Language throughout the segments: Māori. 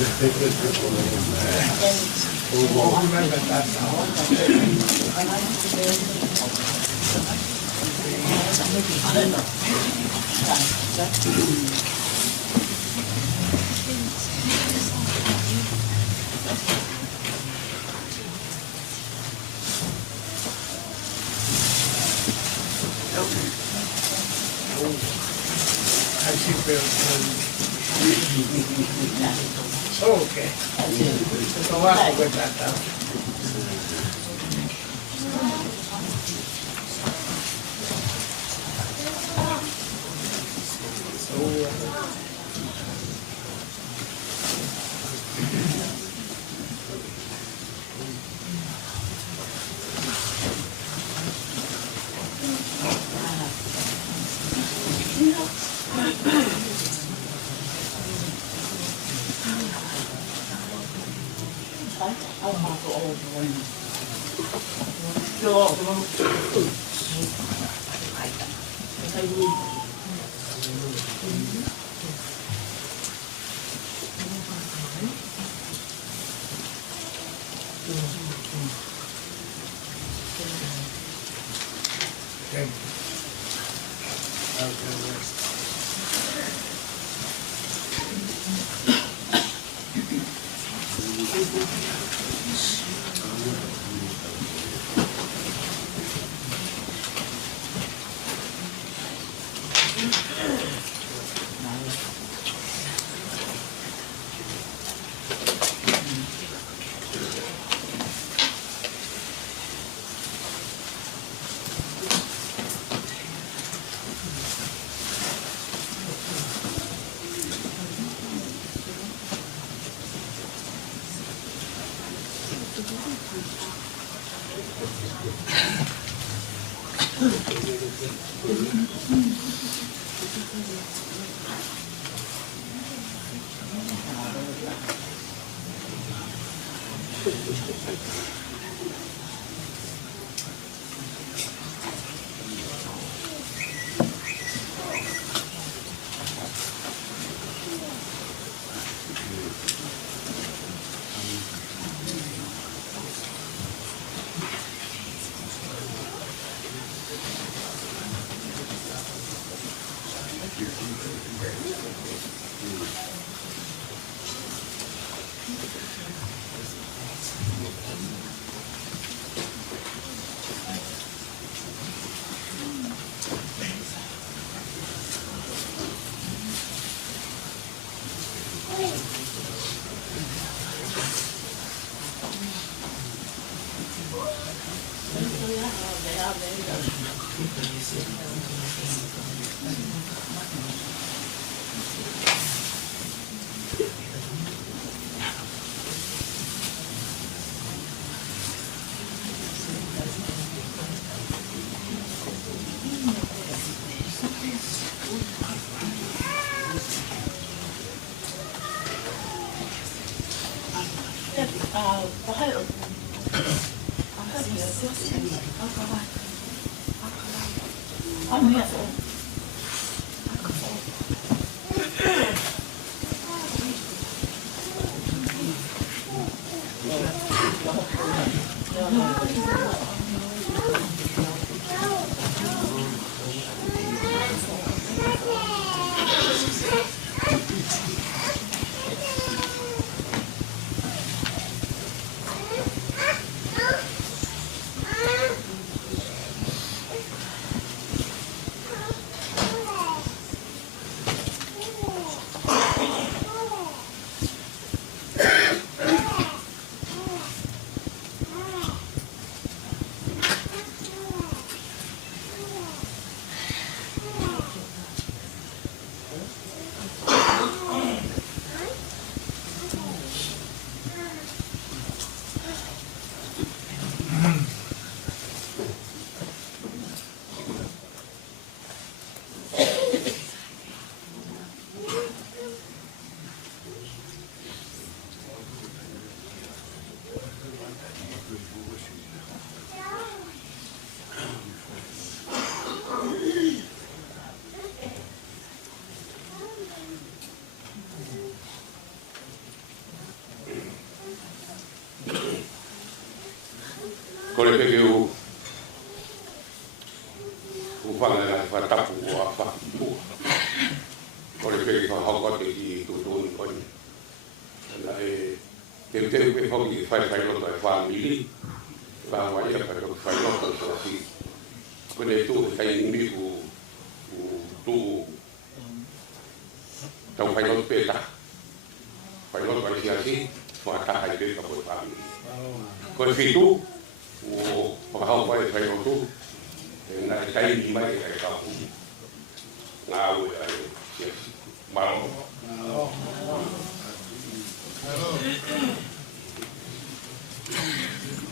Okay. Ouau Apo Tata. Kore peke u whanga ngai whatapu o a whapu. Kore peke whahaukate ki tutuni koni. Nā te teu pe hoki whai roto e whamili. Whawai a whai roto e whasi. Kone tu e kai nimi ku tu tau whai roto pe ta. Whai roto e siasi, whatakai pe ka po e whamili. Kore Fetu'u o whakahau whai whai roto. Nā kai ni mai e kai kapu. Ngā ue a siasi. Maro.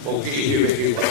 Ok, here we go.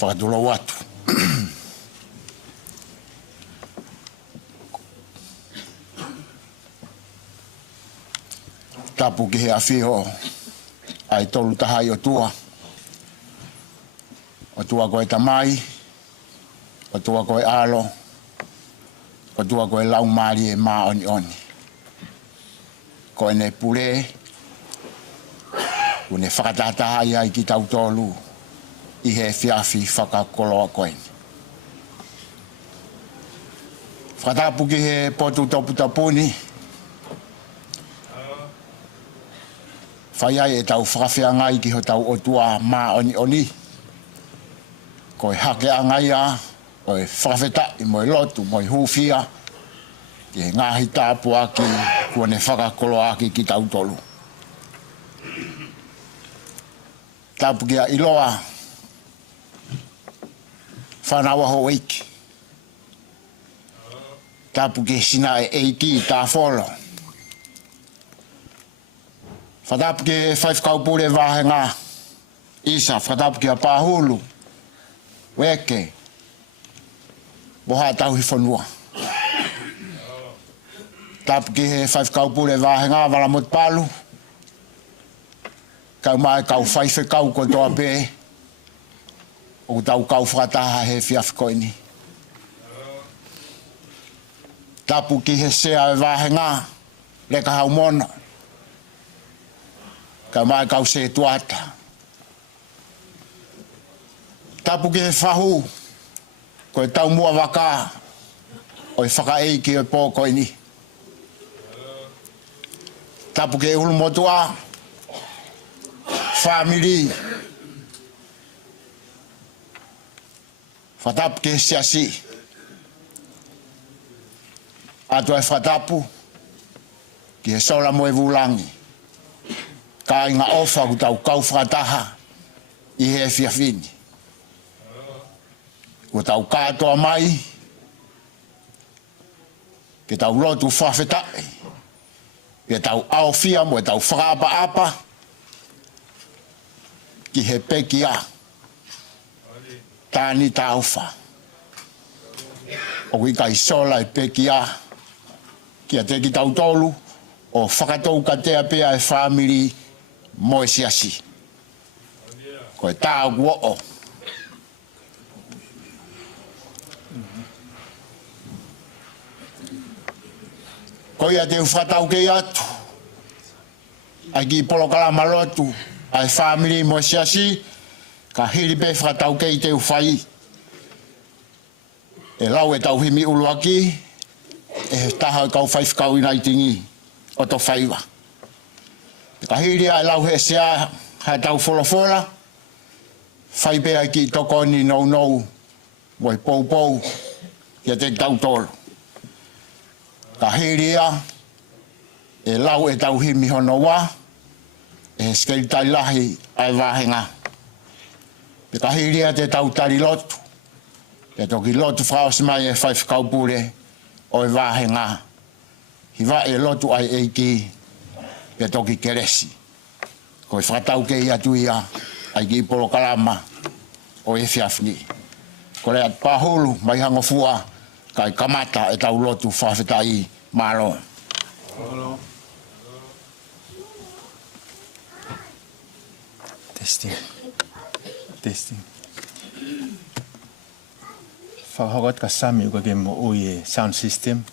whakatula atu. Tapu ki he awhiho ai tolu tahai o tua. O tua koe tamai, o tua koe alo, o tua koe lau maari e maa oni oni. Koe ne pure, une whakatahai ai ki tau tolu i he whiawhi whakakoloa koe. Whakatapu ki he potu topu tapuni, whai ai e tau whakawhia ngai ki ho tau o tua maa oni oni. Koe hake a ngai a, koe whakawheta i moe lotu, moe hūwhia, ki he ngāhi tāpu aki, kua ne whakakolo aki ki tau tolu. Tāpu ki a iloa, whanawa ho eiki. Tāpu ki sina e eiki tā wholo. Whatapu ki whaifkaupure wāhenga isa, whatapu ki a pāhulu, weke, moha tau hi whanua. Tāpu ki he whaifkaupure wāhenga wala mot palu, kau mai kau whaife kau ko toa pē, o tau kau whakataha he whiafikoini. Tāpu ki he sea e wāhenga, leka hau mona, ka mai kau se tuata. Tapu ki he whahu, koe tau mua waka, o i whakaeiki o pōkoini. Tapu ki he hulu motua, family. Whatapu ki he siasi. Ato e whatapu, ki he sola moe vulangi. Ka inga ofa ku tau kau whakataha i he whiawhini. Ku tau kātoa mai, ke tau lotu whawhetai, ke tau aowhia mo e tau whakaapa-apa, ki he pekia, Taani Taufa. O ki kai sola e pekia, ki a te ki tau tolu, o whakatou ka tea pea e family, moe siasi. Koe tā kua o. Koe a te whatau kei atu. Ai ki polokala malotu. Ai family moe siasi. Ka hiri pe whatau kei te uwhai. E lau e tau himi uluaki. E taha kau whaifkau ina i tingi. O to whaiwa. Ka hiri a lau he sea hai tau wholofola. Whai pea ki toko ni nou nou. Moi pou pou. Ia te tau tolu. Ka hiri a. E lau e tau himi hono wā. E skei tai lahi ai wāhenga. Ka hiri a te tau tari lotu. Te toki lotu whaos mai e whaifkaupure. O e wāhenga. Hiwa e lotu ai eiki. Pe toki keresi. Koe whakatau kei atu ia, ai ki polo kalama o e whiawhini. Kore at pāhulu mai hango fua, kai kamata e tau lotu whawhetai mālo. Testing. Testing. Whahokat ka sami uka ke mo ui sound system.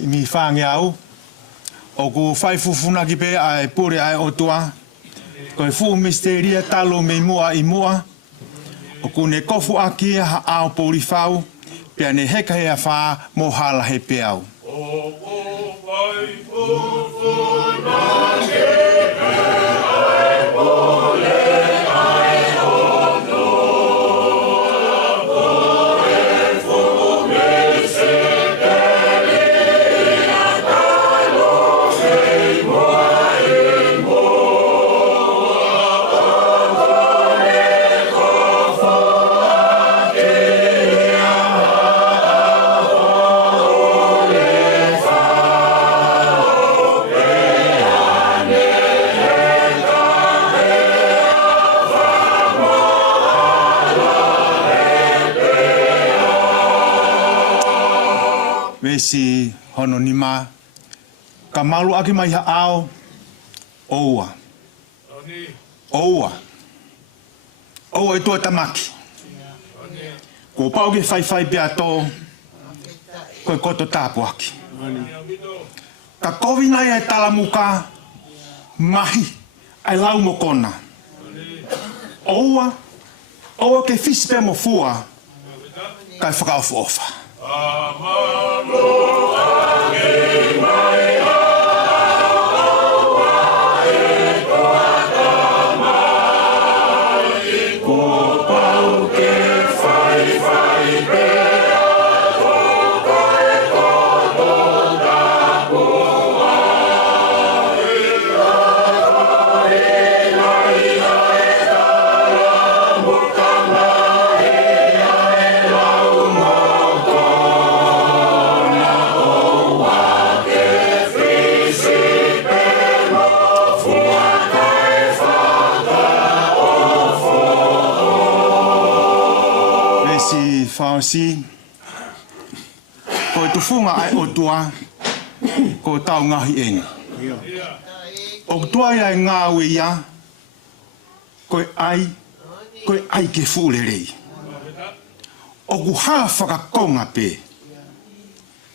Mi whangi au, o ku whaifufuna ki pe ai pure ai otua, koe fu misteria talo me mua i mua, o ku ne kofu aki ha au pori whau, pia ne heka hea wha mo hala he pe au. si hono ni ma. Ka malu aki mai haao. Oua. Oua. Oua e tua tamaki. Ko pau ke whai pia tō. Koe koto tāpu aki. Ka kovina ia e talamuka. Mahi. Ai lau mo kona. Oua. Oua ke fispe mo fua. Kai whakaofu ofa. Si ko tu funga ai o tua ko tau ngahi eni o tua ia ngā wea ko ai ke fulerei o ku ha whakakonga pe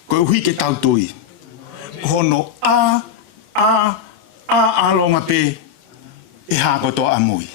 ko uhi ke tau tui hono a longa pe e ha ko to amui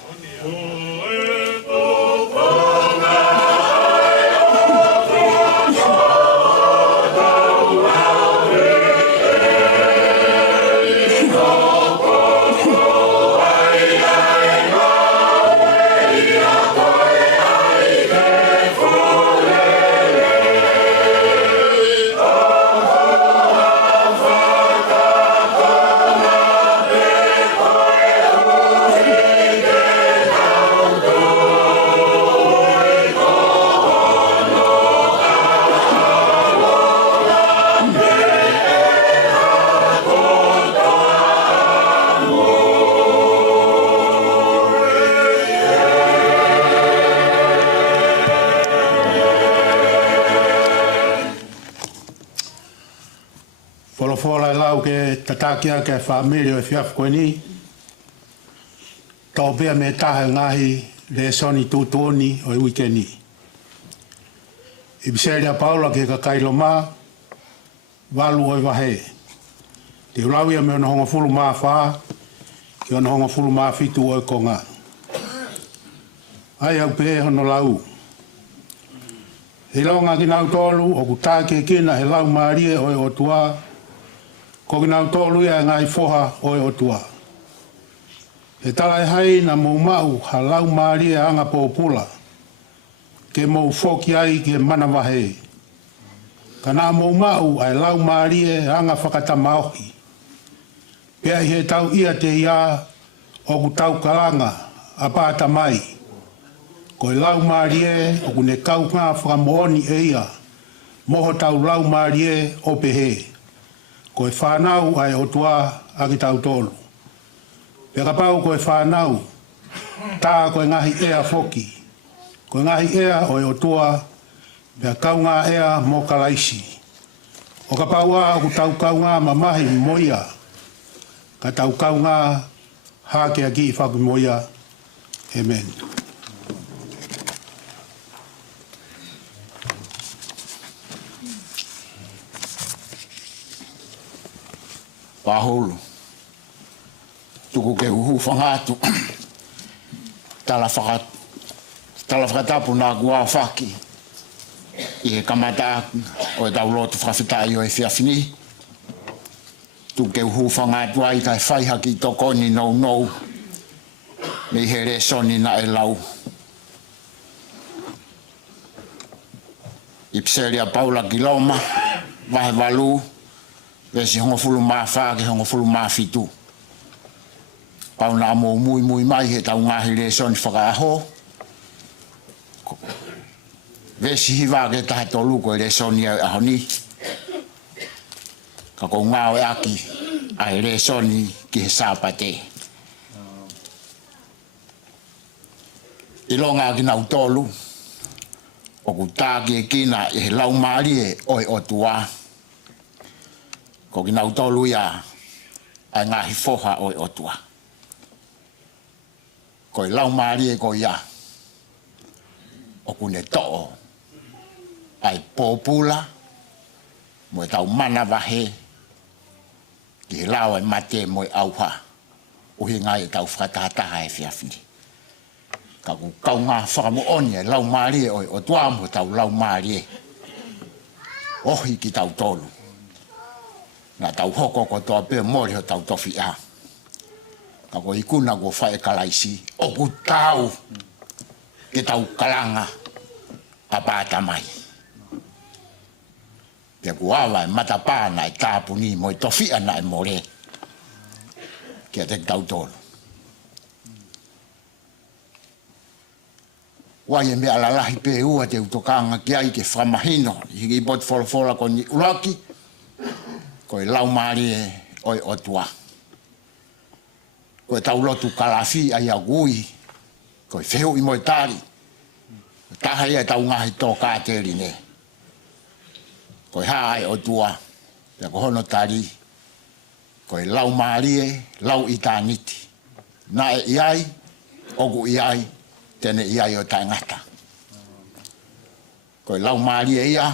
Fola lau ke tatakia ke whaamirio e whiaf koe ni. Tau bea me tahe ngahi le soni tūtoni o i wikeni. I biseria Paula ke ka kailo mā, walu o i wahe. Te ulawia me ona honga fulu mā whaa, ke ona honga fulu mā fitu o i konga. Ai au pe hono lau. He lau ngā kinau tolu, o ku tāke kina he lau maarie o i o tua, ko kinau tolu ia ngai foha o e otua. He talai hai na mou mau ha lau maari e anga pōpula. Ke mou foki ai ke mana wahe. Ka nā mou mau ai lau maari e anga whakatama ohi. Pea he tau ia te ia o ku tau kalanga a pāta mai. Ko e lau maari e o ku ne kau ngā whakamooni e ia. Moho tau lau maari e o pehe. Ko e whanau ai o tua a ki tau tolu. Pe ka pau ko e whanau, tā ko e ngahi ea foki. Ko e ngahi ea o e o tua, pe kau ngā ea mō kalaisi. O ka pau a o ku tau kau ngā mamahi moia, ka tau kau ngā hāke a ki i whaku moia. Amen. Paholo. Tuku ke uhu whangātu. Tala whakatapu nā kua whaki. I he kamata o e tau lotu whawhitai o e whiawhini. Tuku ke uhu whangātu ai kai whaihaki tokoni nou. Me he re soni na e lau. I pseria Paula ki lauma. Wahe walu. Vesi hongo fulu maa whaa ke hongo fulu maa fitu. Pau nā mō mui mai he tau ngahi re soni whakaaho. Vesi hiwa ke taha tolu ko re soni au ahoni. Ka ko ngāo e aki ai re soni ki he sāpate. I longa ki nau tolu. O ku tā ki e kina i he lau maari e oi o tuā. Ko ki nau tolu ia ai ngahi foha o otua. Ko i lau maari e ko ia o kune to'o ai pōpula mo e tau mana wahe ki lau e mate mo e auha uhi ngai e tau whakatataha e whiawhiri. Ka ku kau ngā whakamu oni e lau maari e o tua mo tau lau maari e ohi ki tau tolu. Nga tau hoko ko toa pe mori ho tau tofi a. Ka ko ikuna ko whae kalaisi o ku tau ke tau kalanga a pāta mai. Pia ku awa e matapāna e tāpuni mo e tofi ana e more. Kia te tau tolu. Wai e mea lalahi pe ua te utokanga ki ai ke whamahino. Hiki bot wholofola ko ni uraki. Ko e lau maari e oi otua. Ko e tau lotu kalafi ai a gui. Ko e wheu i mo e tari. Taha ia tau ngahi tō kāteri ne. Ko e haa ai otua. Pia ko hono tari. Ko e lau maari e lau i tāniti. Na e iai, ogu iai, tene iai o taingata. Ko e lau maari e ia.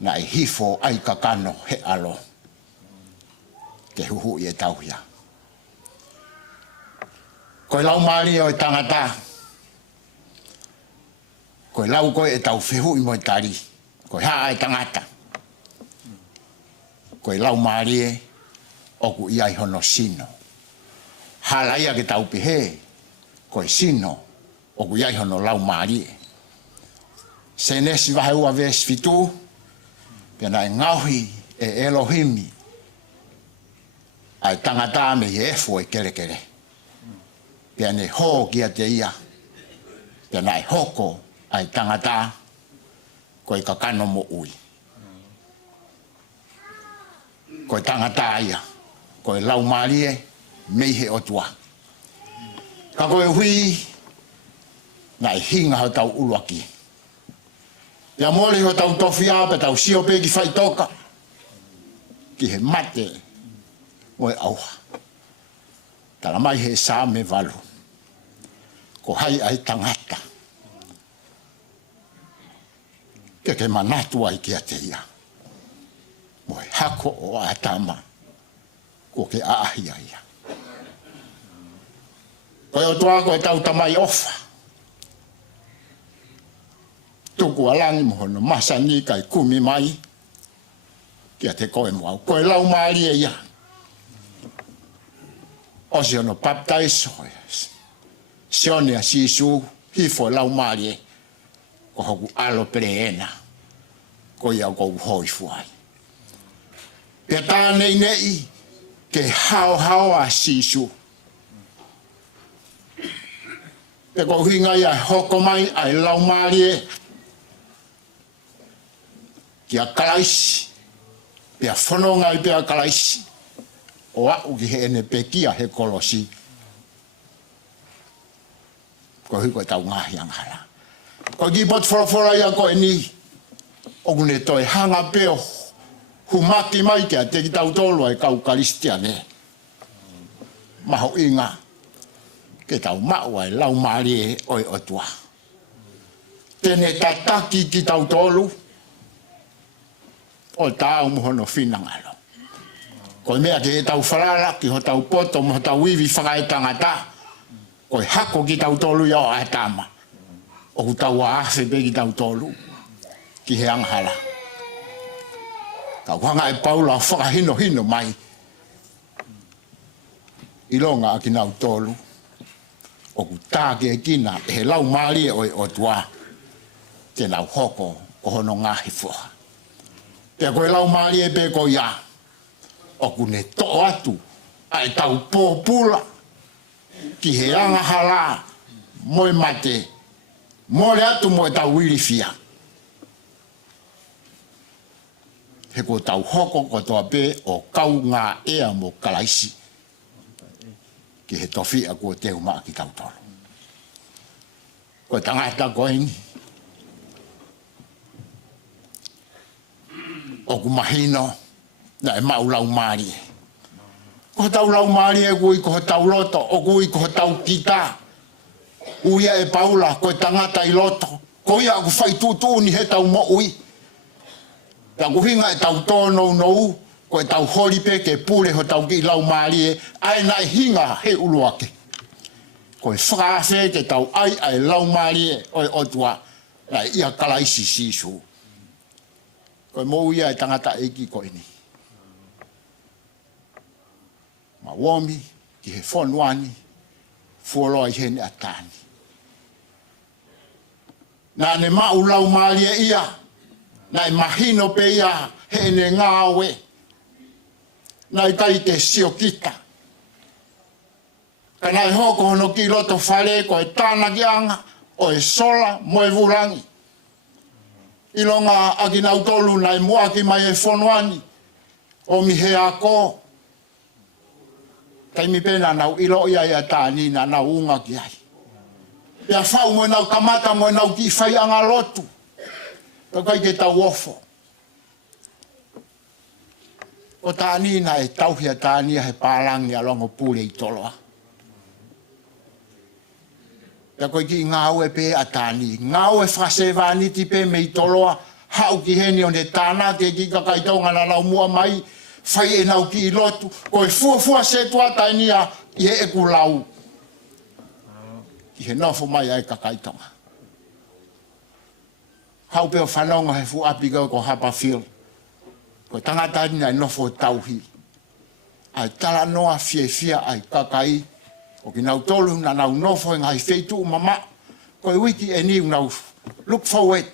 Na e hifo ai kakano he alo. Ke huhu i e tauhia. Ko e lau maari o e tangata. Ko e lau koe e tau whihu i mo e tari. Ko e haa e tangata. Ko e lau maari e oku iai hono sino. Hala ia ke tau pihe. Ko e sino oku iai hono lau maari e. Se nesi vahe ua ves Fetu'u. Pena e ngauhi e Elohimi ai tangata me i efo e kere kere. Pena e ho kia te ia. Pena e hoko ai tangata ko i kakano mo ui. Ko i tangata ia. Ko i lau maari e meihe o tua. Ka ko e hui na i hinga ho tau uluaki. Ia mole ho tau tofia pe tau sio pe ki whai toka. Ki he mate o e auha. Tala mai he sā me walu. Ko hai ai tangata. Ke manatu ai kia te ia. Mo e hako o atama. Ko ke aahia ia. Ko e o toa ko e tau tamai ofa. Tuku alangi mo hono masani kai kumi mai. Kia te koe moau. Ko e lau maari e ia. Osi ono baptaiso. Sione a sisu. Hifo lau maari e. Ko hoku alo pereena. Ko iau kou hoi fuai. Pia tānei nei. Ke hao a sisu. Pe ko hinga ia hoko mai ai lau maari e. Kia kalaisi. Pia whanonga i pia kalaisi. O au ki he ene pe kia he kolosi. Ko hui koe tau ngahi anghala. Ko ki pot whorofora ia ko e ni. Ogune toi hanga peo. Humaki mai kia te ki tau tolu ai kau kalistia ne. Maho inga. Ke tau mau ai lau maari e oi otua. Tene tataki ki tau tolu. O tau mohono finangalo. Ko mea ke tau wharara ki ho tau poto mo tau wiwi whakae tangata. Ko hako ki tau tolu ia o atama. O ku tau aase pe ki tau tolu. Ki he anghala. Tau hanga e paula whakahino hino mai. Ilonga a ki nau tolu. O ku tāke e kina he lau maari e oi o tua. Te nau hoko o hono ngahi fuha. Pea koe lau maari e pe ko ia. O ku ne to atu. Ai tau pōpula. Ki he anga hala. Moe mate. More atu mo e tau wirifia. He ko tau hoko ko toa pe o kau ngā ea mo kalaisi. Ki he tofi a ko te uma ki tau tolo. Ko tangata ko ini. O ku mahino. Na e maulau maari. Ko tau lau maari e kui ko tau loto, o kui ko tau kita. Uia e paula, ko tangata i loto. Ko ia ku fai tutu ni he tau mo ui. Ta ku hinga e tau tono nou, ko tau holipe ke pule ho tau ki lau maari e, ai nai hinga he uluake. Ko e whakawhe ke tau ai lau maari e, o e otua, na ia kalaisi sisu. Ko e mo ia e tangata eki ko ini. Ma womi, ki he whonuani, fuoloa i hene a tāni. Nā ne mau lau maari e ia, nā e mahino pe ia, he ne ngāwe, nā i tai te sio kita. Ka nā e hoko hono ki loto whare, ko e tāna ki anga, o e sola mo e vurangi. Ilonga aki nau tolu nā e muaki mai e whonuani, o mi he a ko. Kai mi pena nau ilo ia ia tāni na nau unga ki ai. Pea whau mo nau kamata mo nau ki whai anga lotu. Ka kai ke tau ofo. O tāni na e tauhia tāni he pālangi alongo pule i toloa. Pea kai ki ngau e pe a tāni. Ngau e whasewani ti pe me i toloa. Hau ki heni o ne tāna te ki kakaitonga na nau mua mai. Fai e nau ki i lotu, ko e fua se tua tainia i he eku lau. I he nofo mai ai kakaitonga. Hau peo whanonga he fu api ko hapa fil. Ko tangata ni ai nofo tauhi. Ai tala noa fia ai kakai. O ki nau tolu na nau nofo e ngai Fetu'u mama. Ko e wiki e niu nau look forward.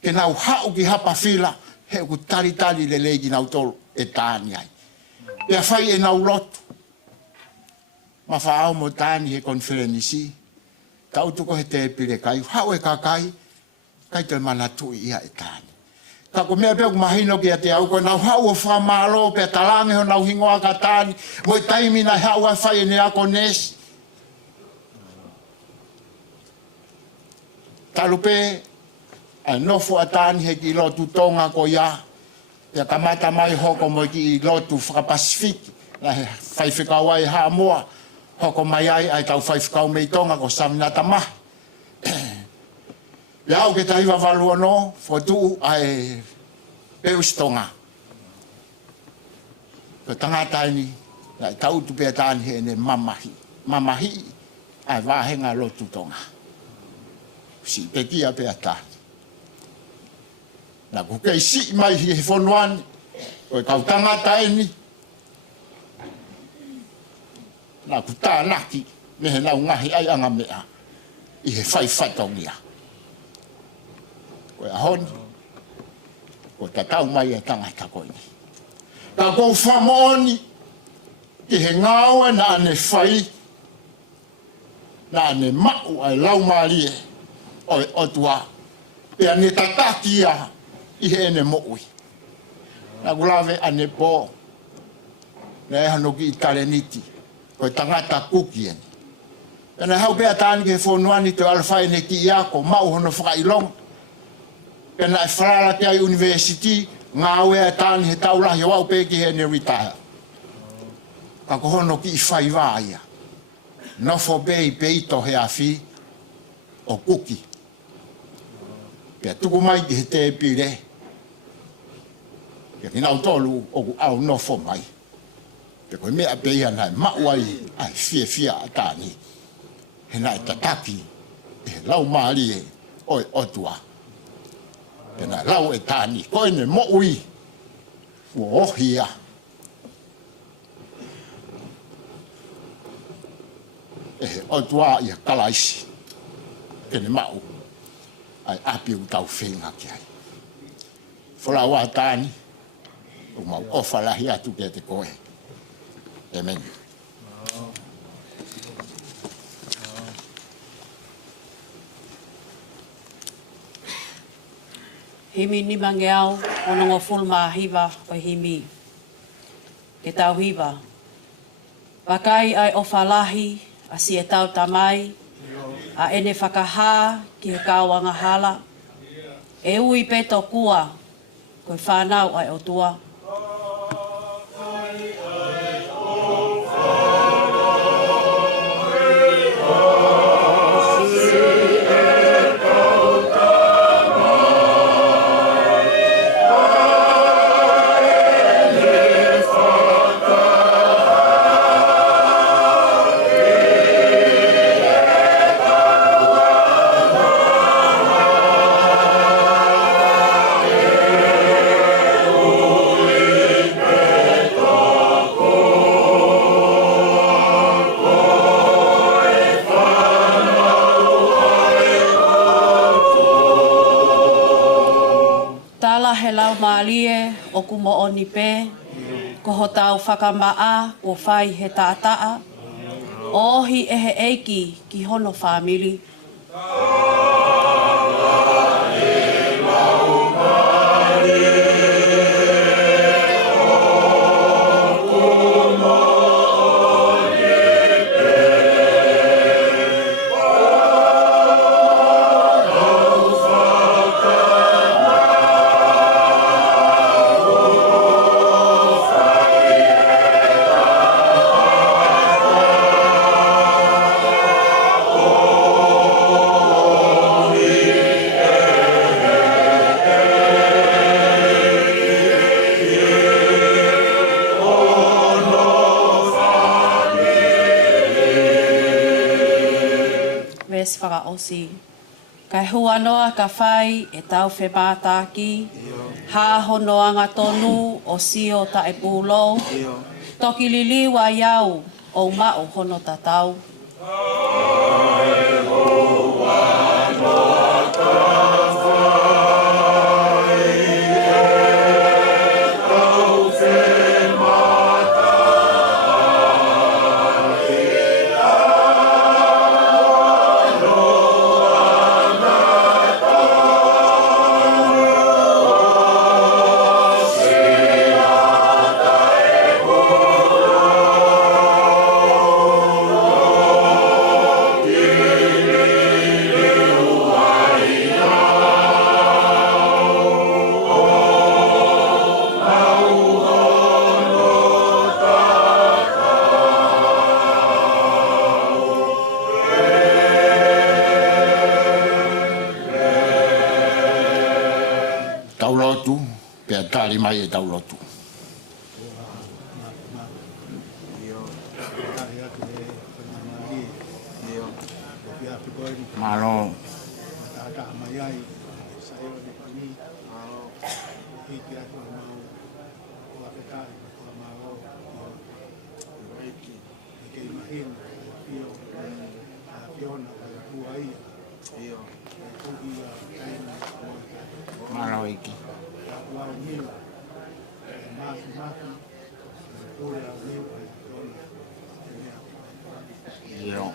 Ke nau hau ki hapa fila. He ku tari le legi nau tolu. E tāni ai. Pea whai e nau lotu. Ma whaau mo tāni he konferenisi. Tautuko he te pire kai. Hau e kakai. Kai te manatu ia e tāni. Ka ko mea pea ku mahino ki a te au. Ko nau hau o whamalo. Pea talange ho nau hingoa ka tāni. Mo i taimi na hau a whai e ne ako nesi. Talupe. A nofo a tāni he ki lotu tonga ko ia. Ia kamata mai hoko mo ki lotu whakapasifiki. Na he whaiwhikau ai haa moa. Hoko mai ai tau whaiwhikau mei tonga ko saminata mahi. Ia au ke tahiwa walua no, Fetu'u ai peus tonga. Ko tangata ini, na tautu pia tāni he ne mamahi. Mamahi ai wahenga lotu tonga. Si pekia pia tāni. Na ku kei si mai he whonuani, koe kau tangata eni. Na ku tānaki, me he nau ngahi ai anga mea, i he whaiwhatongia. Koe ahoni, koe tatau mai e tangata koini. Ka kou whamoni, ki he ngāua na ane whai, na ane mau ai laumarie, oi otua, pea ne tatakia, i he ene mo'ui. Nā kulawe ane pō. Nā e hano ki i taleniti. Koe tangata kuki ene. Pena hau pēa tāni ke whonuani te alwhai ne ki i ako. Mau hono whakailonga. Pena e wharara te ai university. Ngā ue e tāni he taulahi o au pē ki he ene retire. Ka ko hono ki i whai wāia. Nofo pē i peito he awhi. O kuki. Pea tuku mai ki he te pire. Pea ki nau tolu o ku au nofo mai. Pea koe mea peia nai mauai ai fia a tāni. He nai tataki e lau maari e oi otua. Pea nai lau e tāni. Koe ne mo'ui ua ohia. E he otua ia kalaisi. Pea ne mau. Ai api u tau whenga ki ai. Whora wā tāni, o mau ofalahi atu kia te koe. Amen. Himi ni mange au, onongo fulma hiva o himi. Ke tau hiva. Pakai ai ofalahi, a si e tau tamai, a ene whakaha ki he kāwanga hala. E ui peto kua, koe whanau ai o tua. o kumo o ni pē, ko ho tau whakamaa o whai he tātaa, ohi e he eiki ki hono whāmili. Whakaosi. Kai hua noa ka whai e tau whemātāki, hāhonoanga tonu o sio ta e pūlo, toki liliwa iau o mao hono tatau. Taulotu, pia tari mai e taulotu. Malo. Malo iki. Yo.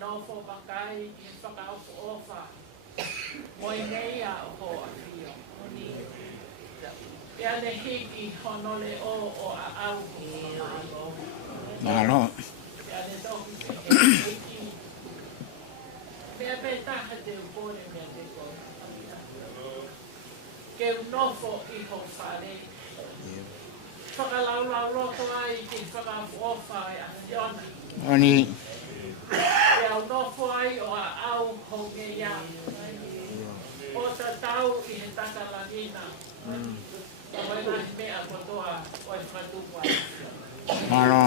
nofo makai i whakaopo ofa. Moi nei a o ho a fio. Ia ne hiki honole o a au ko whamalo. Malo. Ia ne toki pe hiki. Mea pe taha te upore mea te kore. Ke nofo i ho whare. Whakalau roto ai ki whakaopo ofa e a fiona. Oni. E au nofo ai o a au honge ia. O ta tau i he takalangina. O e nahi mea kotoa o e whakatupa. Malo.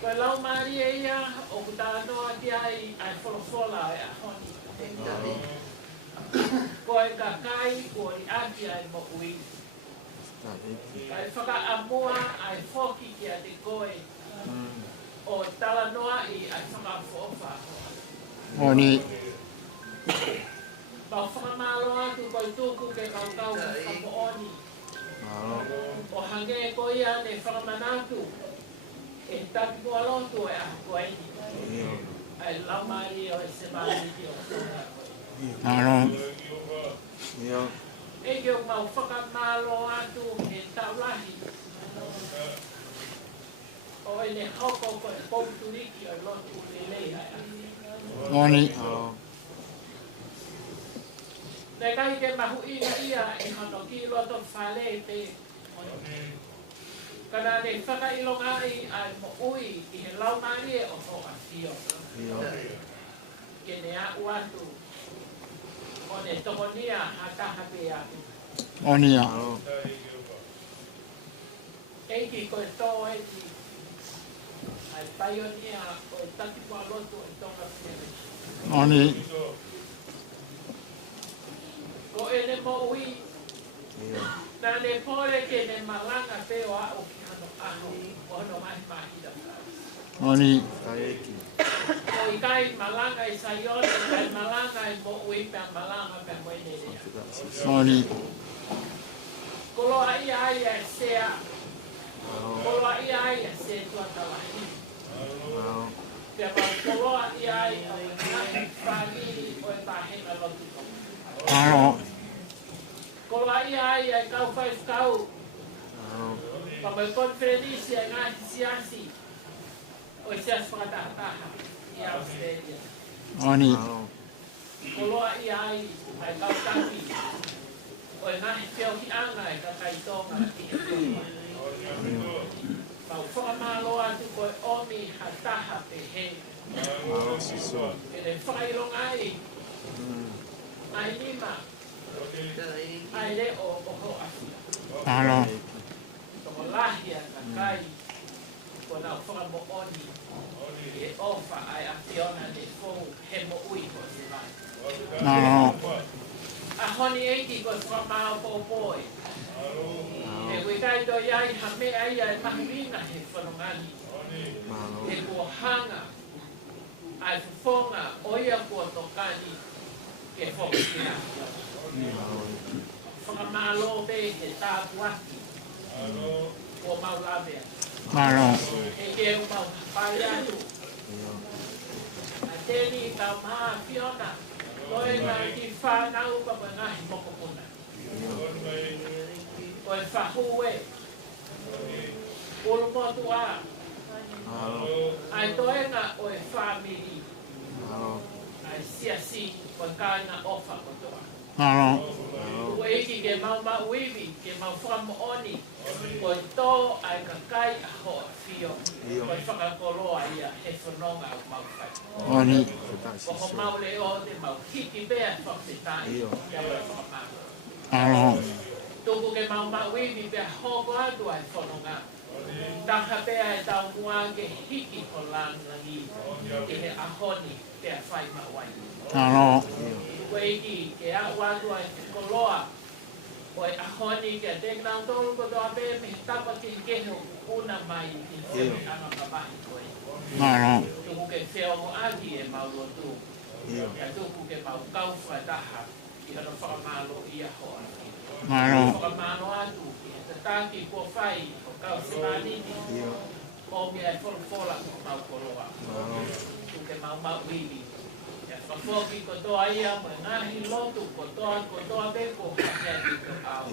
Koe lau maari e ia o kuta anoa ki ai ai wholofola e a honi. Koe kakai o i aki ai mo ui. Kai whaka amua ai whoki ki a te koe. O tala noa i ai whaka whofa. Oni. Pau whakamalo atu koi tuku ke kaukau whakamooni. O hange e koia ne whakamanatu. E taki kua lotu e a koeni. Ai lau maari o e se maari ki o tonga. Malo. E ke o mau whakamalo atu he taulahi. O e ne hoko ko e pouturiki o lotu lelei ai. Oni. Nei kai ke mahu ina ia e hano ki loto whale te. Kana ne whakailonga ai ai mo ui i he lau maari e o ho a fio. Ke ne a uatu. O ne tokonia hakaha pe atu. Oni. Eiki koe tō eki. Ai paionia o e taki kua lotu e tonga pere. Oni. Ko e ne mo ui. Nā ne pore ke ne malanga pe o a o ki hano aho. O no mahi mahi da. Oni. Ko i kai malanga i saione, kai malanga i mo ui pe malanga pe mo ine rea. Oni. Kolo ai ai e sea. Kolo ai ai e se tua talahi. Pea pa kolo ai ai o e nahi whaniri o e tahena lotu. Malo. Kolo ai ai e kau whais kau. Pa mai konferenisi e ngahi siasi. O e siasi whakatahataha i Australia. Oni. Kolo ai ai ai kau taki. O e ngahi whio ki anga e kakai tonga i he tonga. Pau whakamalo atu koe omi hataha pe he. E le whakailong ai. Ai lima. Ai le o ho afi. Malo. Tomo lahia kakai. Ko nau whakamo oni. E ofa ai a fiona le fou he mo ui ko se vai. Malo. A honi eiti ko whamao po poi. E wikai to iai ha mea ia e mahimina he whanongani. He kua hanga. Ai fufonga oia kua tokani. Ke whokina. Whakamalo be he tāpuaki. Kua maulawea. Malo. E ke umau pai atu. A tēni tau maa Fiona. Koe ngā ki whānau ka koe ngahi mokopuna. Koe whahue. Ulu motu a. Ai toenga o e whamiri. Ai siasi koe kāinga ofa kotoa. Malo. Ue iki ke mau uiwi, ke mau whakamooni. Koe tō ai kakai a hoa fio. Koe whakakoloa ia he whanonga o mau whai. Oni. Ko ho mau leo te mau hiki bea whakitai. Ia koe whakamau. Malo. Tuku ke mau uiwi bea hoko atu ai whanonga. Taka bea e tau muange hiki ko langangi. Ke he ahoni bea whai mawai. Malo. Koe iki ke a watu ai te koloa. Koe ahoni ke a teknau tolu kotoa bea me tapa ki keho una mai ki whiu anga kawahi koe. Malo. Tuku ke whio mo aki e maulo tu. Ka tuku ke mau kauwha taha ki hana whakamalo ia hoa. Malo. Whakamalo atu ki he tataki kua whai o kau se manini. O Pongipongi e fola ko mau koloa. Ke mau wili. Ya fafoki ko toa ia mo ngahi lotu ko toa beko ka ko au.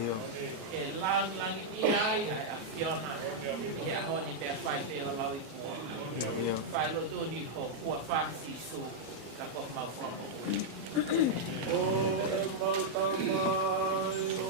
E lang ia ai a fiona. E a honi te fai te la lau i ko. Fai lo tu ni ko kua fasi su ka ko mau fola. O e mau tamai o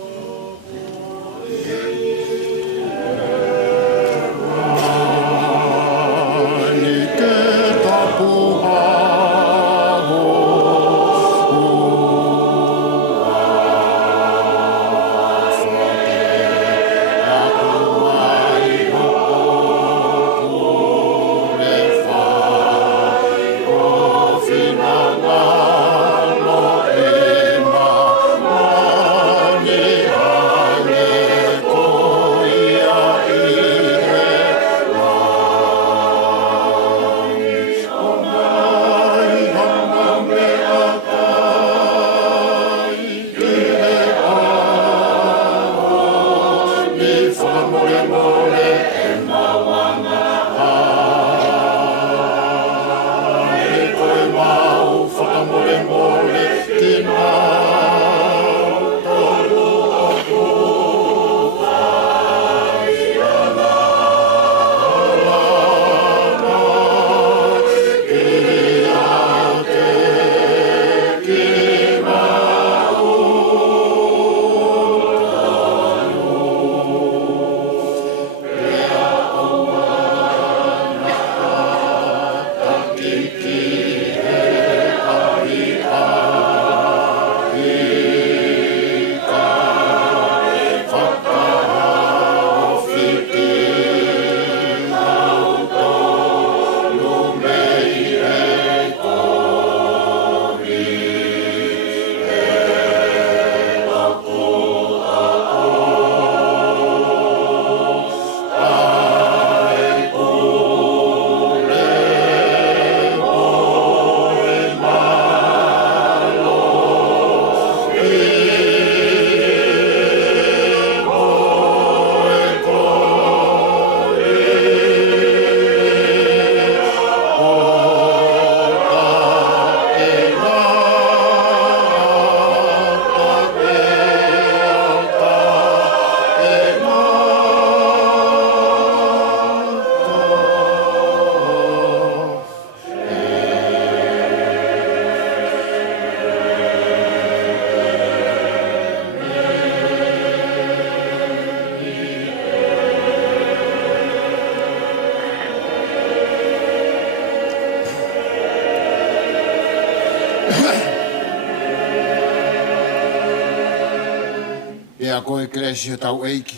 Koe kresi o tau eiki.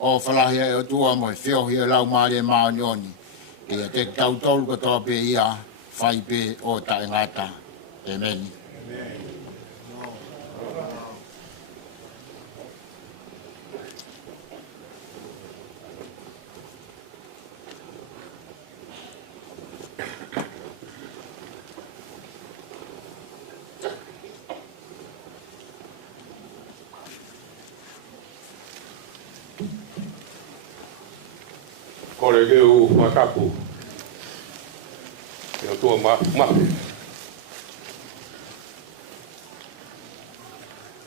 O whalahia e o tua mo e whiohi o lau maari e maoni oni. Ke te tau tolu ko toa pe ia, whai pe o ta e ngata. Amen. Kore ke u matapu. Yo tua mape.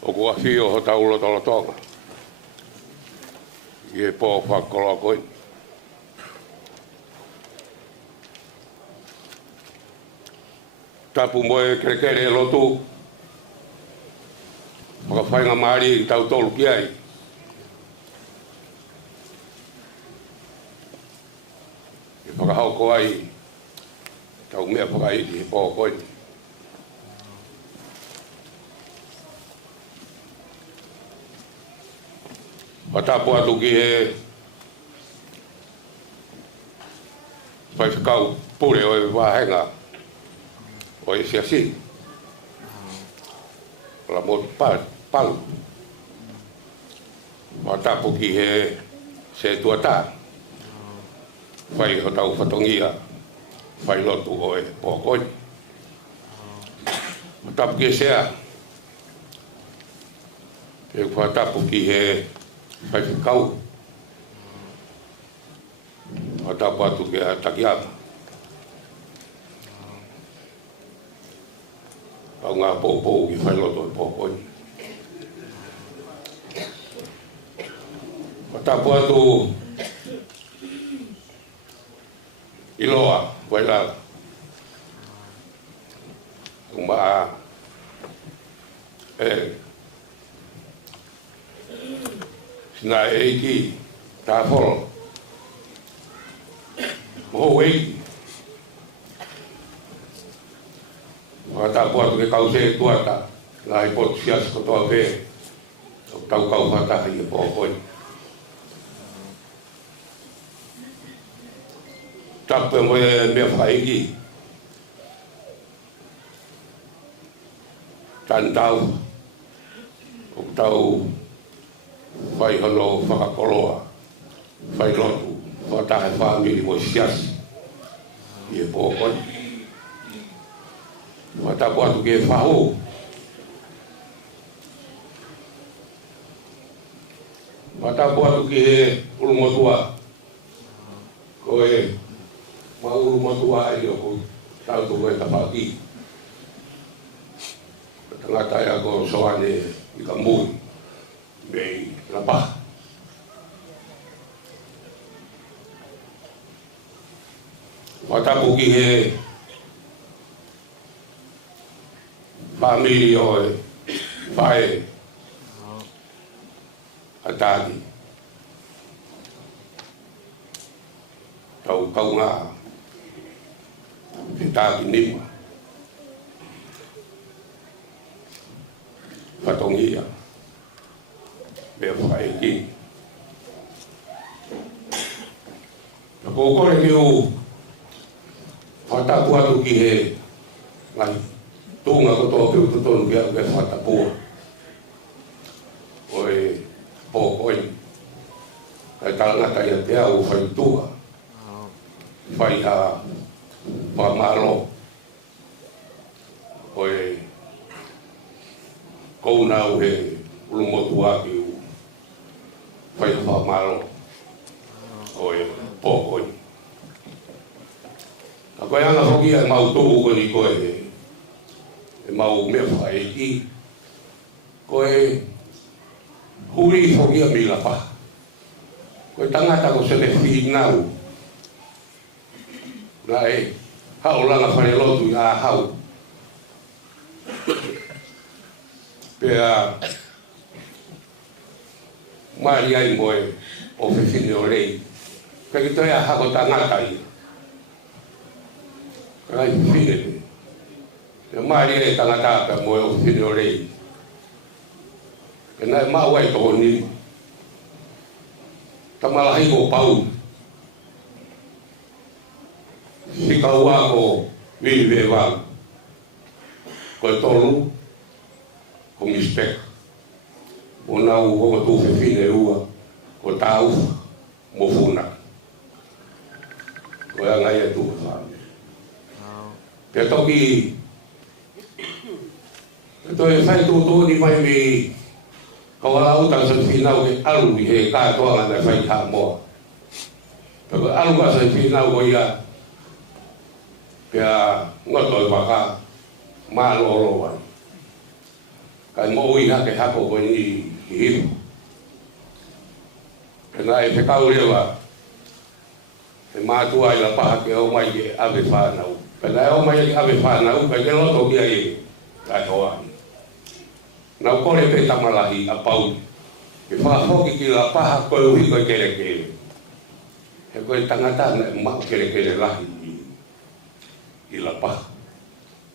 O kua fio ho taulo tolo tonga. Ie po whakoloa koe. Tapu moe krekere lotu. Whakawhainga maari i tau tolu ki ai. Whakahauko ai, tau mea whakaiti he pō koe. Watapu atu ki he whaiwhakau pure o e wāhenga o e siasi. La motu palu. Watapu ki he se tuatā. Whai ho tau whatongia, whai lotu o e pōkoi. Watapu ki sea, e whatapu ki he whai whikau. Matapatu ke takiama. Au ngā pōpō ki whailoto i pōpōi. Matapatu iloa, wailala. Uma sina eiki tā whoro. Moho eiki. Wata puatu ke kause tuata. Nā i potu sias kotoa pē. Tau kau whataha i e pōpoi. Tapu e moe mea whaiki. Taani Taufa o tau whai hono whakakoloa, whai lotu, whatahe whamiri mo siasi i e pōkoi. Whatapu atu ke whaho. Whatapu atu ke he urumotua. Ko e ma urumotua ai o ko tau tu koe tapaki. Tangata ia ko soane i ka mui mei la paha. Watapu ki he famili o e whae a tāki. Tau kaunga te tāki nima. Patongia be whaeki. Na kōkore ki o whatapu atu ki he ngai tūnga kotoa piu tutonu ki au ke whatapua. O e pōkoi. Kai talangata ia te au whaitua. Whai ha whamaro. O e kou nau he urumotua ki u whai whamaro o e pōkoi. A koe anga hoki e mau tōku koni koe e mau mea whaeki. Koe huri hoki a mila pa. Koe tangata ko sene whinau. Nā e hao langa whare lotu i a hau. Pea mari ai moe o whiwhine o rei. Ka ki toi a hako tangata i. Ka ai whiwhine te. Pea mari ai tangata ka moe o whiwhine o rei. Ka nai mau ai tō ni. Tamalahi ko pau. Hika ua ko wili we wang. Koe tolu. Ko mispek. O nau o tu whiwhine ua. Ko tau mo funa. Ko ia ngai e tu whāne. Pea toki. To e whai tūtō ni mai me. Kawala utang sa whinau ke alu i he kātoa ngā whai tā moa. Pea alu ka sa whinau ko ia. Pea ngoto e waka. Mā loro wai. Kai mo ui hake hako ko ni hiru. Pena e whekau rewa. E mātua i la paha ke o mai ke ave whanau. Pena e o mai ke ave whanau, kai ke loto kia e kai hoa. Nau kore pe tamalahi a pau. Ke whahoki ki la paha koe uhi koe kere kere. He koe tangata na e mau kere kere lahi i la paha.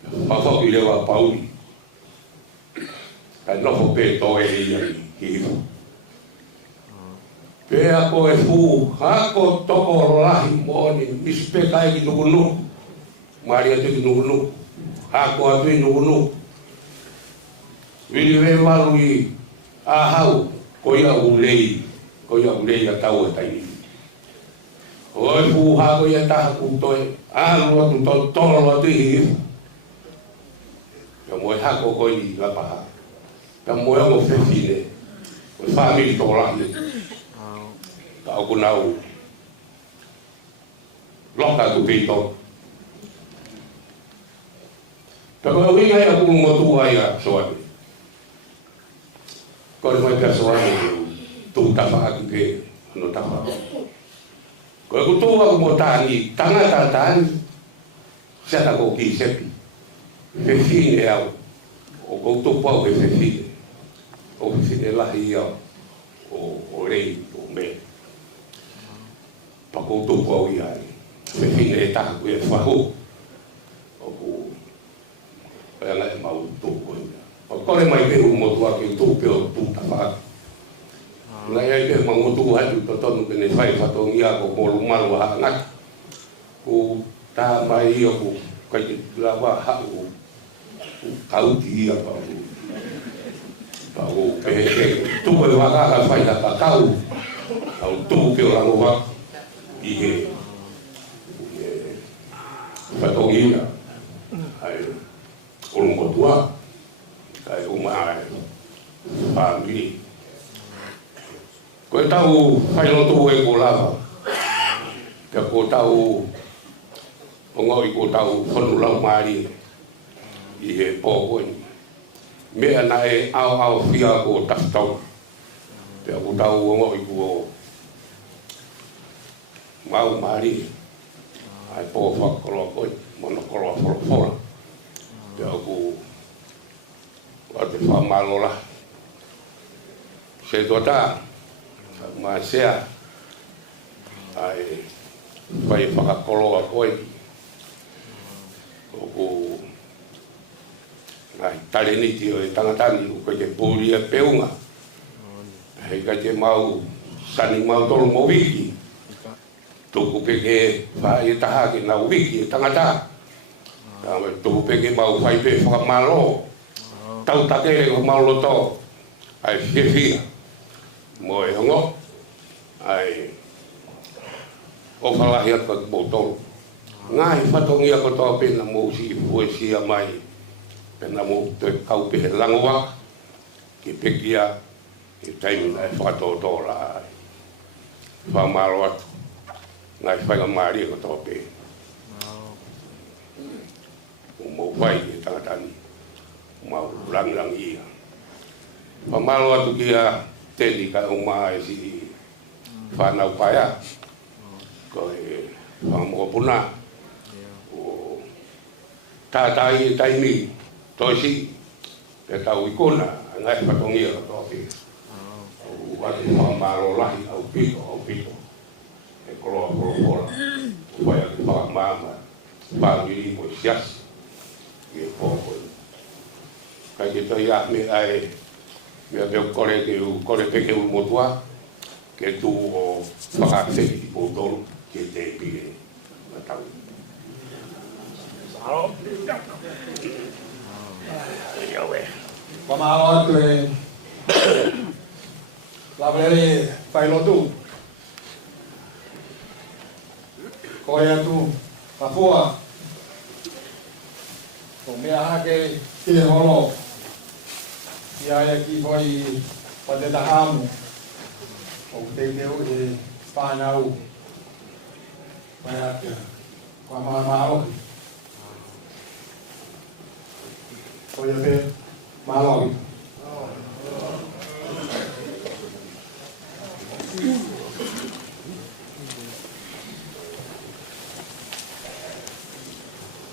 Whahoki rewa pau. Kai nofo pe toe i ai ki hifu. Pea ko e fu, hako toko lahi moni, mispe kai ki nukunu. Mari atu ki nukunu. Hako atu i nukunu. Vili we malu i ahau, ko ia ulei a tau e taini. Ko e fu hako ia taha kutoe, alu atu tolo atu i hifu. Ka moe hako ko i la paha. Ka moe mo whiwhine, ko whamiri tō lahi. Ka oku nau, loka tu pito. Pero winga ya kung motua ya soani. Kau mai ka soani tu tafa ki ke no tafa. Kau ku tu aku mo tani tanga tani. Sia ko ki sepi. Fefine au. O ko tu pau ke fefine. O fefine la ia o rei o me. Pa ko tu pau ia. Fefine ta ku e fahu. O ku ela e mau tu ko. O kore mai ke mo tu aki tu pe o tu tafa. Na ia ke mau tu atu to tonu ke ne fai fa to ia ko mo malu ha ngat. Ku ta mai o ku ka la wa ha u kau dia pa o pe tu e wa ka fai da ka kau au tu ke o wa i he pa to ia ai o mo tua ai o mai pa mi ko tau fai lo tu e ko lava ka ko tau o ngoi ko tau fonu lau mari i he pōkoi. Mea nae au fia ko taftau. Te aku tau o ngoi ko mau mari. Ai pō whakolo koi, mono kolo whakolo. Te aku o te whamalola. Se tuata, ma sea, ai whai whakakoloa koi. Oku ai tale ni tio e tangatani ko te puria peunga hei ka te mau sani mau tolu mo wiki tuku peke whai taha ke na wiki e tangata tuku peke mau whai pe whakamalo tau take e mau loto ai whiwhia mo e hongo ai o whalahi atu mo tolu ngai whatongia ko tō pena mō si poesia mai pena mō te kau pehe langoa ki pekia ki taimi nai whakatōtō la whamaro atu ngai whainga maari ko tō pe o mō whai ki tangatani mau rangirangi ia whamaro atu ki a teni ka o maa e si whanau paia ko e whamokopuna tātai taimi toisi te tau ikona ngai patongia ko toki o watu whamaro lahi au pito e koloa koloa whai atu whakamama whamiri mo siasi e pōkoi kai ke toi a me ai me a veo kore peke u motua ke tu o whakateki o tolu ke te pire na tau Pamalo atu e lavere whailotu koe atu Papua o mea hake te holo i aia ki hoi Patetahamu o te teo e whanau mai atu kwa maoki koe te maoki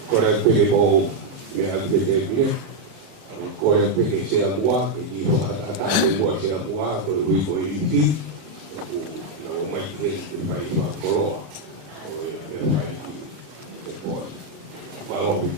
kore peke po me a te pire kore peke se a mua e ki ho a te mua se a mua ko rui ko i ti na o mai te pai pa koroa o e pai ki po maoki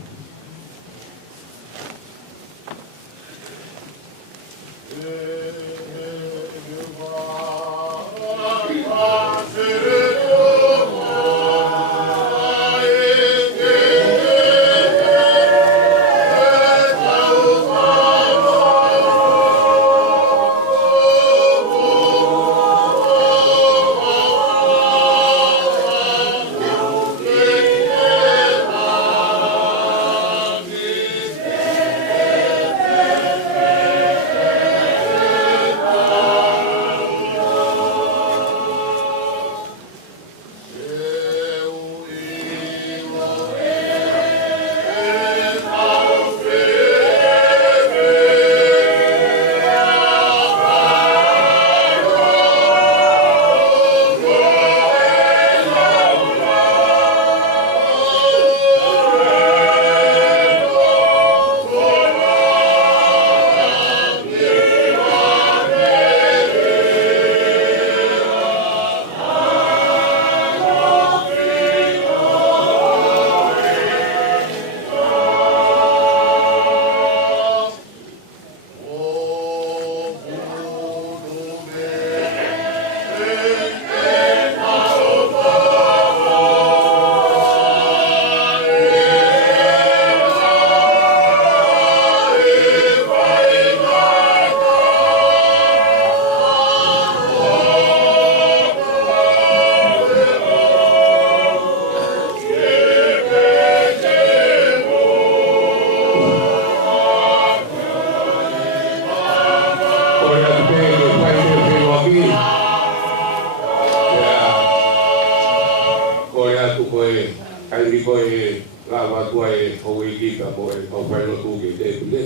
Kai ni koe lava tua e hoi ki ka mo e au whai no tu ki te pile.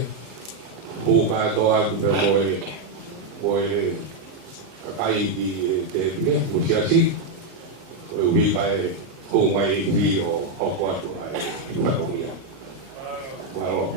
Pu ka toa ku pe mo e kai ki te pile, mo si o ui ka e kou mai ui o hoko atu ai i whakongia. Malo.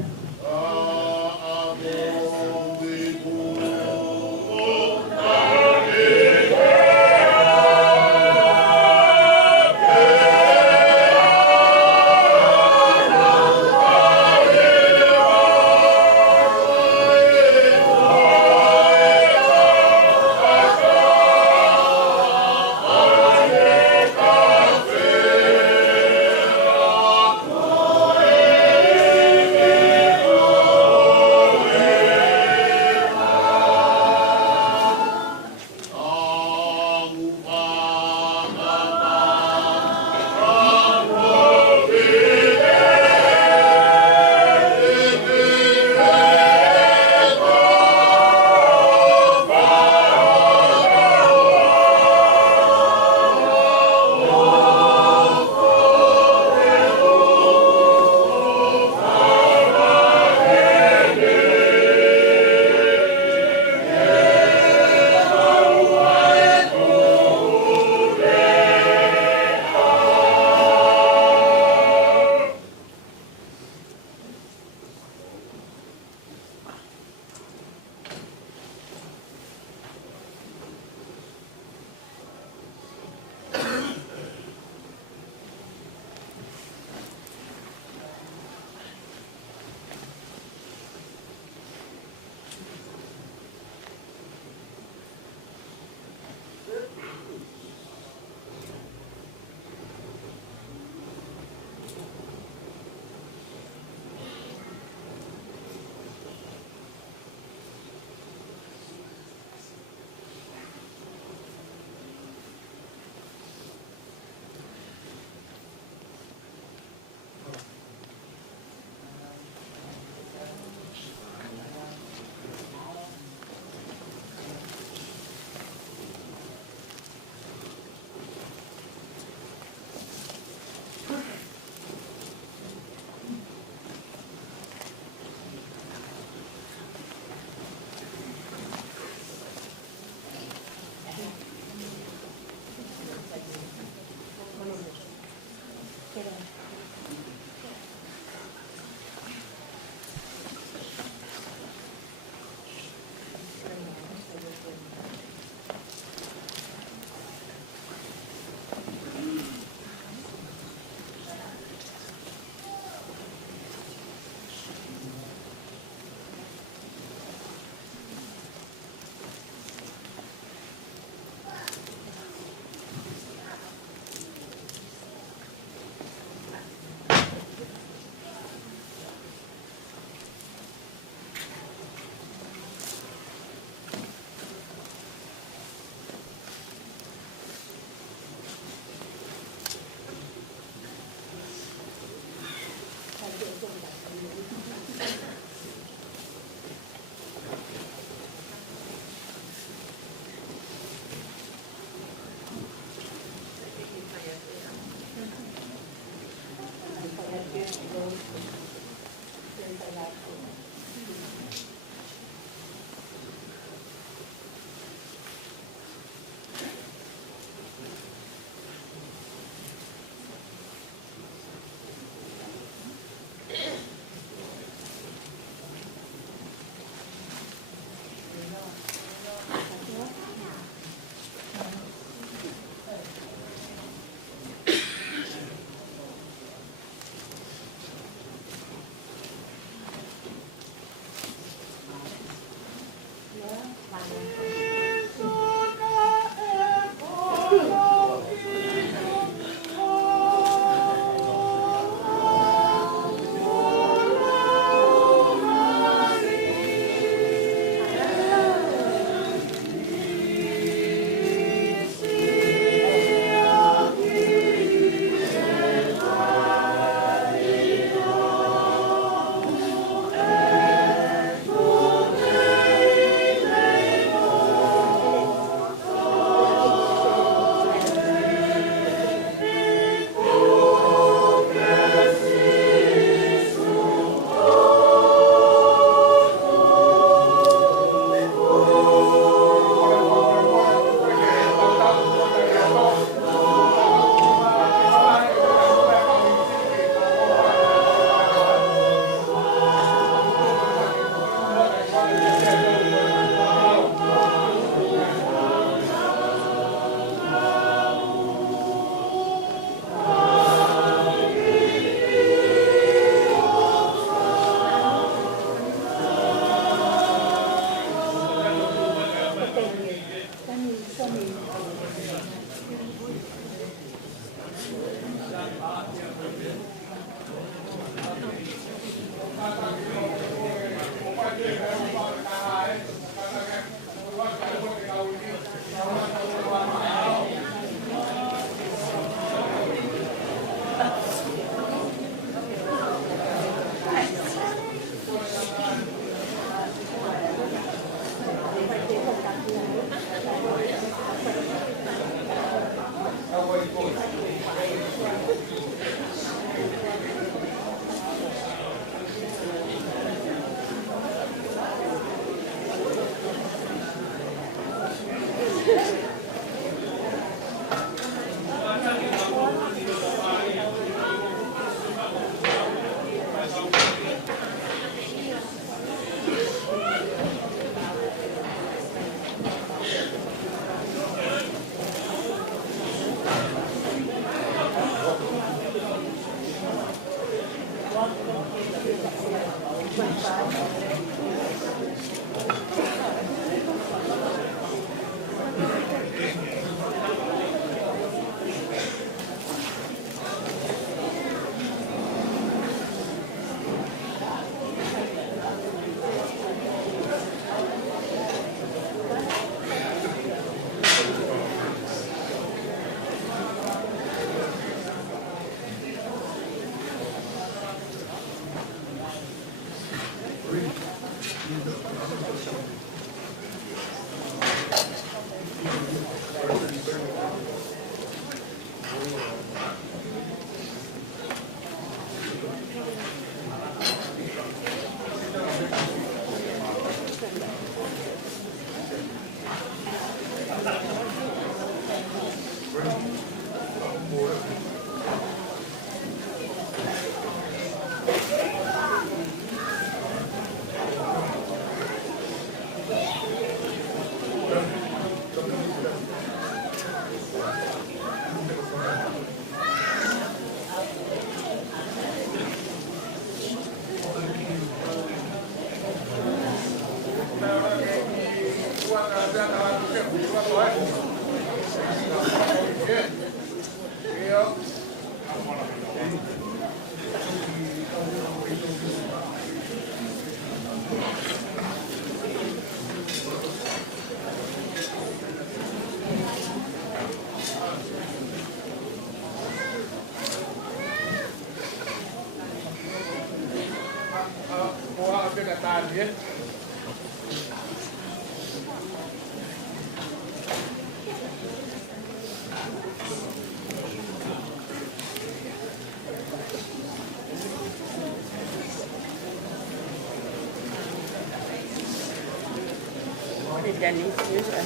They're done issues, I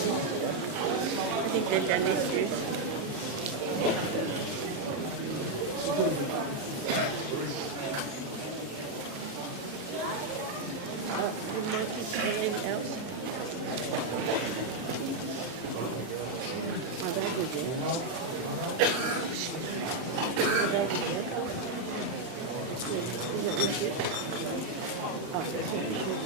think they're done issues. Anything else? Oh, that was it. Oh, that was it. Is that issue? Oh, that's an issue.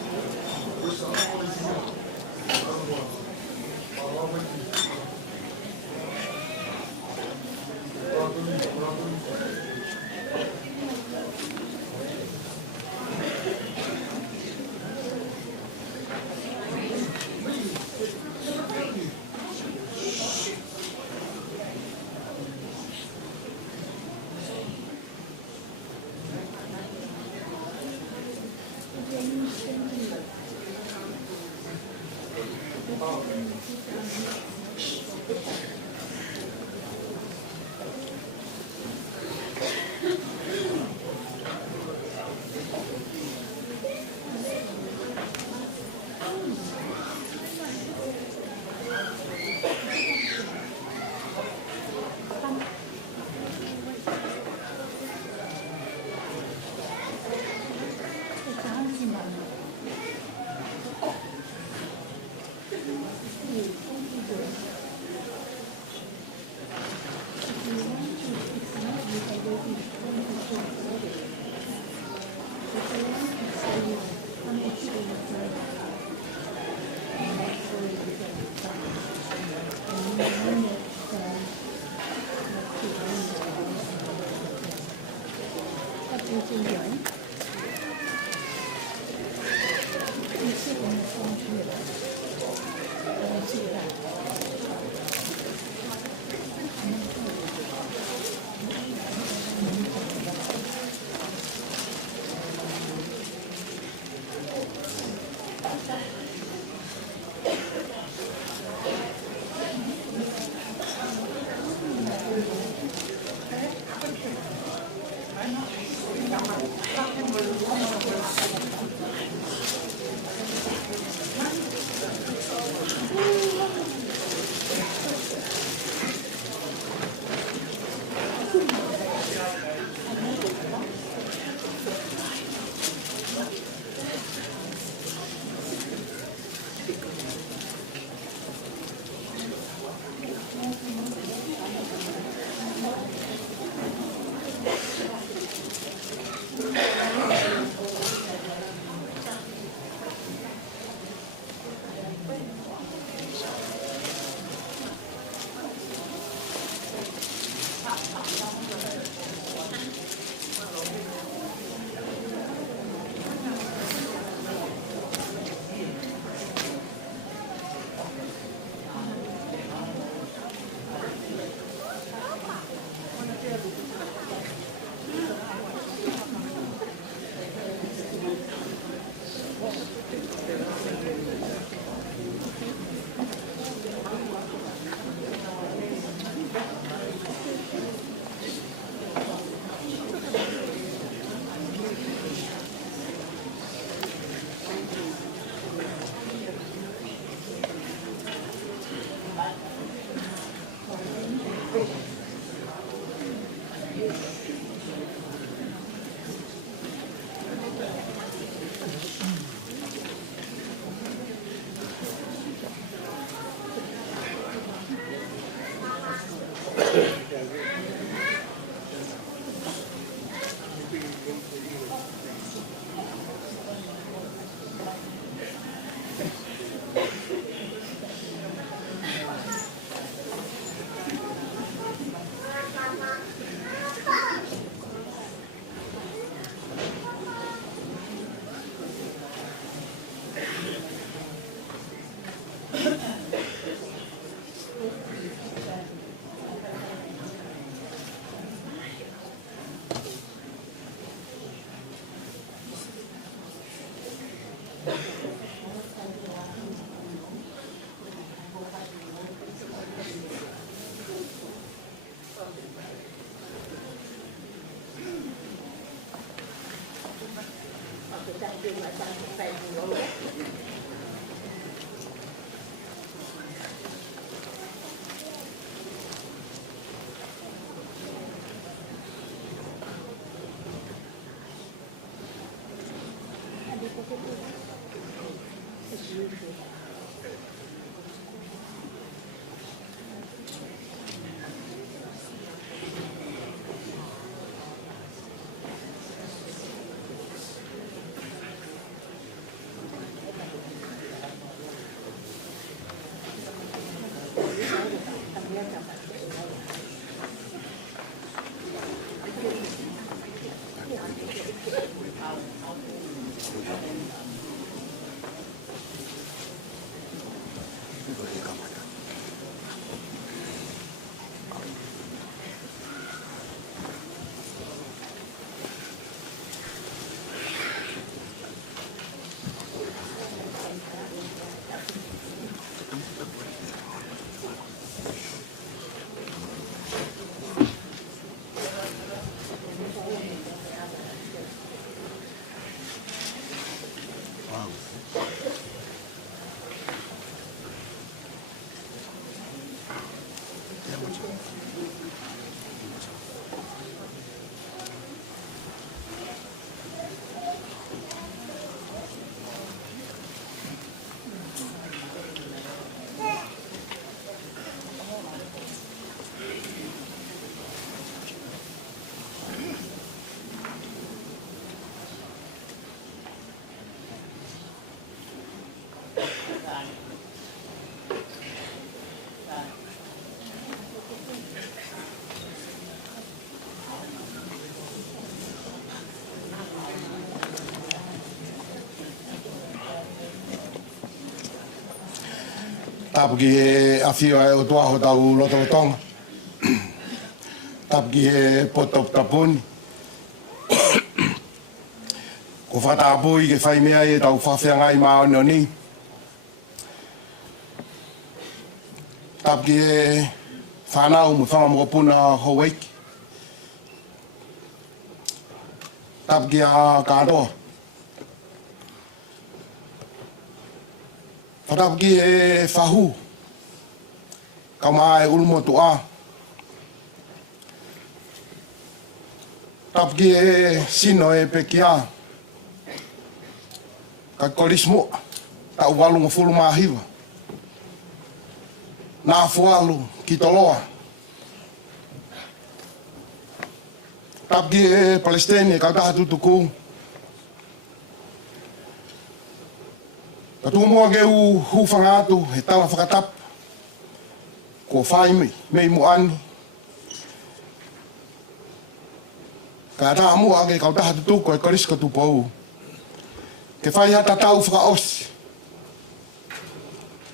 Tapki e awhio e o tuaho tau loto tonga. Tapki e potop taponi. Ko whatapui ke whai mea e tau whawhiangai maa ono ni. Tapki e whanau mo whangamokopuna Hawaii. Tapki a kātoa. Whatapki e whahu. Kauma e ulumotu a. Tapki e sino e pekia. Ka kolismo. Ta uwalunga fulu mahiwa. Nā fualu ki toloa. Tapki e Palestine ka taha tutuku. Ka tūmoa ke u hufanga atu he tawa whakatap. Ko whai mei muani. Ka taha mua ke kau taha tutuku e koriska tupau. Ke whai hata tau whakaosi.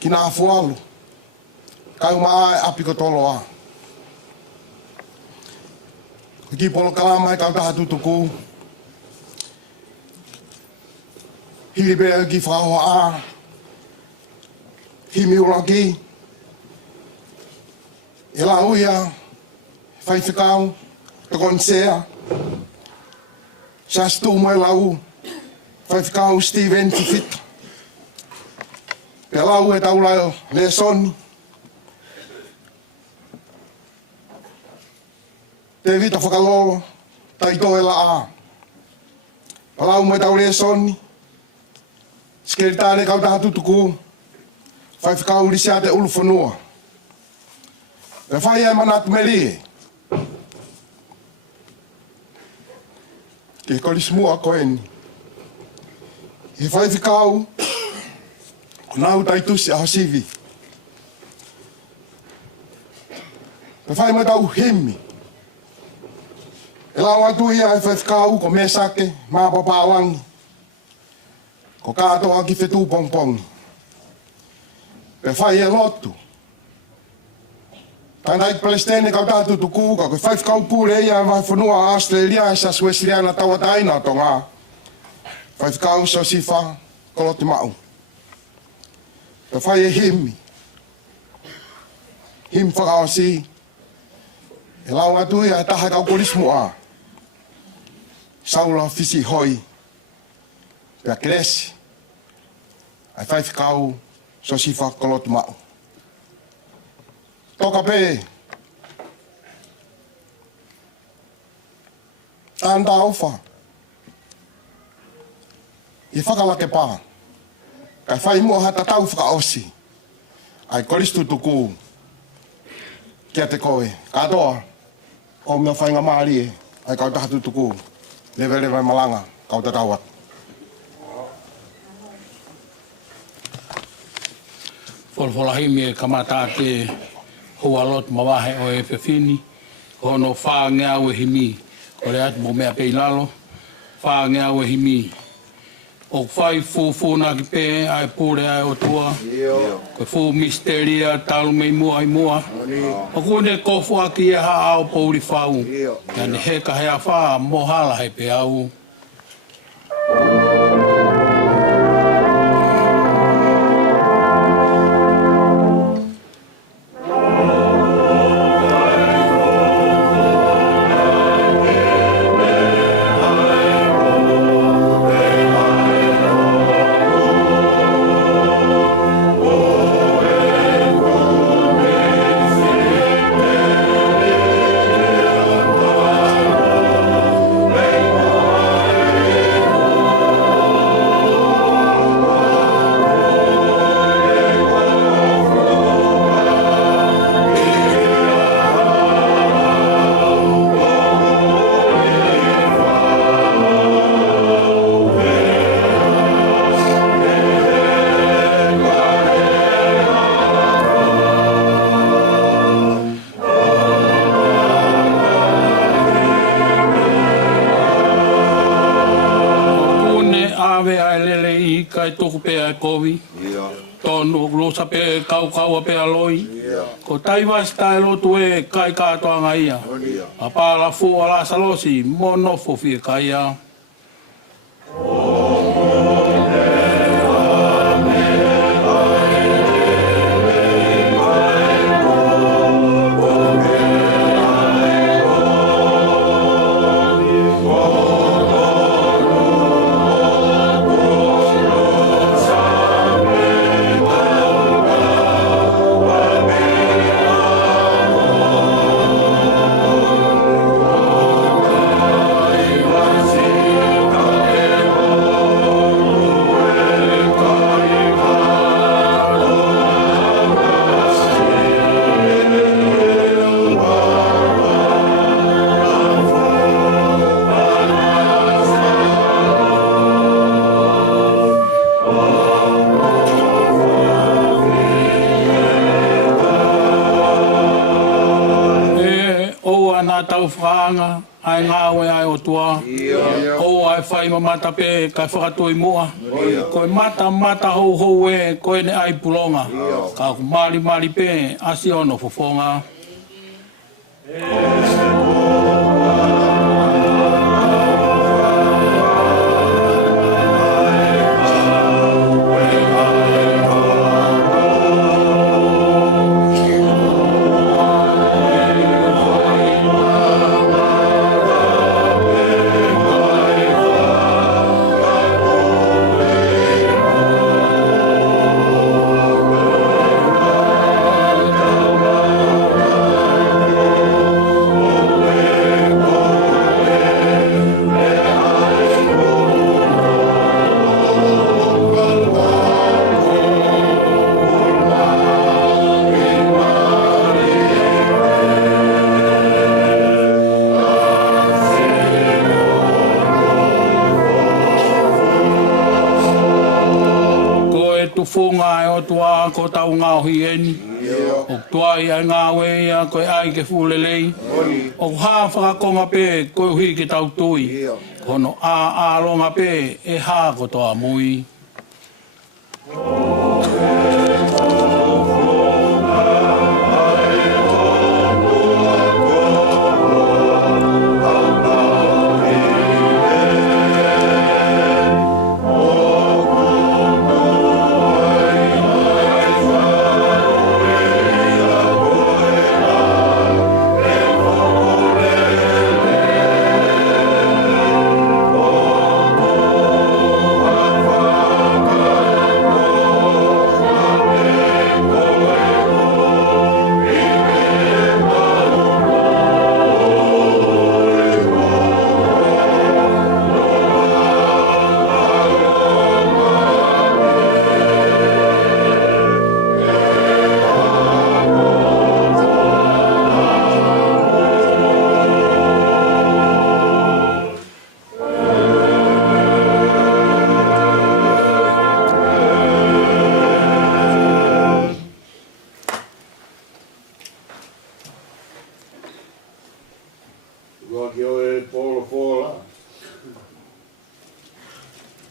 Ki nā fualu. Kau maa e api ko tolo a. Ki polo kalama e kau taha tutuku. Hiribe ki whakahoa a. Himi uraki. E la uia. Whai whikau. Te konsea. Sastu mo e lau. Whai whikau Steven Fifita. Pe lau e tau lao le soni. Te vita whakalolo. Taito e la a. Palau mo e tau le soni. Skeritare kau taha tutuku. Whai whikau risia te ulu whanua. E whai e manatu melie. Ke kolismua koeni. E whai whikau. Nau taitusi a hosivi. E whai mo tau himi. E lau atu ia e whai whikau ko me sake mā papawangi. Ko kātoa ki Fetu'u Pongipongi. Pe whai e lotu. Tānai Palestine kau tātu tuku ka ko whai whikau pūre ia e whai whanua Australia e sa Suesriana tawa taina o Tonga. Whai whikau so sifa koloti mau. Pe whai e himi. Himi whakaosi. E lau ngatu ia e taha kau kolismu a. Saula fisi hoi. Pe a klesi. Ai whai whikau so sifa koloti mau. Toka pe. Taani Taufa. I whakalake pā. Kai whai mua hata tau whakaosi. Ai koristu tuku. Kia te koe. Katoa. O mea whainga maari e. Ai kau tahatu tuku. Lewe malanga. Kau te tauat. Folfolahimi e kamata te hoalot mawahe o e pewhini. Hono whaangea ue himi. O le atu mo mea peilalo. Whaangea ue himi. O whai fūfūna ki pē ai pūre ai o tua. Koe fū misteria talu mei mua i mua. O kune kofu aki e ha au pouri whau. Kia ne heka hea wha mohala hei pe au. Kai toku pe ai kovi. Tonu losa pe kau pe aloi. Ko taiwasi tai lotu e kai katoanga ia. A pala fu ala salosi mono fofi kai ia. Tau whaanga, ai ngāwe ai o tua. O ai whai mamata pe, kai whakatui mua. Koe mata hou e, koe ne ai pulonga. Ka ku mari pe, asi ono fofonga. Funga e o tua ko tau ngāhi eni. O tua i ai ngāwe ia koe ai ke fulelei. O hā whakakonga pe koe hui ke tau tui. Kono a longa pe e hā ko toa mui.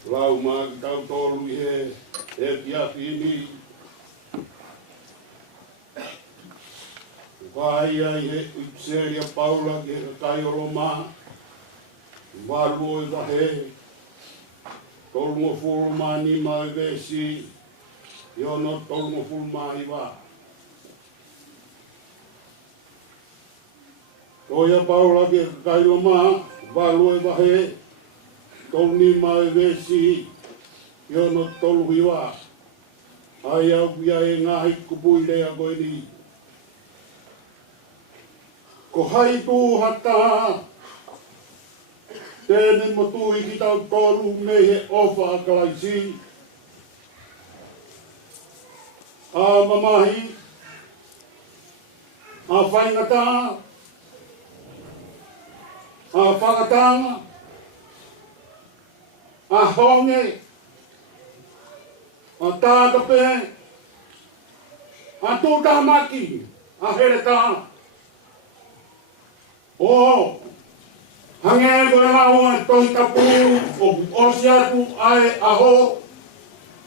lau mā ki tau tōlu i he ki api ni. Whai ai he Uipseria Paula ki he kai o Roma. Walu o i wahe. Tolu mo fulu mā ni mā i vesi. I ono tolu mo fulu mā i wā. Toia Paula ki he kai o Roma. Walu o i wahe. Tolu ni mā i vesi. I ono tolu i wā. Ai au kia e ngahi kupui rea koe ni. Ko hai tū hata, tēne mo tū i ki tau tolu me he ofa a kalaisi. A mamahi, a whaingata, a whakatanga, a honge, a tātape, a tūtamaki, a hereta. O, hange koe maua tohi tapu o osi atu ai aho,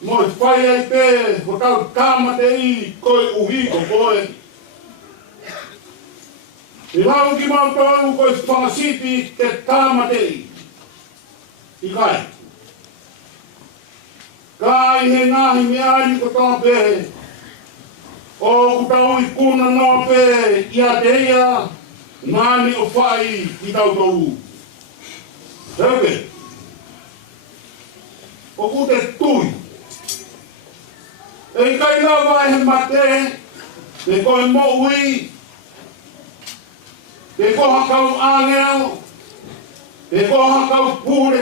mo i whai ai pē, ho tau tāmate i koe uhi ko koe. I lau ki mau tōru koe whangasiti te tāmate i kai. Kai he ngahi meari ko tō pē, o kutau i kuna no pē, ia te ia, Nani o whai i tau tolu. Tewe. O ku te tui. E kai lawa e he mate, te koe mo ui, te koha kau āngeo, te koha kau pūre,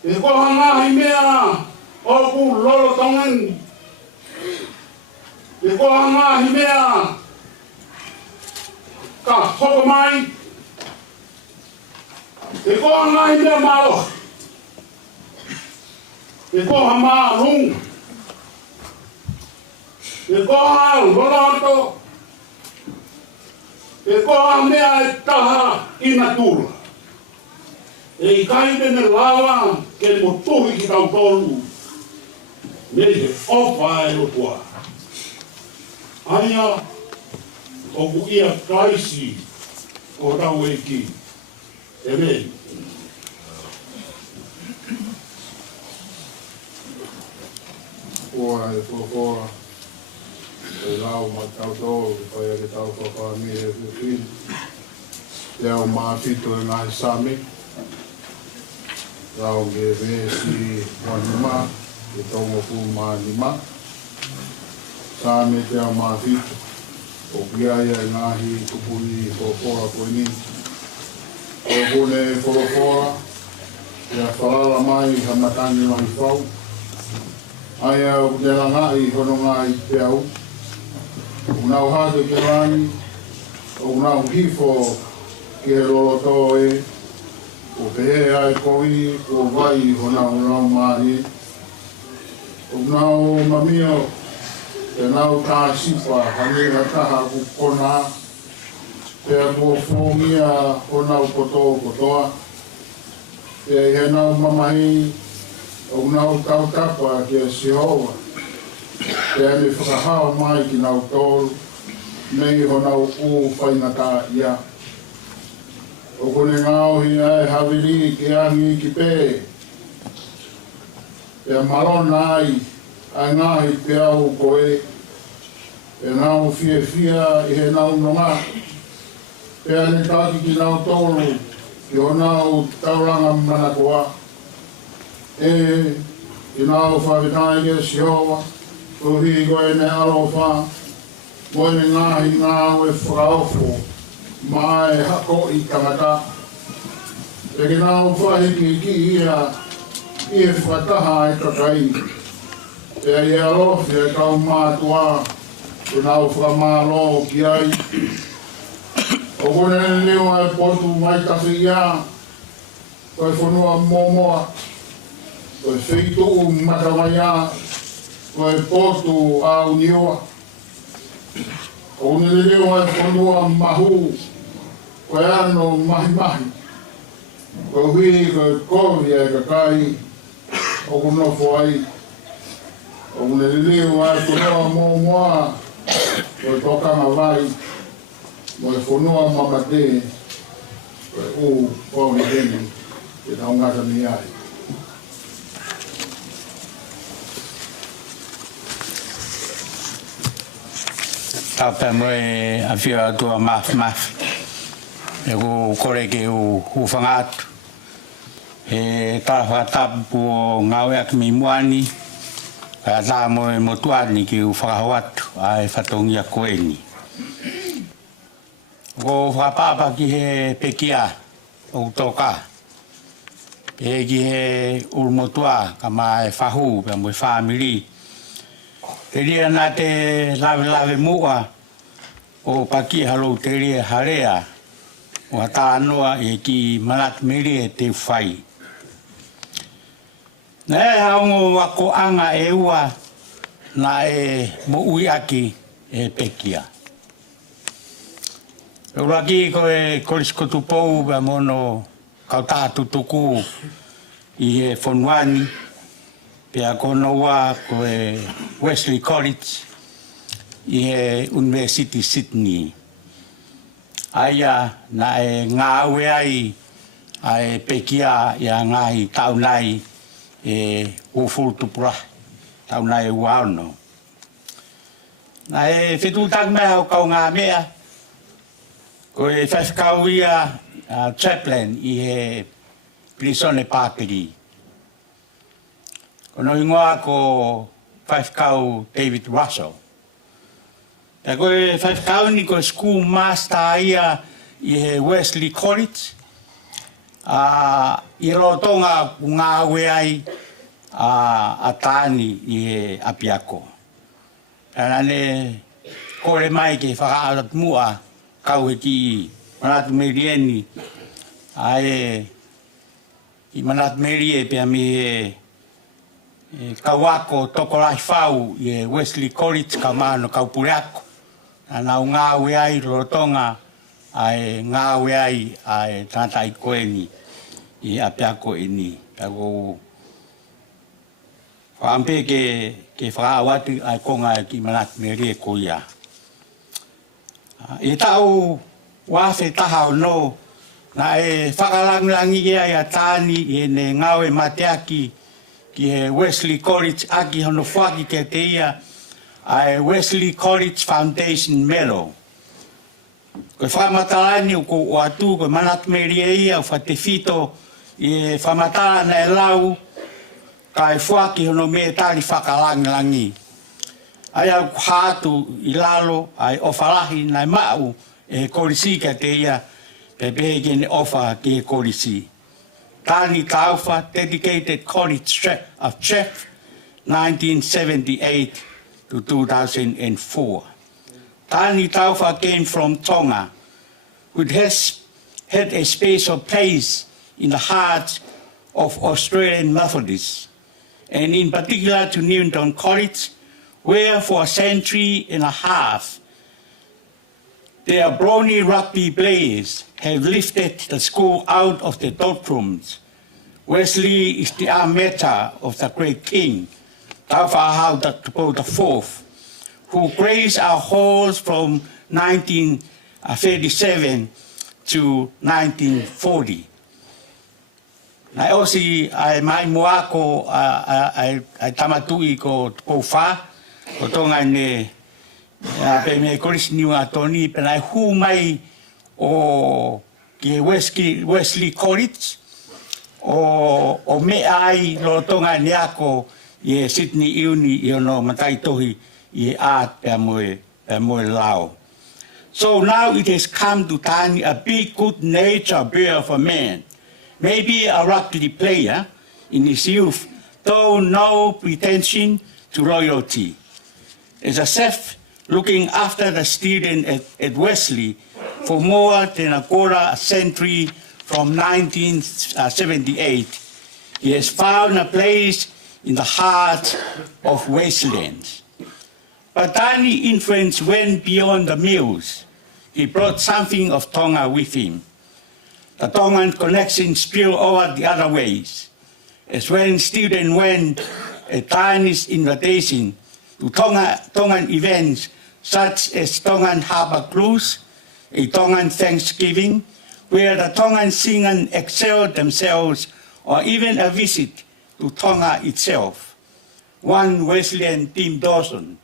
te koha ngahi mea, o ku lolo Tongan, te koha ngahi mea, ka hoko mai, te koha ngai mea malo, te koha maa rung, te koha loloto, te koha mea e taha ina tūra. E i kai tene lawa ke mo tuhi ki tau tolu, me he ofa e o tua. Aia, o ku ia kaisi o tau e ki. Amen. Ua e whakora, e lau ma tau tōru, pai ake tau whakami e whiwhin. Te au mā whito e ngahi same. Rau nge vesi wanima, e tonga pū mā nima. Same te au mā whito. O kiaia e ngahi kupuri whakora koe ni. O kone whakora, e a whalala mai hamatangi mai whau. Ai au te rangai hono ngai te au. O nau hake ke rani, o nau hifo ke rolo tō e. O pehe ai koi, o vai honau nau mahi. O nau mamio, te nau tā sipa, hangira taha ku kona. Te mua fōngia honau kotoa. Te he nau mamahi, o nau tautapa ki a Sihova. Te ane whakahao mai ki nau tōru, mei honau o whaingata ia. O kone ngāohi ai hawiri ki angi ki pē. Te marona ai ngahi te au koe. E nau fia i he nau nonga. Te ane tāki ki nau tōru, ki ho nau tauranga manakoa. I nau whawitai ke Sihova, uhi koe ne alofa, koe ne ngahi ngāo e whakaofo, mai hako i tangata. E ki nau whahiki ki ia, i e whakataha e kakai. E i alofi e kau mātua, e nau whakamālo ki ai. O kone leo e potu mai tawhi ia, koe whanua momoa, koe Fetu'u matamaya, koe potu au niua. O nileo e whanua mahu, koe ano mahi. Koe hui koe kovi e kakai, o kuno foi o nele wa kuno mo moa o toka mavai mo kuno mamate o o nele e da unga ni ai Tapa moe a fia tua maf. E ko kore ke u whangatu. E tawa tapu o ngawe ak mi muani. Ka tā moe motuani ki u whakahawatu ai whatongi a koeni. Ko whakapapa ki he pekia o toka. E ki he urmotua ka mai whahu pe moe whamiri. Te ria nā te lawe mua o paki halo te ria harea o hata anoa e ki manat meri e te whai. Nē haongo wako anga e ua na e mo ui aki e pekia. E uraki ko e koriskotu pou ba mono kautatu tuku i e whonuani. Pea kono wā ko e Wesley College i e University Sydney. Aia na e ngā aue ai a e pekia i a ngāhi taunai e ufurtupura, taunai uaono. Na e Fetu'u tak mea o kau ngā mea, ko e whawhikau ia chaplain i e Prisone Pakeri. Kono ingoa ko whawhikau David Russell. Pea koe whawhikau ni ko school master ia i he Wesley College. I rotonga ngā aue ai a Taani i he Apiako. Pea ne kore mai ke whakaarat mua kau he ki manatu merieni. Ai i manatu merie pea mi he kawako tokorai whau i Wesley College ka mano kaupureako. Nā ngā aue ai rotonga ai ngā aue ai ai tata i koeni i Apiako e ni. Pako whaampe ke whaawatu ai konga ki manat me ko ia. I tau wafe taha o no na e whakalangilangi ia i a Taani i ne ngawe mateaki ki he Wesley College aki hono whaki ke te ia ai Wesley College Foundation Medal. Koe whamatalani o ko o atu, koe manat meria ia o whatewhito i whamatala na e lau ka e whaki hono me tari whakalangilangi. Ai au hātu i lalo ai ofalahi nai mau e korisi ke te ia pepe kene ofa ke korisi. Taani Taufa Dedicated College of Chef 1978 to 2004. Taani Taufa came from Tongan, which has had a special place in the hearts of Australian Methodists, and in particular to Newton College, where for a century and a half, their brawny rugby players have lifted the school out of the doldrums. Wesley is the Ameta of the great king, Taufa IV, who graced our halls from 1937 to 1940. Nai osi ai mai moako ai tamatui ko wha, ko tonga ne pe me korisi niwa toni, pe nai hu mai o ki Wesley College, o me ai lo tonga ne ako i Sydney Uni i ono matai tohi i art pe moe lao. So now it has come to Taani, a big good nature bear of a man, maybe a rugby player in his youth, though no pretension to royalty. As a chef looking after the student at Wesley for more than a quarter century from 1978, he has found a place in the heart of wastelands. But Taani influence went beyond the meals. He brought something of Tonga with him. The Tongan connection spilled over the other ways. as when students went a Chinese invitation to Tongan events such as Tongan Harbour Cruise, a Tongan Thanksgiving, where the Tongan singers excelled themselves, or even a visit to Tonga itself. One Wesleyan, Tim Dawson,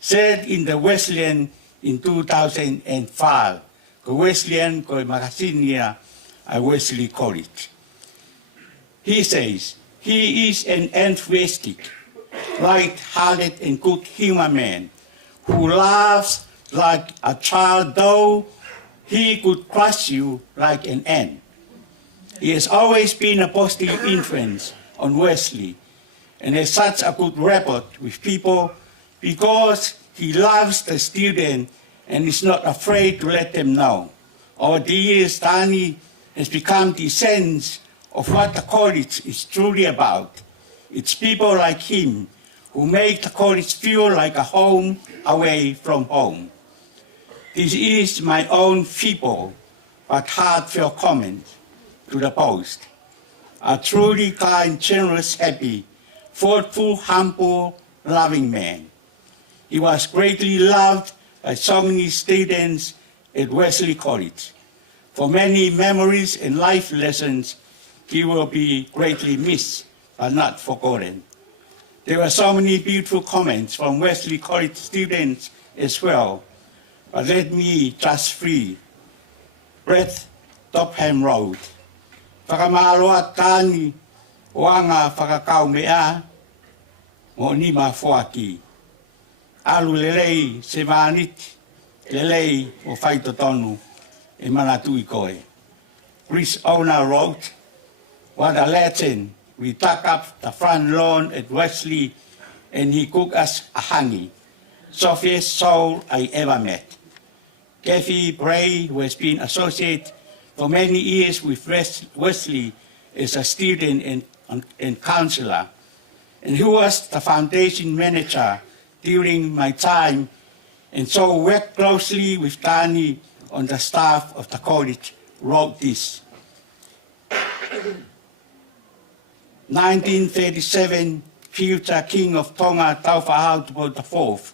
said in the Wesleyan in 2005, ko Wesleyan ko makasinia at Wesley College. He says, he is an enthusiastic, light-hearted and good human man who laughs like a child, though he could crush you like an ant. He has always been a positive influence on Wesley and has such a good rapport with people because he loves the student and is not afraid to let them know. Over the years, Taani has become the sense of what the college is truly about. It's people like him who make the college feel like a home away from home. This is my own feeble but heartfelt comment to the Post. A truly kind, generous, happy, thoughtful, humble, loving man. He was greatly loved by so many students at Wesley College. For many memories and life lessons, he will be greatly missed but not forgotten. There were so many beautiful comments from Wesley College students as well, but let me just read. Brett Topham Road. Whakamaloa Taani oanga whakakau mea mo nima whoaki. Alu lelei se manit, lelei o whaito tonu e manatui koe. Chris Owner wrote, what a legend. We tuck up the front lawn at Wesley and he cooked us a honey. Softest soul I ever met. Kathy Bray, who has been associated for many years with Wesley as a student and counselor, and who was the foundation manager during my time, and so worked closely with Taani on the staff of the college, wrote this. 1937, future King of Tonga Taufa IV,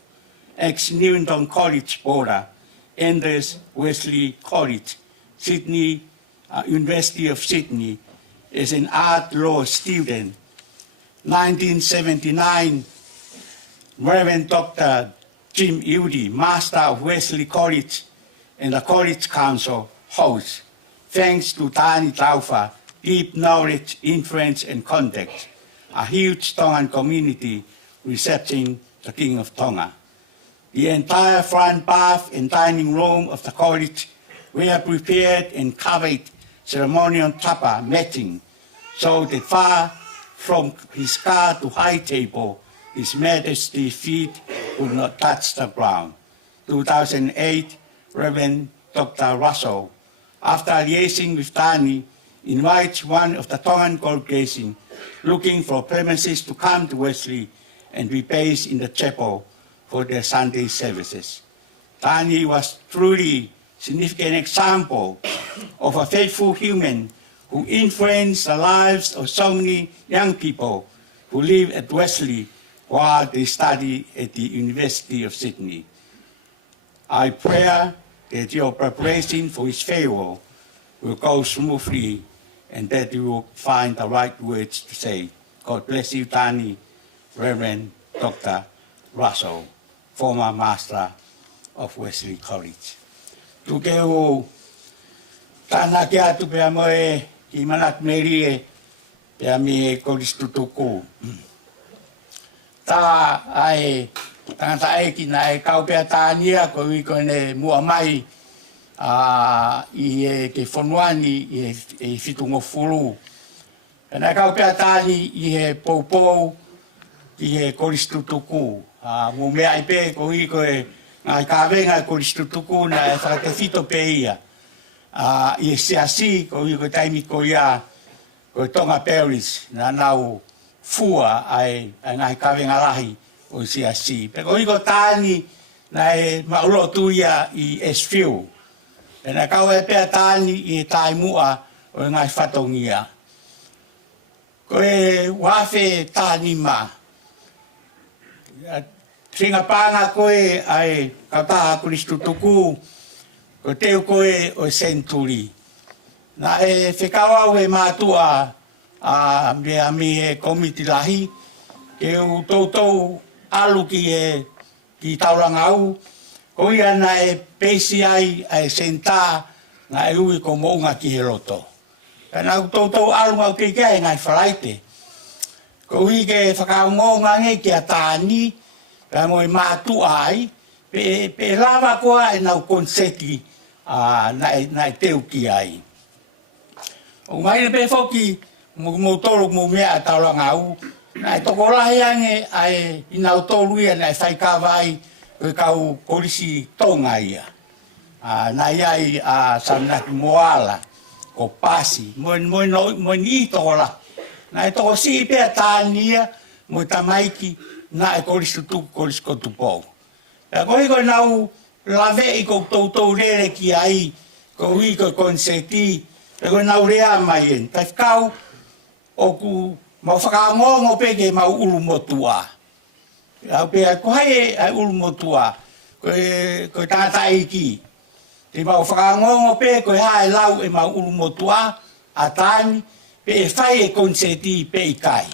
ex-Newington College boarder, enters Wesley College, Sydney, University of Sydney, as an art law student. 1979, Reverend Dr. Jim Udy, Master of Wesley College and the College Council, host. Thanks to Taani Taufa, deep knowledge, influence, and contact, a huge Tongan community recepting the King of Tonga. The entire front path and dining room of the college were prepared and covered ceremonial tapa matching, so that far from his car to high table, His Majesty's feet would not touch the ground. 2008, Reverend Dr. Russell, after liaising with Taani, invites one of the Tongan congregation looking for premises to come to Wesley and be based in the chapel for their Sunday services. Taani was truly a significant example of a faithful human who influenced the lives of so many young people who live at Wesley while they study at the University of Sydney. I pray that your preparation for his farewell will go smoothly and that you will find the right words to say. God bless you, Taani, Reverend Dr. Russell, former master of Wesley College. Tukeu tana ke atu pea moe ki manat merie pea mi koristutuku. Ta ai tangata ai ki na e kau pea Taania ko i kone mua mai i ke whanuani i whitungo furu. Pena kau pea Taani i he poupou i he koristutuku. Mo mea i pe ko i koe ngai kawenga koristutuku na e whakawhito pe ia. I e seasi ko i koe taimi ko ia koe Tonga Paris na nau fua ai ngai kawenga lahi o seasi. Pe ko i koe Taani na e maulotu ia i Esfiu. Pena kau e pea Taani i e taimua o ngai whatongia. koe wafe Taani ma. Tringa panga koe ai kataha Kristu tuku, ko teo koe o Century. Na e whekawau e mātua a mea mi e komiti lahi, ke u tautou alu ki taurangau, ko ia na e peisi ai senta na e ui ko mounga ki he loto. Kana u tautou alu ngau ke kia e ngai whalaite. Ko hui ke whakaungonga nge ki a Taani, ka mo e mātua ai, pe lava koa e nau konseti na e teu ki ai. O ngai pe foki mo tolo mo mea taurangau, na e toko lahi ange ai inau tolu ia na e whaikawai e kau polisi tonga ia. Na iai Samnaki Moala, ko pasi, mo ni toko la. Na e toko si pea Taania, mo tamaiki, na e kolisi tuku kolisi kotupou. E kohi koe nau lave i kou tautou rere ki ai, ko hui koe konseti, e koe nau rea mai en. Tai whakau, oku mau whakaongongo peke mau ulu motua. Au pea, ko hai e ulu motua, koe tangata iki. Te mau whakaongongo pe, koe hae lau e mau ulu motua, a Taani, pe e whai e konseti pe i kai.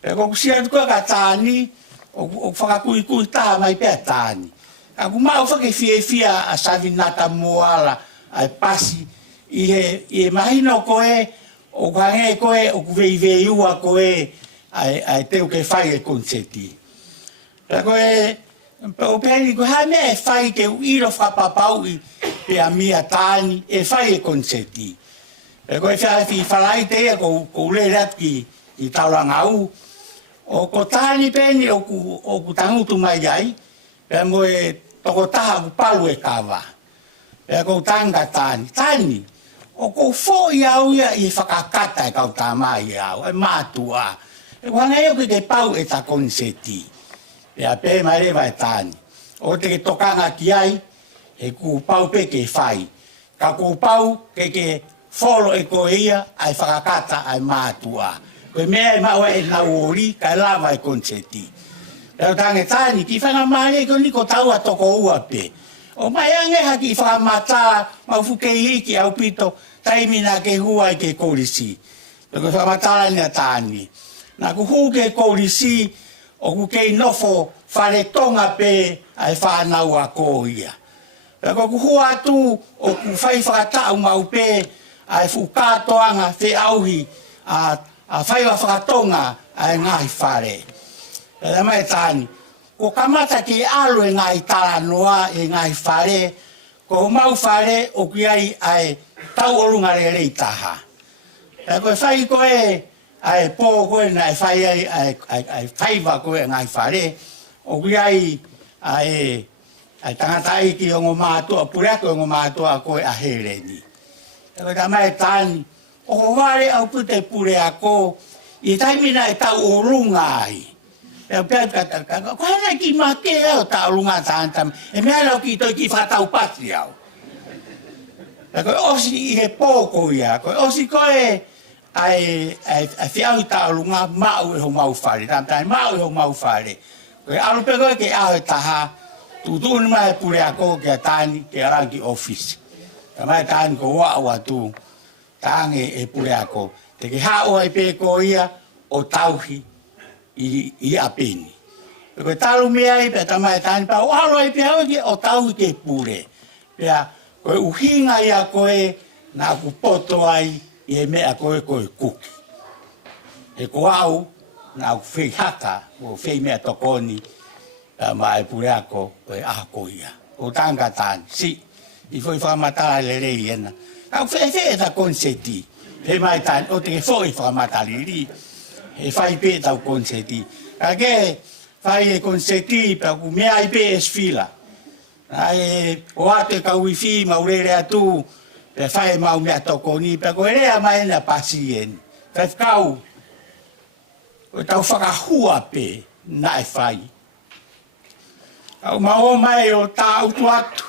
Pe koku sia koe ka Taani, o whakakui taha mai pe a Taani. Aku mau whakewhia a Savinata Moala, ai pasi, i he mahino koe, o kange koe, o kuwei ua koe, ai teo ke whai e konseti. Pe koe, o pēni koe hae mea e whai ke uiro whapapau i pe a mia Taani, e whai e konseti. Pe koe whi whalai te ea ko urerat ki taurangau, o ko Taani pēni o ku tangutu mai ai, pe mo e toko taha ku palu e kawa. Pe ko tanga Taani, o ko fo i au ia i whakakata e kau tamai au, e mātua. E wanga eo ke pau e ta konseti. Pe a pē mai rewa e Taani. O te ke tokanga ki ai, e ku pau pe ke whai. Ka ku pau ke folo e ko ia, ai whakakata ai mātua. Koe mea e maua e nau ori, ka lava e konseti. Pero tange Taani, ki whangamare ko niko tau a toko ua pe. O mai angeha ki whakamata, mau fukei ki au pito, taimina ke hua i ke korisi. Pero whakamatara ni a Taani. Na ku hu ke korisi, o ku kei nofo whare tonga pe, ai whanau a ko ia. Pero ku hua atu, o ku whai whakatau mau pe, ai fukatoanga whi auhi, a whaiwa whakatonga ai ngai whare. E mai Taani, ko kamata ki alo e ngai taranoa e ngai whare, ko mau whare o ki ai tau olunga rei taha. E koe whai koe, ai pō koe na e whai ai whaiwa koe ngai whare, o ki ai tangata iki o ngō mātua, pureako o ngō mātua koe a hereni. E koe tamai Taani, o ware au pute pure ako, i taimina e tau o runga ai. E pia kata, koe hana ki make au tau runga tāntam, e mea lau ki toi ki whatau pati au. E koe osi i he pōko ia, koe osi koe ai whiau i tau runga mau e ho mau whare, tāmtai mau e ho mau whare. Koe alupe koe ke au e taha, tūtūni mai pure ako ke a Taani, ke a rangi office. Ka mai Taani ko Ouau Apo. Tānge e pure ako. Te ke hao ai pe ko ia o tauhi i apeni. E koe talu mea i pe tamai Taani pa o halo ai pe o tauhi ke pure. Pea koe uhinga ia koe na ku poto ai i e mea koe kuki. E ko au na ku whei haka o whei mea tokoni mai pure ako koe ako ia. O tanga Taani. Si, i foi whamatara le rei ena. Au whee ta konseti. He mai Taani, o te ke fōi whakamatariri. He whai pē tau konseti. Ka ke whai e konseti, pa ku mea i pē e sfila. O ate kau i whi maurere atu, pe whai mau mea tokoni, pa ko rea mai na pasien. Whai whakau, o tau whakahua pē, na e whai. Au mao mai o tā utu atu.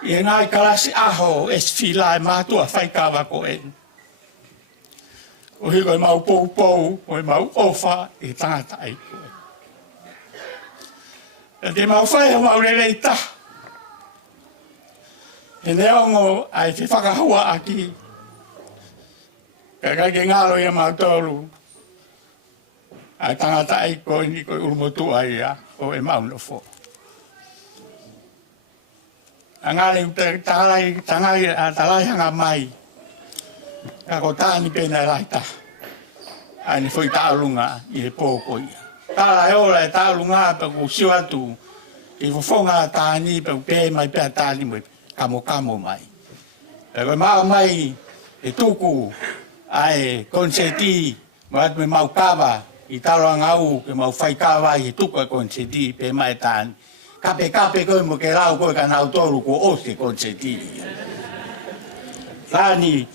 I ngai kalasi aho es fila e mātua whaikawa ko en. O hi koe mau pou, koe mau ofa e tangata ai koe. E te mau whai o mau rerei ta. E neongo ai te whakahua aki. Ka kai ke ngalo ia mau tolu. Ai tangata ai koe ni koe urumotu ai ia. O e mau no fo. Angale talai hanga mai. Ka ko Taani pena laita. Ai ni foi tālunga i le pōko ia. Tāla e ola e tālunga pa ku siu atu. I fofonga Taani pa ku pē mai pēa Taani mai kamo mai. E koe maa mai e tuku ai konseti ma atu me mau kawa i tālunga au ke mau whai kawa i tuku e konseti pē mai Taani. Kape koe mo ke rau koe ka nau toru ko ose konseti. Lani,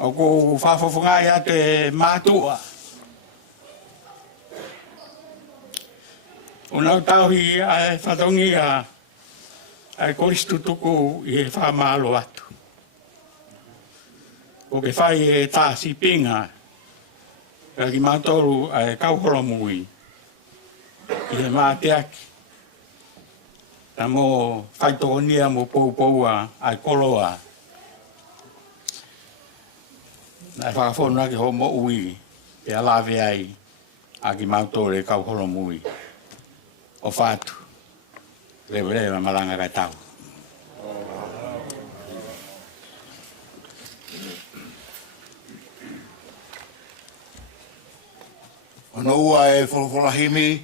o ko whafofongai a te mātua. O nau tauhi a whatongi a koristu tuku i e whamalo atu. O ke whai e tāsi pinga, ka ki mātoru a kauhoromui i e māteaki. Ta mo whaitonia mo poupoua ai koloa. Nai whakafona ki ho mo ui e alawe ai a ki mautore kau horomui o whātu. Lewe malanga kai tau. Ono ua e wholofola himi,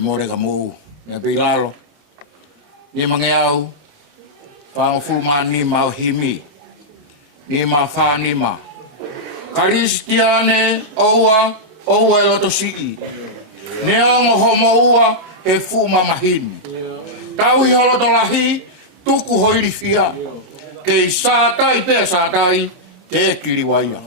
more ka mou. Nea pilalo, ni mangeau, whao fulmani mau himi, ni ma whanima. Karistiane oua e loto sii, neongo homo ua e fuma mahini. Tauhi holoto lahi, tuku hoiri fia, kei sātai pēa sātai, te kiriwaia.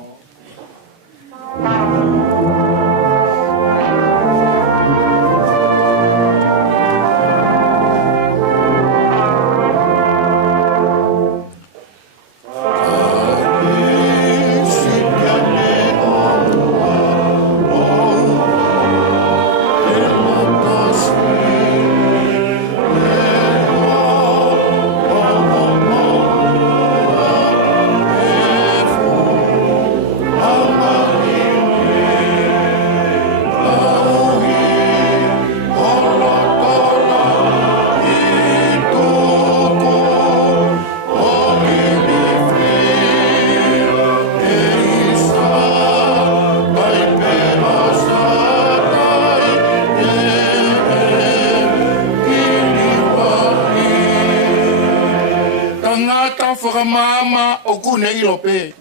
Mama o kune ilope.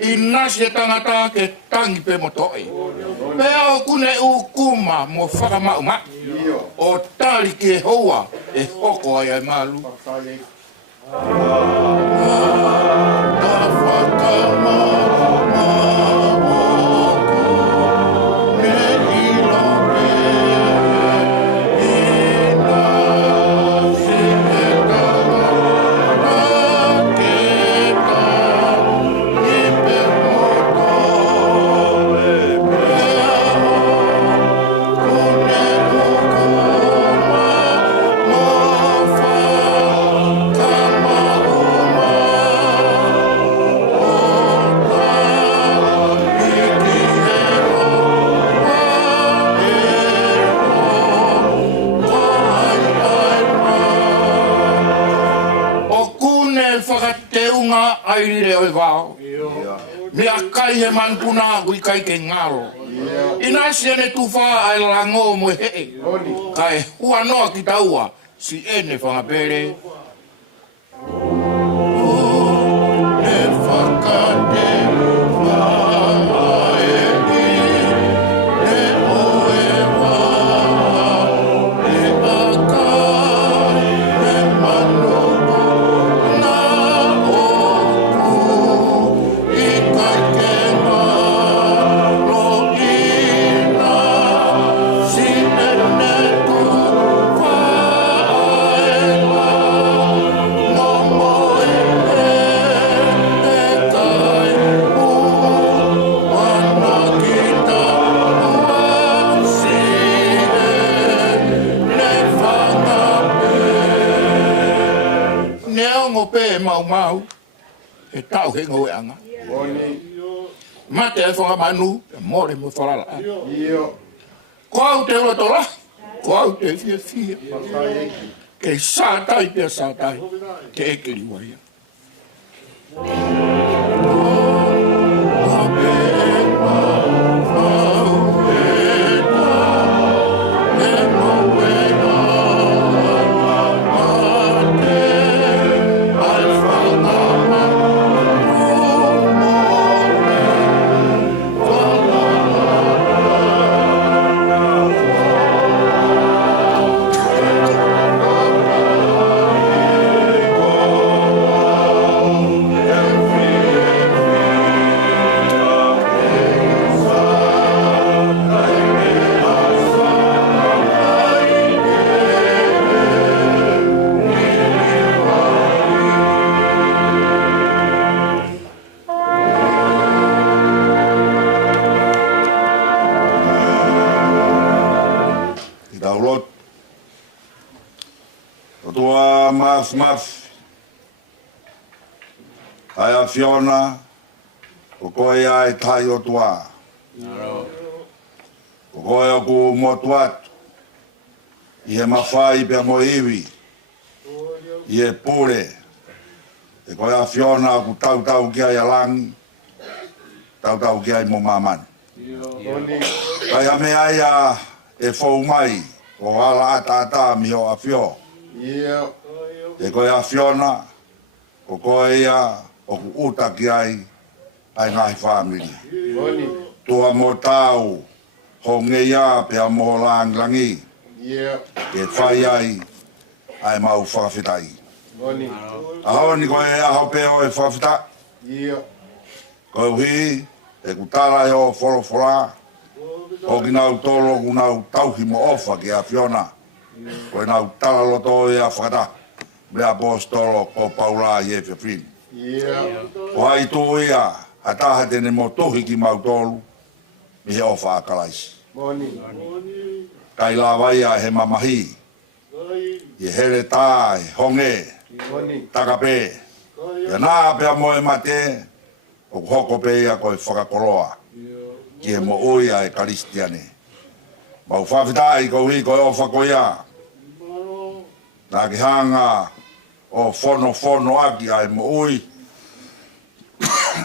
Inasi e tangata ke tangi pe motoi. Pea o kune ukuma mo whakamau ma. O tali ki e hoa e hoko ai ai malu. Aire oi vao. Me akai he manpuna hui kai ke ngaro. Ina siane tufa ai lango mo he. Kai hua noa ki taua si ene whangapere. tau he ngoe anga. Mate e whanga manu, more mo whalala. Ko au te rotola, ko au te fia fia. Ke sātai pia sātai, te ekeri waia. Maf. Aia Fiona, o koe ai tai o tua. O koe o ku motu atu. I he mawhai pia mo iwi. I he pure. E koe a Fiona ku tau ki ai alangi. Tau ki ai mo mamani. Kai ame ai a e fau mai. O ala ata mi o a Fio. E koe a Fiona, o koe ia, o ku uta ki ai ngai whamiri. Tua mo tau, ho ngeia pia mo langi. E whai ai mau whakawhitai. Aho ni koe aho peo e whakawhita. Koe uhi, e ku tala e o wholofora. O ki nau tolo, ku nau tauhi mo ofa ki a Fiona. Koe nau tala loto e a whakata. Mea apostolo o Paula i e whiawhini. O hai tō ia, hataha tene mo tohi ki mautolu, mi he ofa a kalaisi. Kai la waia he mamahi, i here tā, honge, takape, ia nā pia mo e mate, o hoko pe ia koe whakakoroa, ki he mo oia e karistiane. Mau whawhitai ko hui koe ofa ko ia, nā ki hanga o fono aki ai mo ui,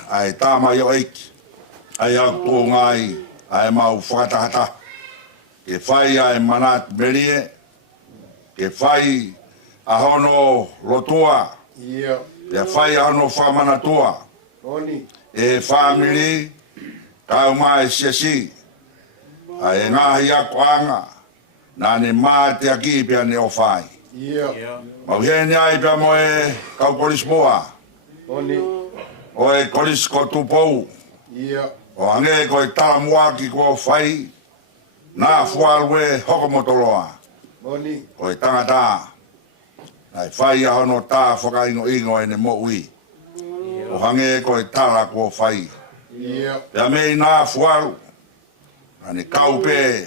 ai tāma i o eiki, ai au tō ngai, ai mau whakatahata, ke whai ai manat merie, ke whai ahono lotua, ke whai ahono whamanatua, e whamiri, kau mai siasi, ai ngahi ako anga, nane mate aki pia ne o whai. Mau hene ai pia mo e kau kolis moa. O e kolis ko tupou. O hange ko e tala mua ki ko whai. Nā fualwe hoko motoloa. O e tangata. Nai whai ahono tā whakaingo ingo e ne mo ui. O hange ko e tala ko whai. Pia mei nā fualu. Nane kaupe.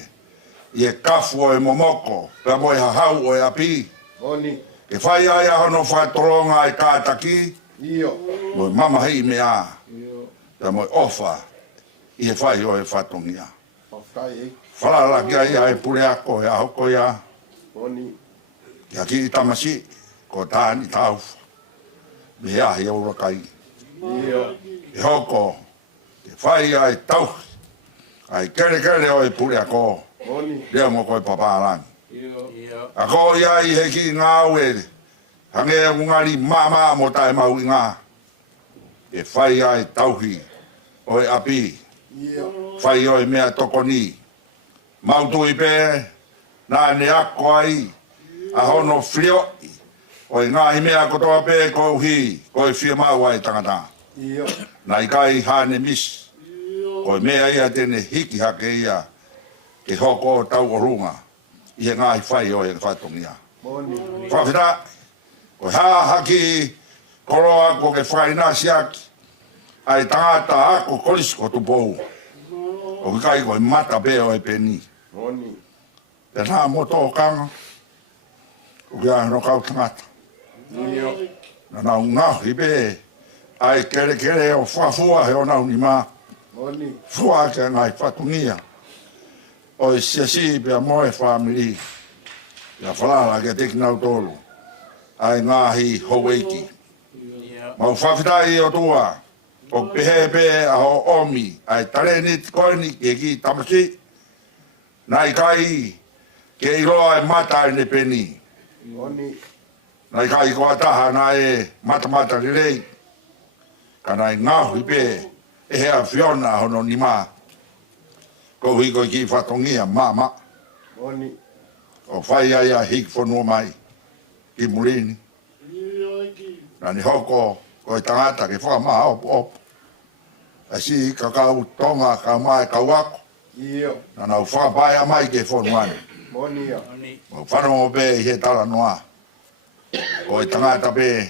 I e kafu o e momoko. Pia mo e hahau o e api. E whai ai ahono whaitoronga e kātaki, mo mama hei mea, te mo ofa, i e whai o e whatongia. Whalala ki ai ai pure ako e ahoko ia, ki a ki i tamasi, ko Taani Taufa, me ahi aura kai. E hoko, e whai ai tauhi, ai kere o e pure ako, lea mo koe paparangi. Ako ia i heki ngā ue, hange a ngari mama mo tae mau i ngā. E whai ai tauhi o e api, whai o e mea tokoni. Mautu i pē, nā ne ako ai, a hono whioi, o e ngā i mea kotoa pē ko uhi, ko e whia mau ai tangata. Nā i kai hane mis, o e mea ia tene hiki hake ia, ke hoko o tau o runga. I he ngai whai o e whaitongia. Whawhita, o haki, koroa ko ke whai nasi aki, ai tangata ako kolisko tupou. O ki kai ko e mata pe o e peni. Te nā moto o kanga, o ki ahano kau tangata. Na nā ungahi pe, ai kere o fua he ona unima. Oni. Fua ke ngai fatungia. O siasi pe moe family. Ya falala ke teknau tolu. Ai ngahi howeiki. Mau whawhitai o tua. O pehe a ho omi. Ai tare ni koini ke ki tamasi. Nai kai ke iroa e mata ne peni. Oni. Nai kai ko ataha na e mata rirei. Kana i ngahu i pe e hea Fiona hono ni ma. Ko hui ko ki whatongia mama. Oni. O whai ai a hik whanua mai. Ki murini. Nani hoko ko i tangata ke whamaha op. Asi kakau tonga ka mai ka wako. Iyo. Nana u whapai mai ke whanuane. Oni ya. O whanau be i he tala noa. Ko i tangata be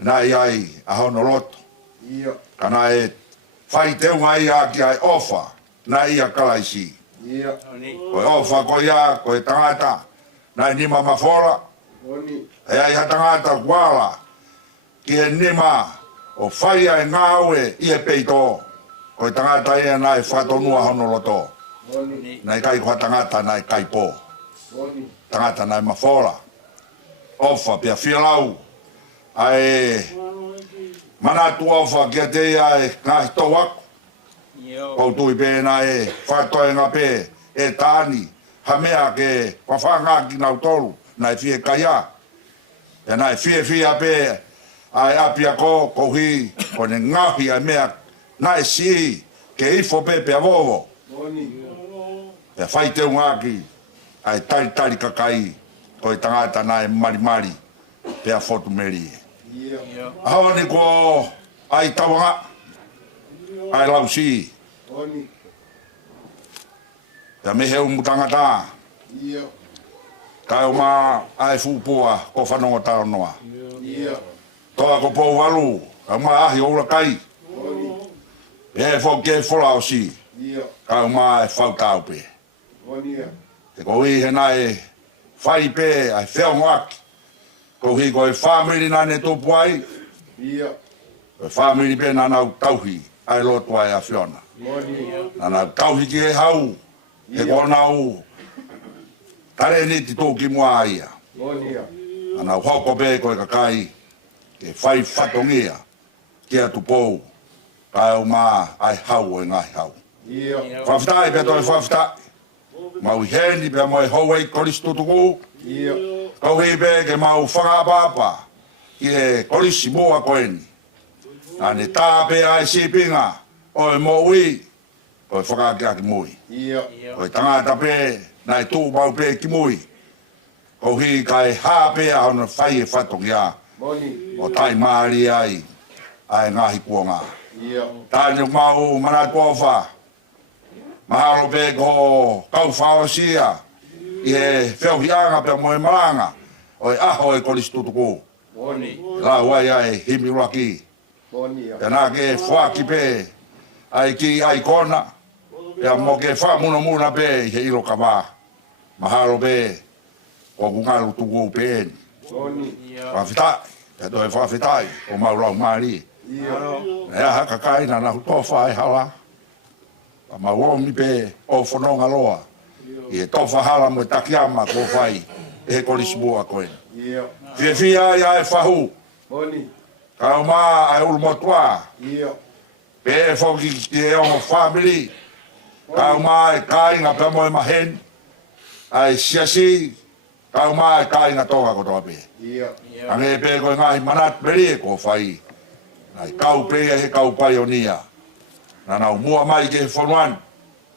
na ai a hono loto. Iyo. Kana e whai teo ngai a ki ai ofa na ia kalaisi. Iyo. Ko e ofa ko ia ko e tangata na nima mawhora. Oni. E ai ha tangata kuala ki e nima o whai ai ngāue i e peito. Ko e tangata ia na e whatonua hono loto. Oni. Na i kai kua tangata na i kai po. Oni. Tangata na i mawhora. Ofa pia whialau. Ai manatu ofa kia te ia e ngahi tau aku. Kau tui pēna e whatoe ngā pē e tāni. Ha mea ke whawhanga ki nau tolu. Na i whie kaia. E na i whie pē ai apia ko hi. Ko ne ngahi ai mea na e si ke ifo pē pia vovo. Oni. E whai teu ngāki ai tari kakai. Ko i tangata na e mari. Pea fotu meri. Iyo. Hao ni ko ai tawanga. Ai lausi. Oni. Pea mehe umutangata. Iyo. Kai o ma ai fupua ko whanonga tau noa. Iyo. Toa ko pou walu. Kai ma ahi oura kai. Oni. E fo ke fola o si. Iyo. Kai o ma e whau tau pe. Oni ya. E ko i he na e whai pe ai wheo ngaki. Ko hi ko e whamiri na ne topu ai. Iyo. E whamiri pe na nau tauhi. Ai lotu ai a Fiona. Oni. Na nau tauhi ki e hau. E ko nau tare ni ti tōki mua ia. Oni ya. Na nau hoko pe ko e kakai. Ke whai whatongia. Ki atu pou. Kai o ma ai hau e ngai hau. Iyo. Whawhitai pe toi whawhitai. Mau i hendi pe moi hauei korisi tutuku. Iyo. Kau hei pe ke mau whangapapa. Ki e korisi mua koeni. Na ne tā pe ai sipinga. O e mo ui. O e whakakea ki mui. Iyo. O e tangata pe. Na e tū mau pe ki mui. Kau hei kai hā pe a hona whai e whatongia. Oni. O tai maari ai. Ai ngahi kuonga. Iyo. Tāne mau manatu ofa. Mahalo pe ko kau whaosia. I e whewhianga pe moe maranga. O e aho e korisi tutuku. Oni. La wai ai himi uraki. Oni ya. E nā ke whaki pe. Ai ki ai kona. E mo ke wha muna pe i he ilo kama. Mahalo pe. O kungaru tuku pe eni. Oni. Whawhitai. E toi whawhitai. O maurau maari. Iyo. E aha kakai na nahu tofa e hala. A mauomi pe o whanonga loa. I e tofa hala mo e takiama ko whai. E he korisi mua koe. Iyo. Whia ai e whahu. Oni. Ka o mā ai ulu motua. Iyo. Pe e whoki ki e ongo family. Ka o mā e kāinga pe mo e mahen. Ai siasi. Ka o mā e kāinga toga kotoa pe. Iyo. Ange pe koe ngahi manat meri e ko whai. Ai kau pe e he kau pai o nia. Na nau mua mai ke whanuan.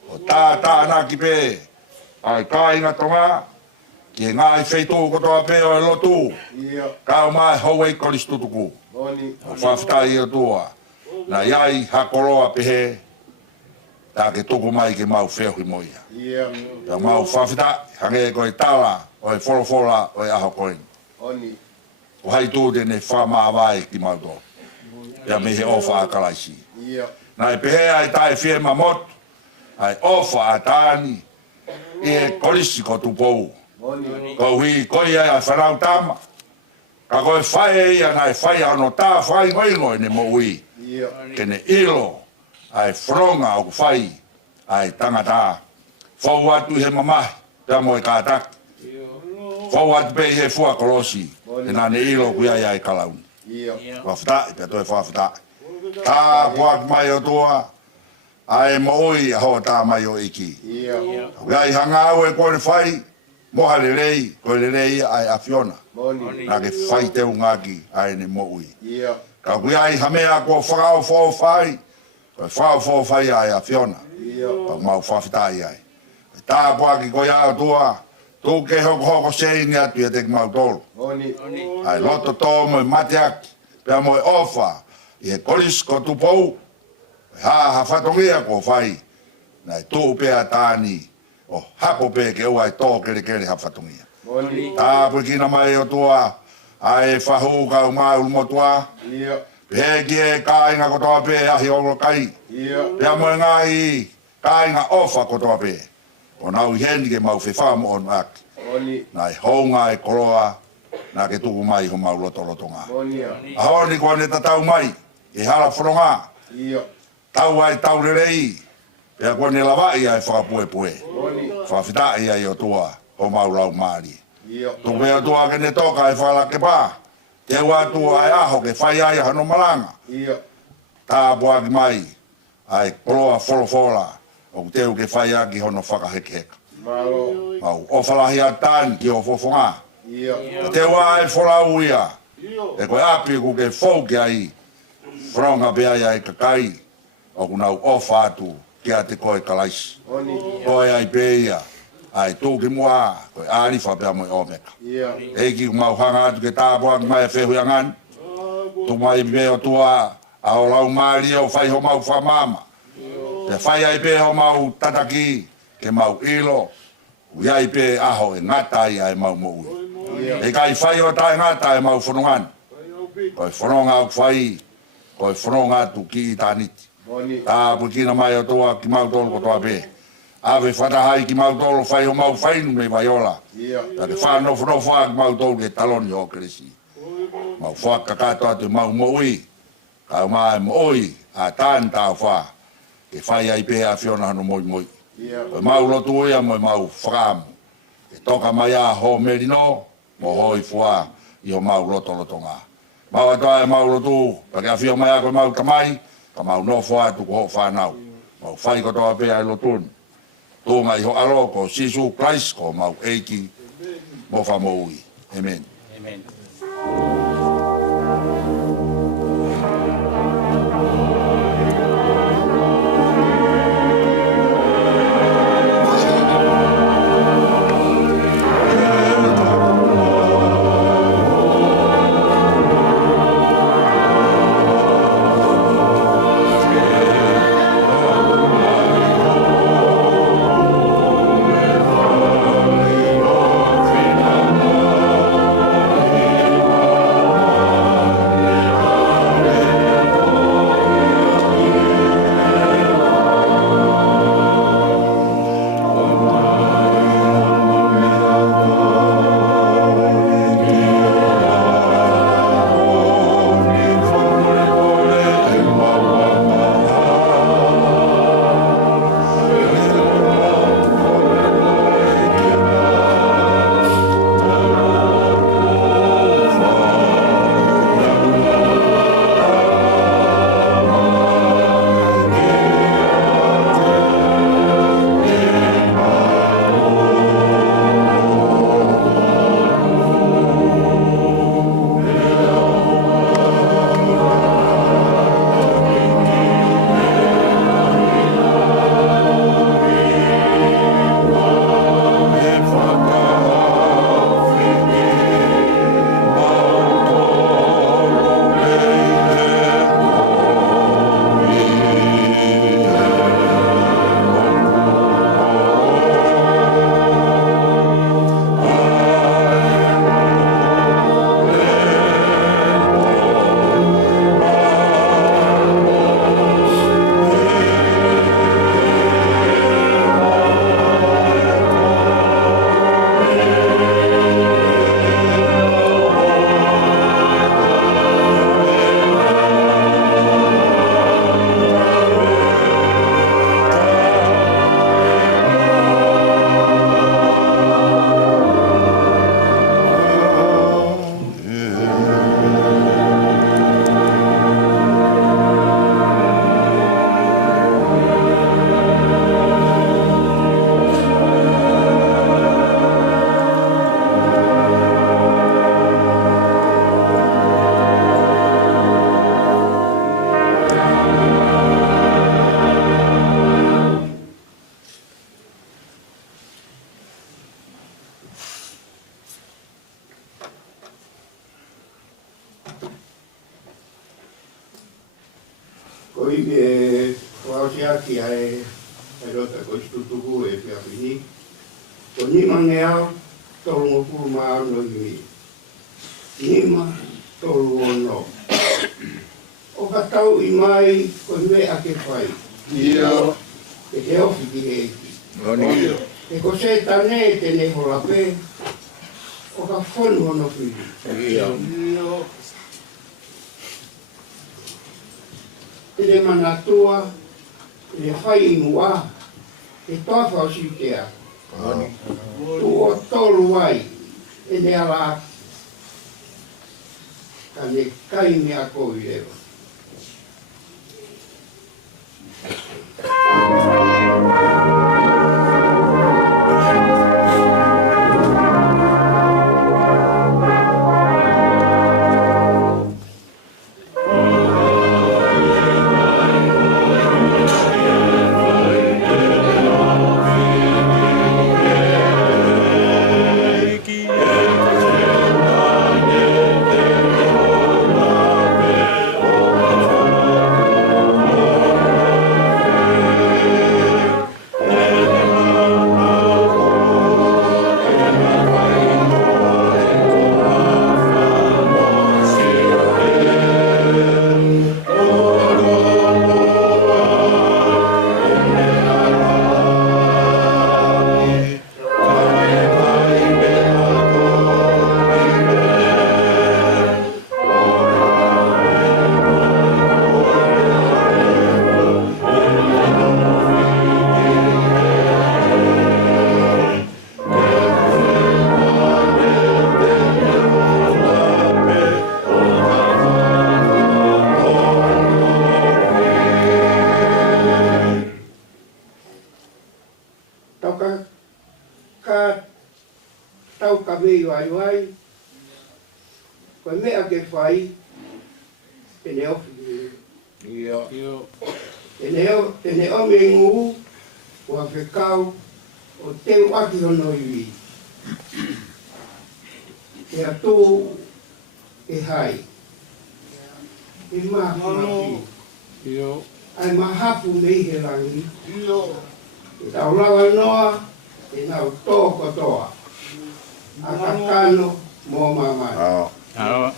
O tā na ki pe. Ai kāinga tonga. Ki ngā i Fetu'u kotoa pe o e lotu. Iyo. Ka o mā e hauei korisi tutuku. Oni. O whawhitai o tua. Na iai hakoroa pehe. Tā ke tuku mai ke mau wheohi moia. Iyo. Ka mau whawhitai. Hange koe tala. O e wholofola o e aho koen. Oni. O hai tūte ne whamāwai ki mau tō. Pea mehe ofa a kalaisi. Iyo. Na e pehe ai tae whie mamotu. Ai ofa a tāni. I e korisi ko tupou. Oni. Ko hui koi ai a whanau tama. Ka koe whae ia nai whae ano tā whae ngoingo ne mo ui. Kene ilo ai whronga o whae ai tangata. Whau atu he mamahi, pia mo e kātaki. Whau atu pei he fua kolosi, e nā ne ilo kuia ia e kalauni. Whawhitai, pia toi whawhitai. Tā puak mai o tua, ai mo ui a hoa tā mai o iki. Iai hanga au e kore whai, moha le rei, koe le rei ai a Fiona. Nā ke whai te ungaki ai ne mo ui. Ka iai hamea ko whakao whao whai, koe whao whai ai a Fiona. Pa mau whawhitai ai. Tā puaki koe au tua, tū ke hoko seini atu ia te mau tolu. Ai loto tō mo i mateaki, pia mo i ofa, i he kolis ko tupou, ha whatongia ko whai, nai tū pia tāni, o hapo pe ke ua i tō kere ha whatongia. Tā puikina mai o tua, ai whahu ka umai ulmotua, pe ki e kāinga ko toa pe ahi olo kai, pia mo i ngai kāinga ofa ko toa pe. O nau heni ke mau whewhamu on aki. Nai honga e koroa, nā ke tuku mai ho mau loto ngā. Ahoni kua ne tatau mai, e hala whanonga. Tau ai tau rerei, pia kua ne lawai ai whakapue. Whawhitai ai o tua, ho mau lau maari. Tu mea tua ke ne toka e whalake pā. Te watu ai aho ke whai ai hano malanga. Tā puaki mai, ai koroa wholofola. O teu ke whai aki hono whakahekeheka. Mau ofalahi a tāni ki o fofonga. Te wā e wholau ia. E koe api ku ke whauke ai. Whronga pe ai ai kakai. O kunau ofa atu ki a te koe kalaisi. Koe ai pe ia. Ai tūki mua. Koe ārifa pia mo i omeka. Eiki ku mau hanga atu ke tāpuaki mai e whehuiangan. Tu mai me o tua a o lau maari o whai ho mau whamama. Te whai ai pe ho mau tataki, ke mau ilo, iai pe aho e ngatai ai mau moui. E kai whai o tai ngata e mau whanongan. Koe whanonga o whai, koe whanonga tu ki i tāniti. Tā pukina mai o toa ki mau tolo ko toa pe. Awe whatahai ki mau tolo whai o mau whainu me vaiola. Ta te whanofo whaa ki mau tolo ke taloni o keresi. Mau whaka katoa te mau moui. Kau mai moui a Taani Taufa. Ke whai ai pe a Fiona hano moi moi. Koe mau lotu ia moi mau whakamu. E toka mai a ho merino, mo hoi fua i ho mau loto ngā. Mau atoa e mau lotu, pake a Fiona mai a koe mau kamai, ka mau no fua tu ko ho whanau. Mau whai kotoa pe a lotun. Tōnga i ho alo ko Sisu Christ ko mau eiki mo whamoui. Amen. Amen. Amen. sia ki ai rota ko tutuku e pia pini. Ko ni mangeao tolu ngopu ma no ni. Nima tolu ono. O ka tau i mai ko me ake whai. Ia. E te ofi ki he eki. Ia. E ko se tane te ne hola pe. O ka whonu hono whiri. Ia. Te re manatua, te re whai inua, te toa si tea. Tu o tolu ai, e ne ala ka ne kai mea kou i rewa. Oh,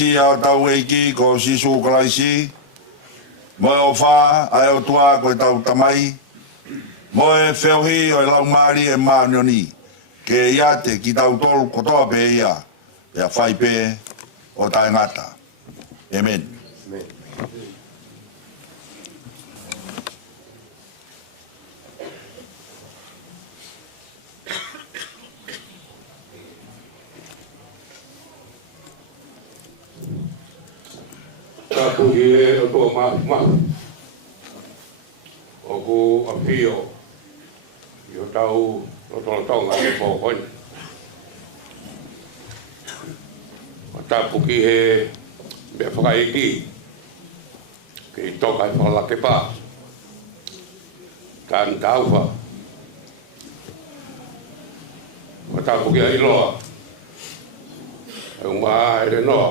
si au tau eiki ko sisu kalaisi. Mo o wha ai o tua ko tau tamai. Mo e whewhi o lau maari e maanioni. Ke ia te ki tau tolu kotoa pe ia. Pea whai pe o tae ngata. Amen. Amen. Tapu e o tō mahu. O ku a pio. I o tau o tōna tonga e pōkoni. O tapu ki he mea whakaiki. Ke i toka i whakalake pā. Taani Taufa. O tapu ki a iloa. E umaa e re noa.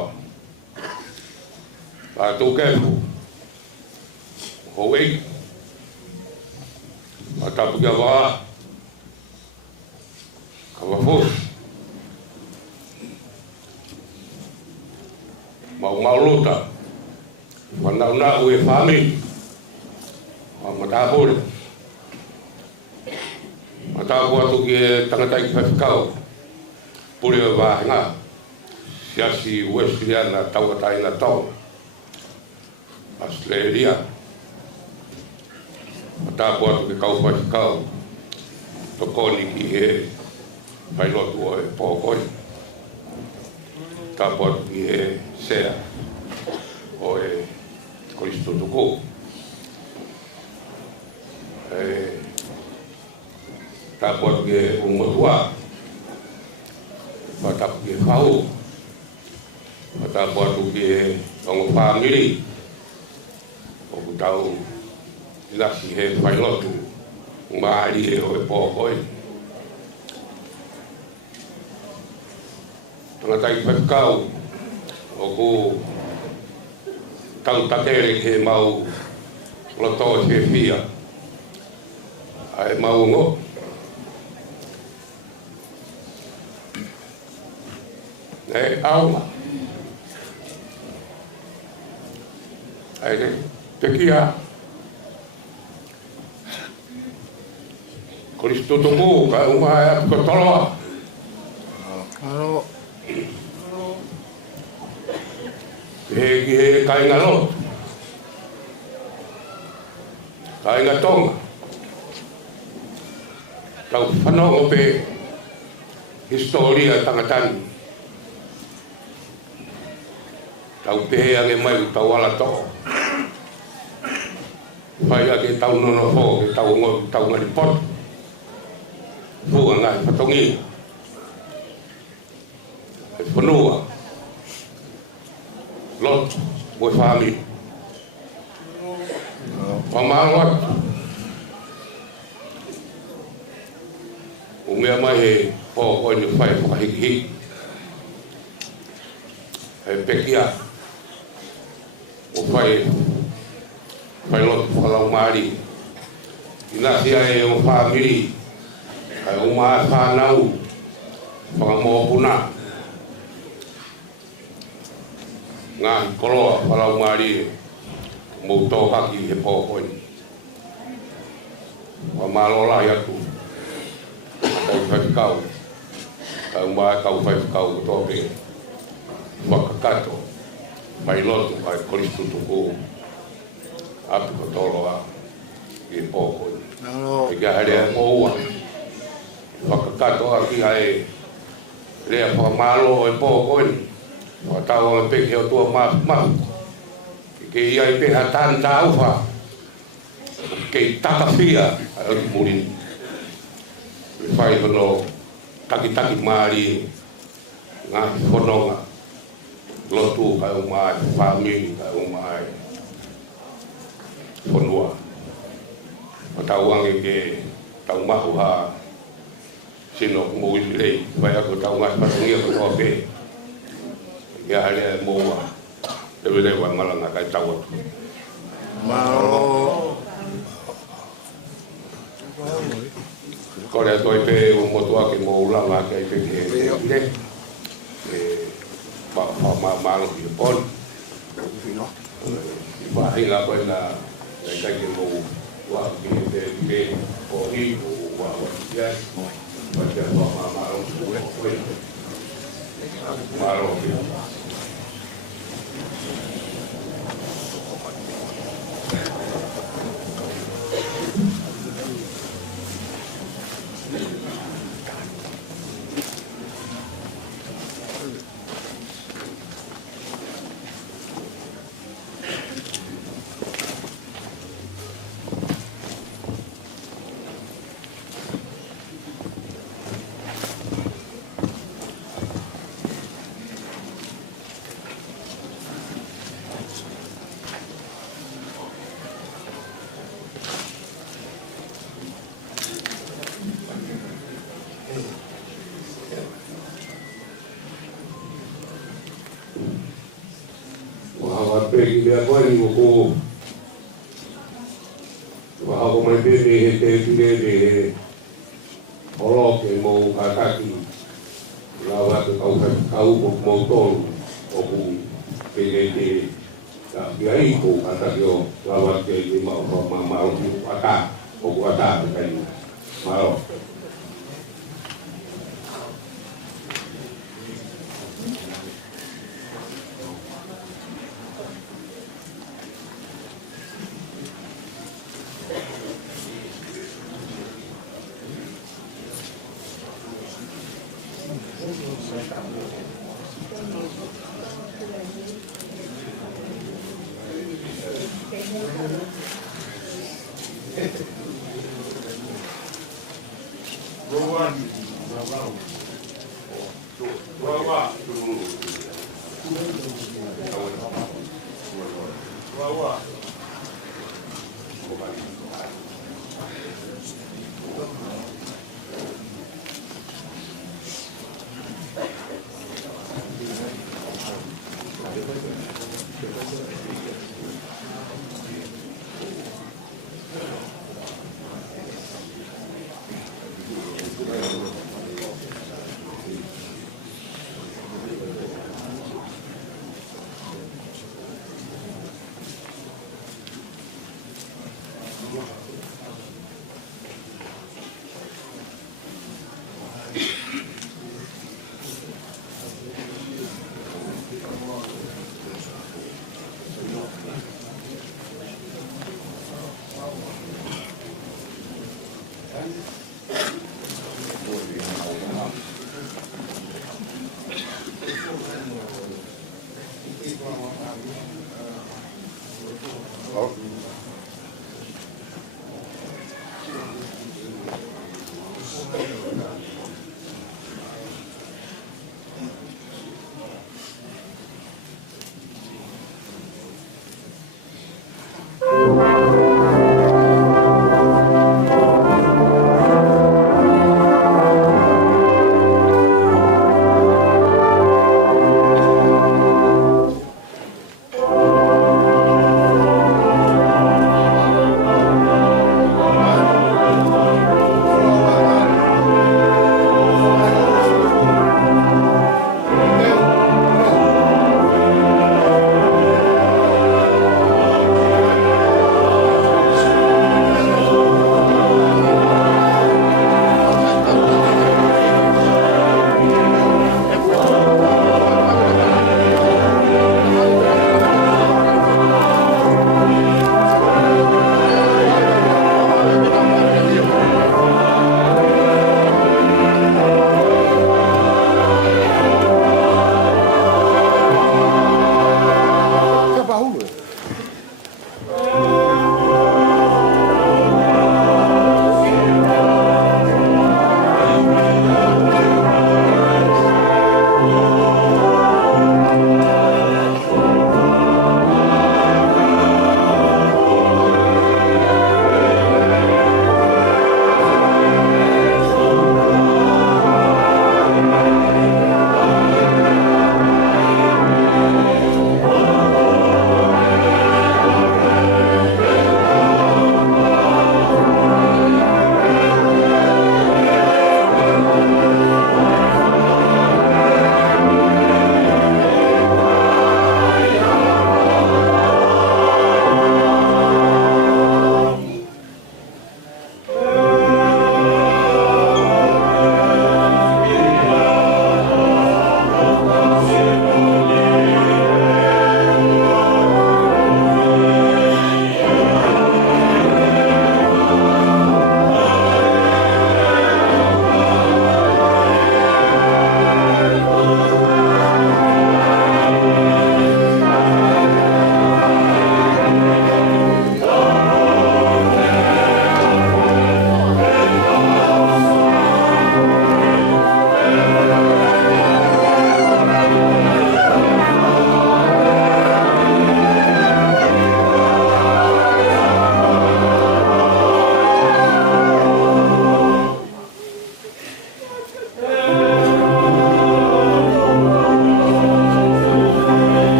A tō kefu, ho ei, a tapu kia wā, ka wafos, maulota, wanaunau e whami, a matapore, matapu atu ki e tangatai ki whawhikau, pure e wāhenga, siasi Wesleyan tauatai na Tongan. Australia. Matapu atu ke kau whakikau. Tokoni ki he whailotu o e pōkoi. Matapu atu ki he sea o e Kristo tuku. Matapu atu ki he umatua. Matapu ki he whau. Matapu atu ki he ongo whamiri. O tau lasi he whailotu maari e o e pōkoi. Tangatai whakau o ku tau tatere he mau loto he whia. Ai mau ngo. E auma. Ai ne. Te kia Kristo tuku ka umaya ko toloa. Alo. He kai ngalo. Kai ngatong. Tau whanau pe historia tangatani. Tau pe ane mai tau ala to. Pai ake tau nono ho, ke tau ngari pot. Fua ngai patongi. E whanua. Lot, ue whami. Whamāngat. O mea mai he pōkoi ni whai whakahiki. He pekia. O whai Whailotu whakalau maari. Ina sia e o whamiri. Kai o maa whanau. Whakamōpuna. Ngā koloa whalau maari. Mou tō haki he pōkoi. Whamalola i atu. Kai whaikau. Kai o maa kau whaikau tōpe. Whakakato. Whailotu kai Kristo tuku. Api ko toloa i pōkoi. E kia haere moua. Whakakato aki hae rea whakamalo e pōkoi. Whakatau ame peke o tua mahu. Ke ia i peha Taani Taufa. Ke takawhia ai o murini. E whai hono taki maari ngā whanonga. Lotu kai o mai, whamiri kai o mai. Whanua. O tau ange ke tau mahu ha sino mui rei. Vai ako tau ngai patungia ko toa pe. Ia haere moua. Te wile wai malanga kai tau atu. Mao. Kore atoi pe o motua ke mo ulanga ke pe ke. malo di pon ba ai la ko la kai ke mo wa ki de o hi wa ya ba ke malo malo pegi dia poi ko wa ko mai be te de olo ke mo kakaki la wa ko kau mo tol o ku pe ta biai ko kata yo la wa ke ma o ata o ku ata kai malo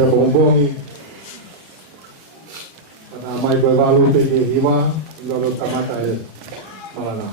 ia Pongipongi. Ana mai koe walu te ki hiwa, lolo tamata e malana.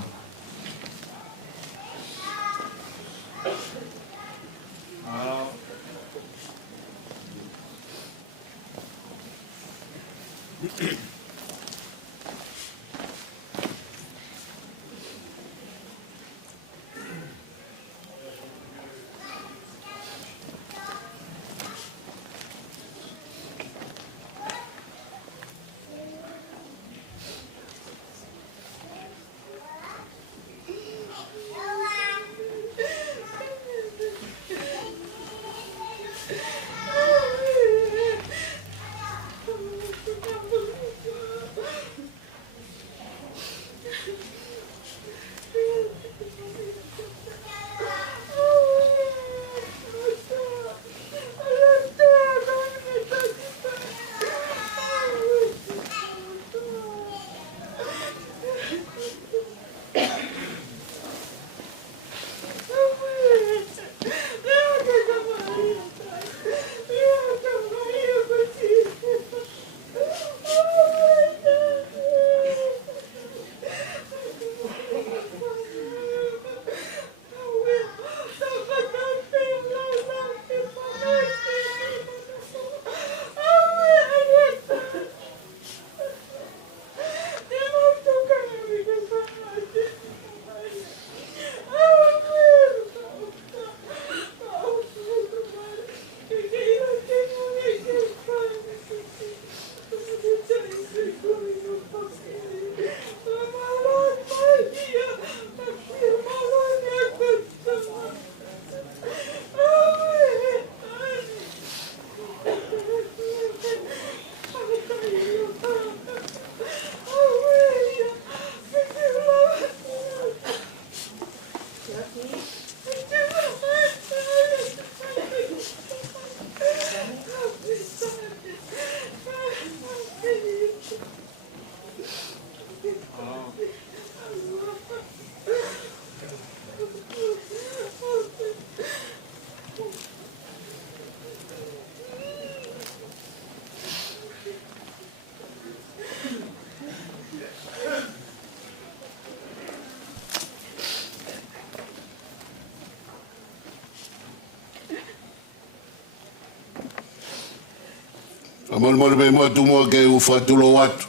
Mole me mo tu mo ke u fatulo watu.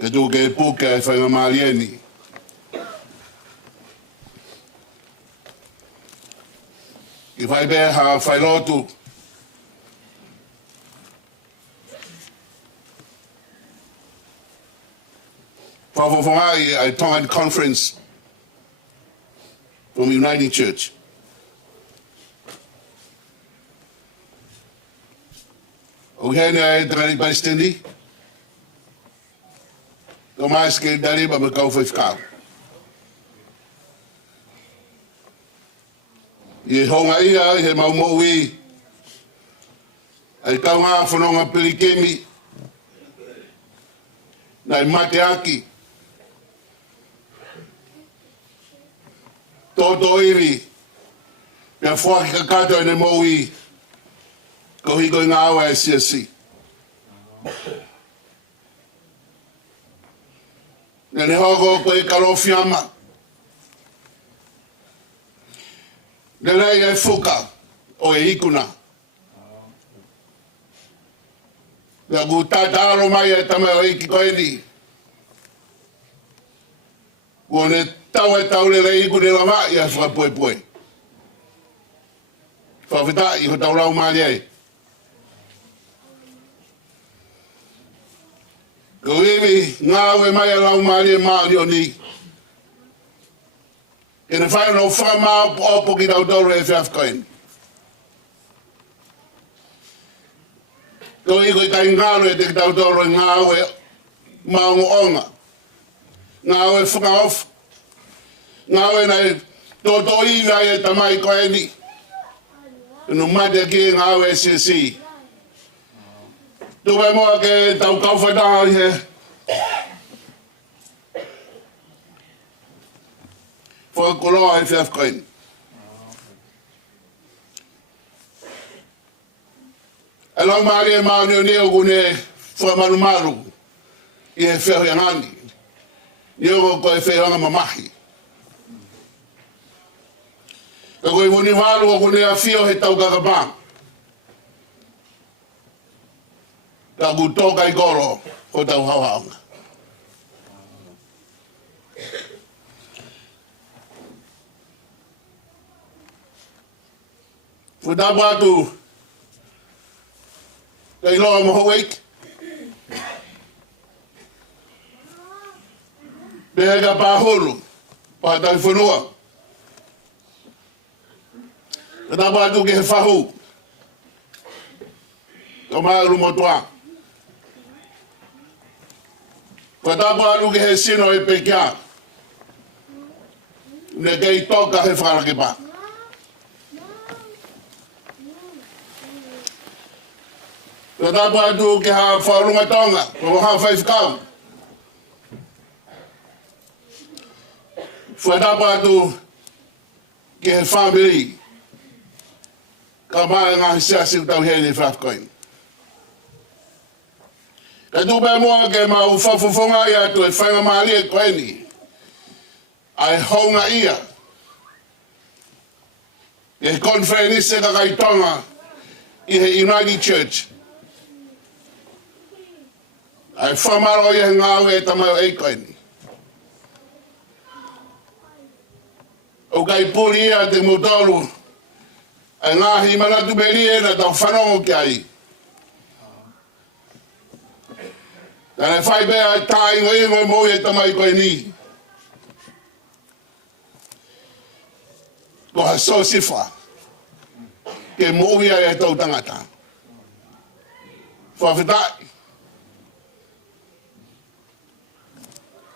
E tu ke puke e whainga maalieni. I whai bea ha whailotu. Whawhawhai a Tongan conference from Uniting Church. O hene ai tangani Palestini. Ko mais ke dali ba me kau whaifkau. I honga ia he mau i. Ai kau ngā whanonga pilikemi. Nai mate aki. Toto iri. Pia whaki kakato ene mau i. Ko hiko ngā awa e siasi. Nene hoko koe karofi ama. Nerei e whuka o e ikuna. Nea ku tata aro mai e tame o iki koe ni. Kone tau e taure le ikune la mai e whaka poe poe. Whawhita i ho tau rau maari e. Ko iwi ngā ue mai a lau maari e maari o ni. E ne whai no whama opo ki tau toro e whiafkoen. Ko i koe kai ngāro e te ki tau toro e ngā ue maungo onga. Ngā ue whakaof. Ngā ue nei toto iwi ai e tamai koe ni. E no mate ki ngā ue si. Tuwe moa ke tau kauwhataha i he. Whakakoloa e whiafkoen. E lau maari e maani o neo kune fua manu maru. I e wheo i angani. Neo ko e wheo anga mamahi. E koe wuni walu o kune a whio he tau kakapang. Ka kutoka i koro o tau hauhaunga. Futapu atu ka iloa moho weik. Behe ka pāhulu pa tau whanua. Futapu atu ke he whahu. Ka mauru motua. Futapu atu ke he sino e pekia. Ne kei toka he wharakipa. Futapu atu ke ha whaurunga tonga. Ko ha whaifkau. Futapu atu ke he family. Ka maa ngā siasi utau hene whafkoin. Ka tupe mua ke mau whafufunga ia tu e whainga maali e koeni. Ai honga ia. E konferenise ka kai tonga i he United Church. Ai whamaro ia ngāwe e tamau e koeni. O kai puri ia te motoru. Ai ngahi manatu beri e na tau whanongo ki ai. Tane whai bea ai tā ingo ingo moi e tamai koe ni. Ko ha so sifa. Ke moi ai e tau tangata. Whawhitai.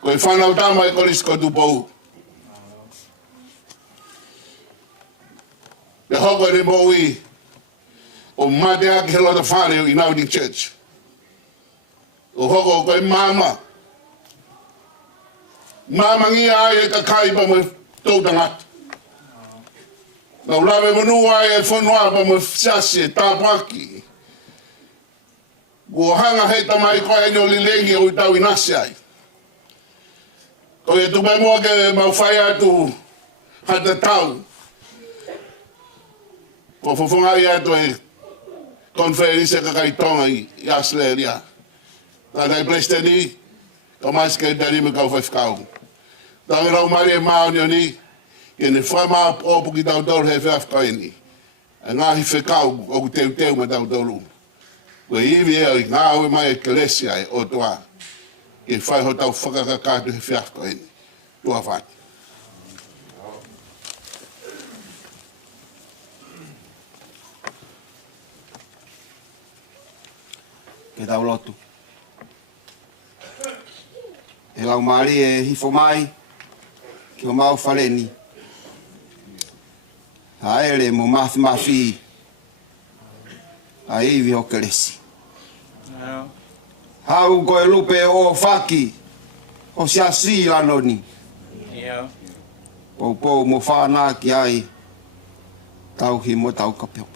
Koe whanau tamai korisko tupou. Te hoko e moi o matea ki he lota whare o United Church. O hoko koe mama. Mama ngia ai e kakai pa mo tau tangata. Nau lawe manua ai e whanua pa mo siasi e tāpaki. Kua hanga hei tamai koe ni o lilengi o i tau inasi ai. Ko e tupe mua ke mau whai atu hata tau. Ko whawhungai atu e konferense kakai tonga i Australia. Tādai pleste ni, ka maiske tari me kau whaifkau. Tāngi rau mari e maoni o ni, ke ne whaima opu ki tau tolu he whaifkau ni. E ngahi whekau o ku teu teu ma tau tolu. Ko iwi e i ngāwe mai e kelesia e o toa. Ke whaiho tau whakakakatu he whaifkau ni. Tua whati. Ke tau lotu. E lau maari e hifo mai, ki o mau whareni. Ha ere mo mafi, a iwi o keresi. Hau koe lupe o whaki, o siasi lanoni. Pou mo whanā ki ai, tau hi mo tau kapeo.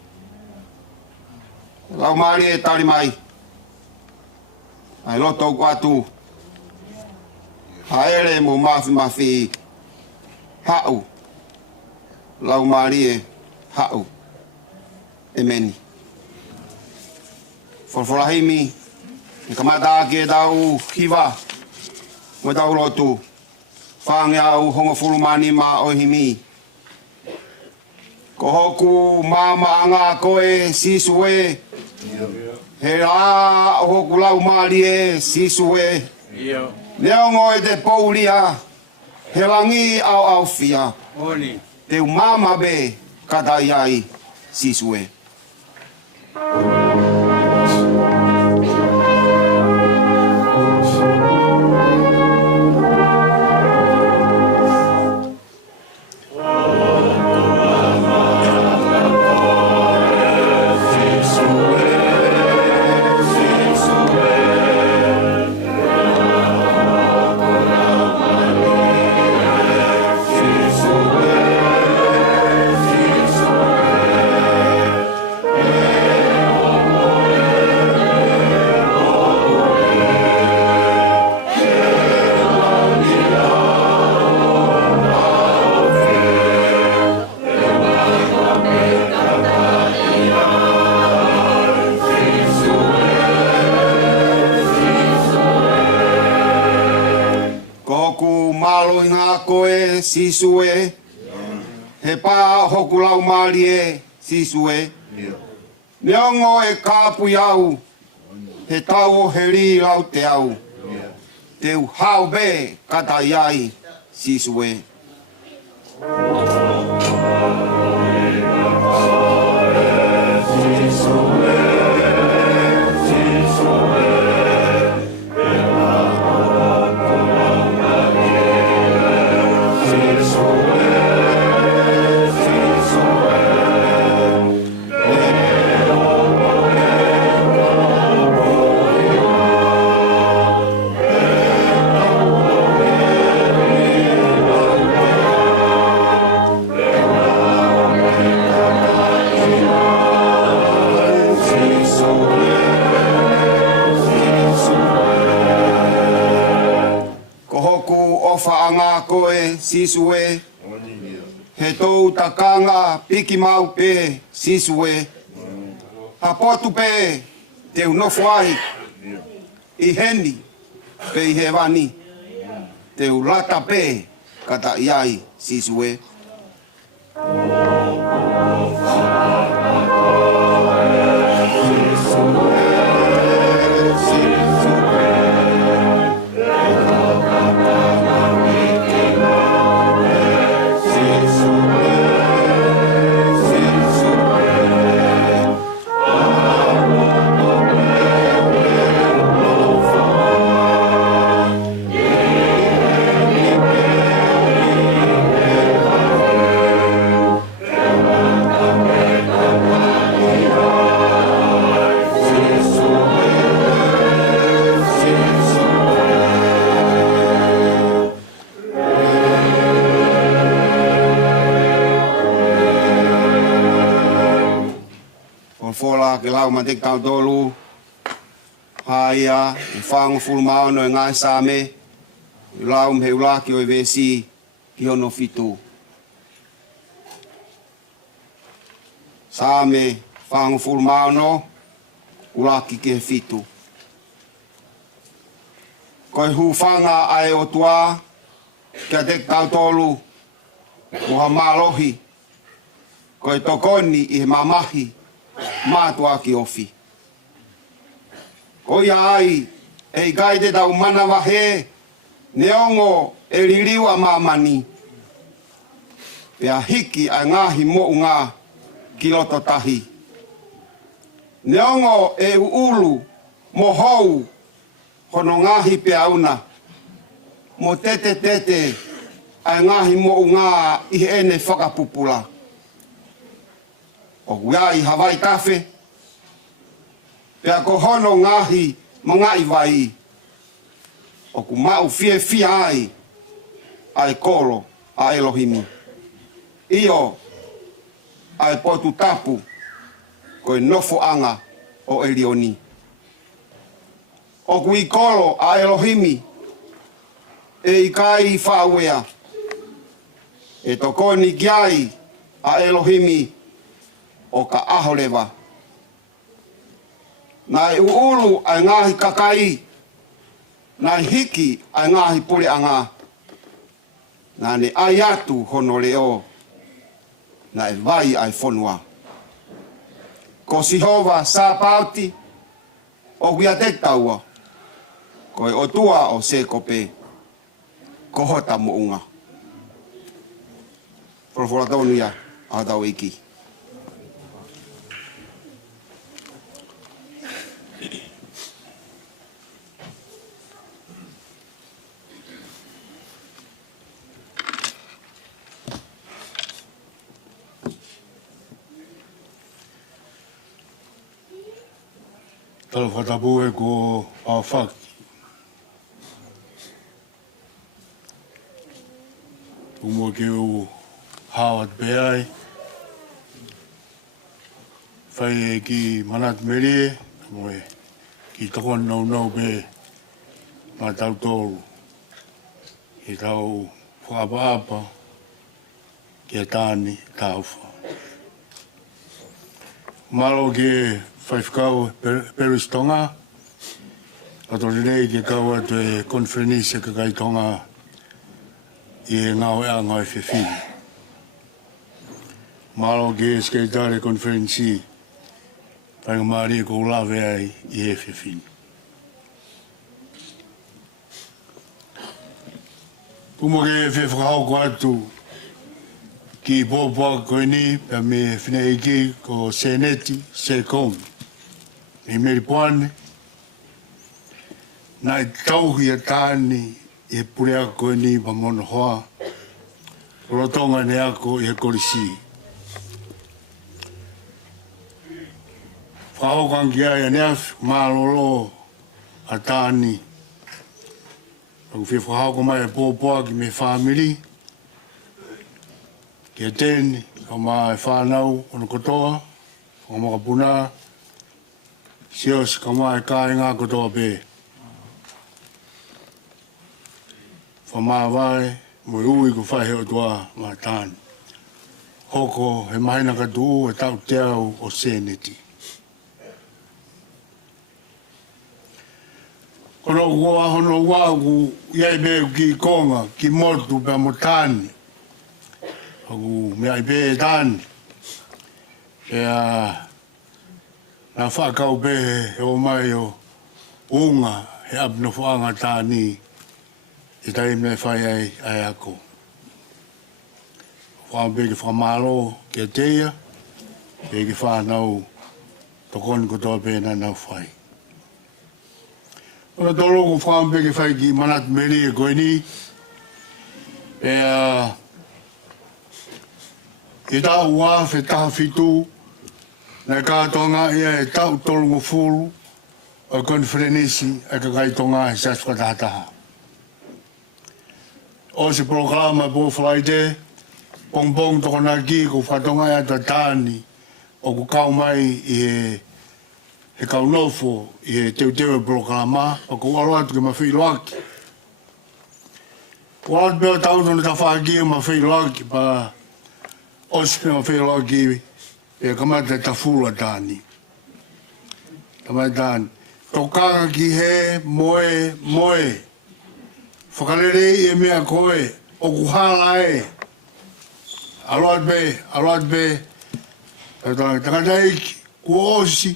Lau maari e tari mai, ai loto ko atu. Haere mo mafi hau. Lau marie hau. Emeni. Forforahimi. Kamata ke dau hiva. Mo dau lotu. Whange au hongo furumani ma o himi. Ko hoku mama anga koe sisue. He a hoku lau marie sisue. Neongo e te poulia, he langi au fia. Te umama be katai ai sisue. Malo i ngā koe sisue. He pā hoku lau maari e sisue. Neongo e kāpui au. He tau o he ri lau te au. Teu hao be kata iai sisue. Koe sisue. He tou takanga piki mau pe sisue. Hapotu pe teu nofo ai. I heni pe i he wani. Teu lata pe kata iai sisue. Ke lau ma tek tau tolu haia e whango fulmao no e ngai same i lau mhe ulaki o e vesi ki hono fitu same whango fulmao no ulaki ke fitu koe hu whanga ai o tua kia tek tau tolu muha malohi koe tokoni i he mamahi mātua ki ofi. Ko ia ai, ei gai te tau mana wahe, neongo e ririwa mamani. Pea hiki a ngahi mo ngā ki loto tahi. Neongo e uulu mo hou, hono ngahi pea una. Mo tete tete a ngahi mo ngā i ene whakapupula. O guai Hawaii kafe, pea ko hono ngahi mangai vai. O ku mau fie fia ai kolo a Elohimi. Io ai potu tapu koe nofo anga o Elioni. O ku i kolo a Elohimi e i kai whauea. E tokoni giai a Elohimi o ka aholewa. Nai uulu ai ngahi kakai, nai hiki ai ngahi pule anga. Nane ai atu hono leo, nai vai ai fonua. Ko Sihova sa pauti, o guia te taua, koe o tua o se kope, kohota mo unga. Profora tau nuia, a tau iki. Talo whatapu e ko a whaki. Umo ke u hawat beai. Whai e ki manat merie, moe ki tokon nau be ma tau tolu. Ki tau Ouau Apo, ki a Taani Taufa. Malo ke whaifkau peris Tonga. Ato rinei ke kau atu e konferenisia ka kai Tonga e ngau e ngau e whiwhini. Malo ke skaitare konferensi, pai ngamaari ko lawe ai i e whiwhini. Pumo ke whewhakahau ko atu ki pōpua koe ni, pia me whinei ki ko seneti, se komi. I meri poane, na i tauhi a tāni e purea koe ni pa mono hoa, rotonga ne ako i e korisi. Whahokangi ai a neaf, maalolo a tāni. Aku whewhahauka mai e pōpua ki me whamiri, ki a tēni, ka mai e whanau, ono kotoa, ka makapuna, sios ka mai kāi ngā kotoa pē. Whamāwai, mo ui ko whai heo tua mā tāni. Hoko he mahina ka tuu e tau te au o seneti. Kono kua hono waku iai bēu ki konga, ki motu pia mo tāni. Aku mea i pē e tāni. Pea na whakau pē he o mai o unga he apno whaanga tāni. I tai me whai ai ako. Whaanga pē ki whamalo ki a teia, pē ki whanau tokoni kotoa pē na nau whai. Ona tolo ko whaanga pē ki whai ki manat meri e koe ni, pea i tau wā whe taha Fetu'u, na kātonga ia e tau tolungo fulu, o konferenisi e ka kaitonga he sas whakataha. O se programa po Friday, Pongipongi toko nā ki ko whatonga e ata tāni, o ku kau mai i he kaunofo i he teu programa, o ku aro atu ki ma whiloaki. Ko atu pēo tautono ta whaki ma whiloaki pa ospe ma whiloaki e kamata ta fula tāni. Kamata tāni. Tokanga ki he moe. Whakarerei e mea koe, o ku hala e. Aloat be, takataiki, ku osi.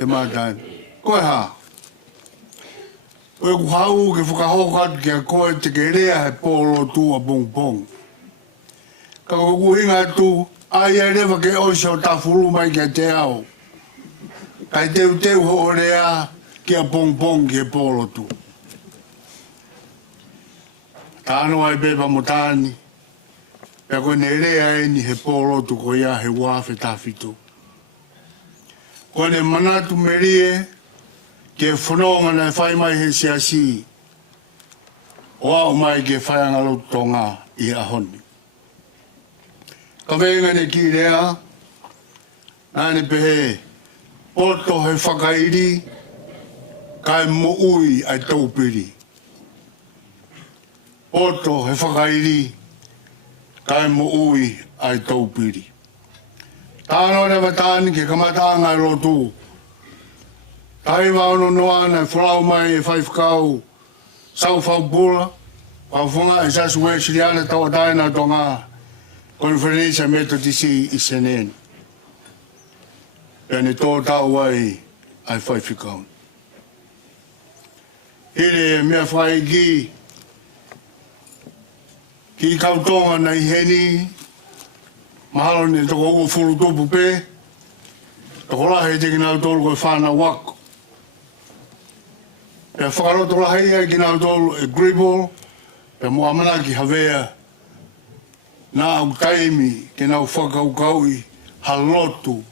E mātāni. Koe ha. Koe ku hau ke whakahokat ki a koe te ke rea he polo tu a Pongipongi. Ka ku hinga tu, ai e rewa ke osi o tafuru mai ki a te au. Kai teu ho rea ki a Pongipongi he polo tu. Tāno ai pepa mo tāni, pia koe ne rea e ni he polo tu ko ia he wafe tawhitu. Koe ne manatu merie, ke whanonga nei whai mai he siasi, o au mai ke whaianga lo tonga i a honi. Ka venga ne ki rea, nāne pehe, poto he whakairi, kai mo ui ai taupiri. Poto he whakairi, kai mo ui ai taupiri. Tāno rewa tāni ke kamatanga i rotu. Tai wāno noa nei whrau mai e whaifkau, sau whaupura, whauwhunga e sasu e siriana tawa taina tonga, konferensia metodisi i senen. Pene tō tau ai whaifikau. Hire mea whai ki kautonga nei heni, mahalo ne toko ua furu topu pē, toko lahe te kinau tolu koe whāna wako. Pea whakaroto lahe ai kinau tolu e gribble, pea mua manaki hawea, nā au taimi ke nau whakaukau i halotu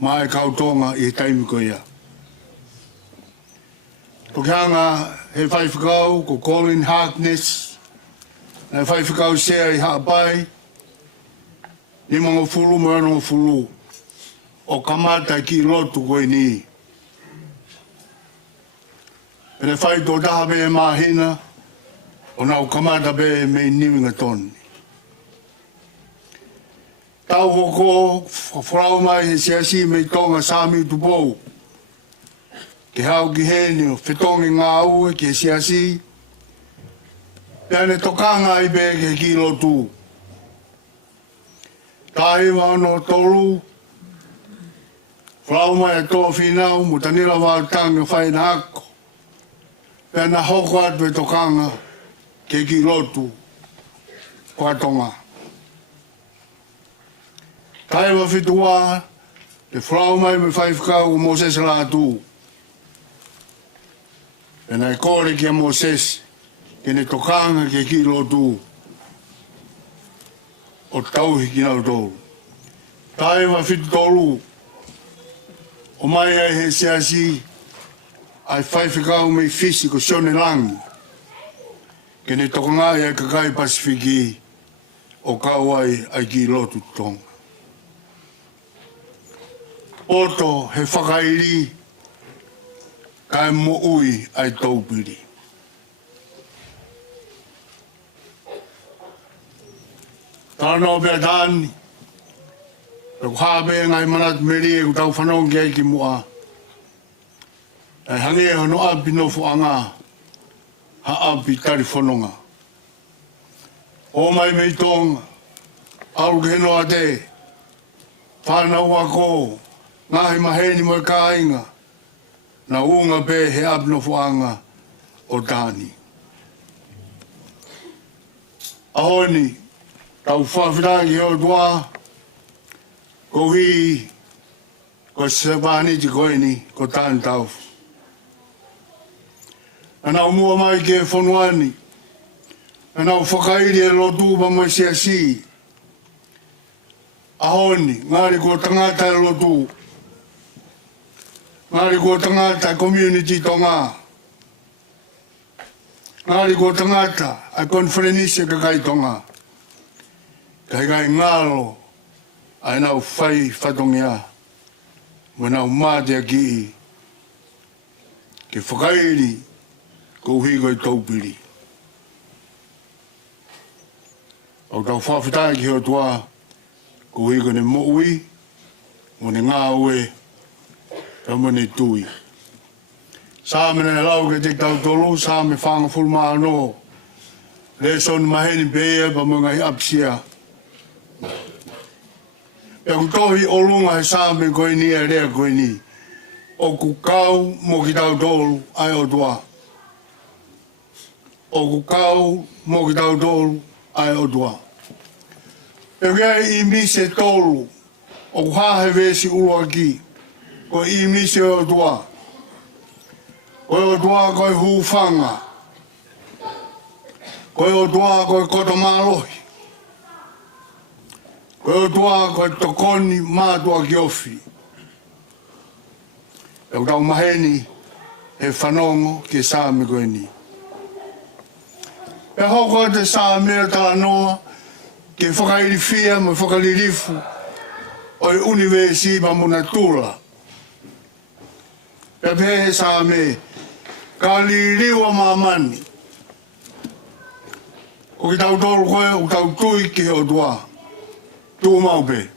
mai kautonga i taimi ko ia. Toki hanga he whaifakau ko Colin Harkness, na whaifakau sea i haapai, ni mga fulu mo anong fulu, o kamata ki lotu koe ni. Pene whai tō taha be e mahina, o nau kamata be me niwinga toni. Tau hoko, whrau mai he siasi me tonga sami tupou. Ke hau ki heni o whetongi ngā ue ki he siasi, Pea ne tokanga I be ke ki lotu. Tai wano tolu. Flau mai to finau mutanila wa tanga fai na ako. Pea na hoko atu e tokanga ke ki lotu. Kwa tonga. Tai wa Fetu'u te flau mai me fai whakau o Moses la atu. E nai kore ki a Moses ke ne tokanga ke ki lotu. O tauhi ki nau tolu. Tai wa Fetu'u o mai ai he siasi ai fai whakau mei fisi ko sione langi. Ke ne tokanga ai kakai Pasifiki o kauai ai ki lotu tonga. Oto he whakairi kai mo ui ai taupiri. Tāna o bea tāni. Rau hābe ngai manat meri e kutau whanongi ai ki mua. Ai hange e hono api no fuanga. Ha api tari whanonga. O mai mei tonga. Aru ke no ate. Whanau ako. Ngahi maheni mo ka inga. Na unga pe he api no fuanga o tāni. Ahoni. Tau whawhirangi o dua. Ko hi. Ko sepani ti koe ni. Ko Taani Taufa. Ana umua mai ke whanuani. Ana whakairi e lotu pa mai siasi. Ahoni. Ngāri ko tangata e lotu. Ngāri ko tangata community tonga. Ngāri ko tangata a konferenisi kakai tonga. Kai kai ngalo ai nau fai whatongia. Mo nau māte a ki ke whakairi ko higo I taupiri. Au tau whawhitai ki ho tua ko higo ne moui mo ne ngā ue ka mo ne tui. Sāmene ne lau ke te tau tolu, sāme whanga fulmaa no. Le son maheni bea pa mga hi apsia. E kutohi olunga he sāme koe ni e rea koe ni. O kukau mo ki tau tolu ai o tua. O kukau mo ki tau tolu ai o tua. E rea I mise tolu. O kuhahe vesi ulua ki. Ko I mise o tua. Koe o tua koe hufanga. Koe o tua koe kotomalohi. Koe o tua koe tokoni mātua ki ofi. E o tau maheni e whanongo ke sāme koe ni. E hoko te sāme o tala noa ke whakairi fia mo whakalirifu o I universi ma muna tula. E pehe sāme ka liriwa mamani. O ki tau tolu koe o tau tui ki o tua. Tu mau be.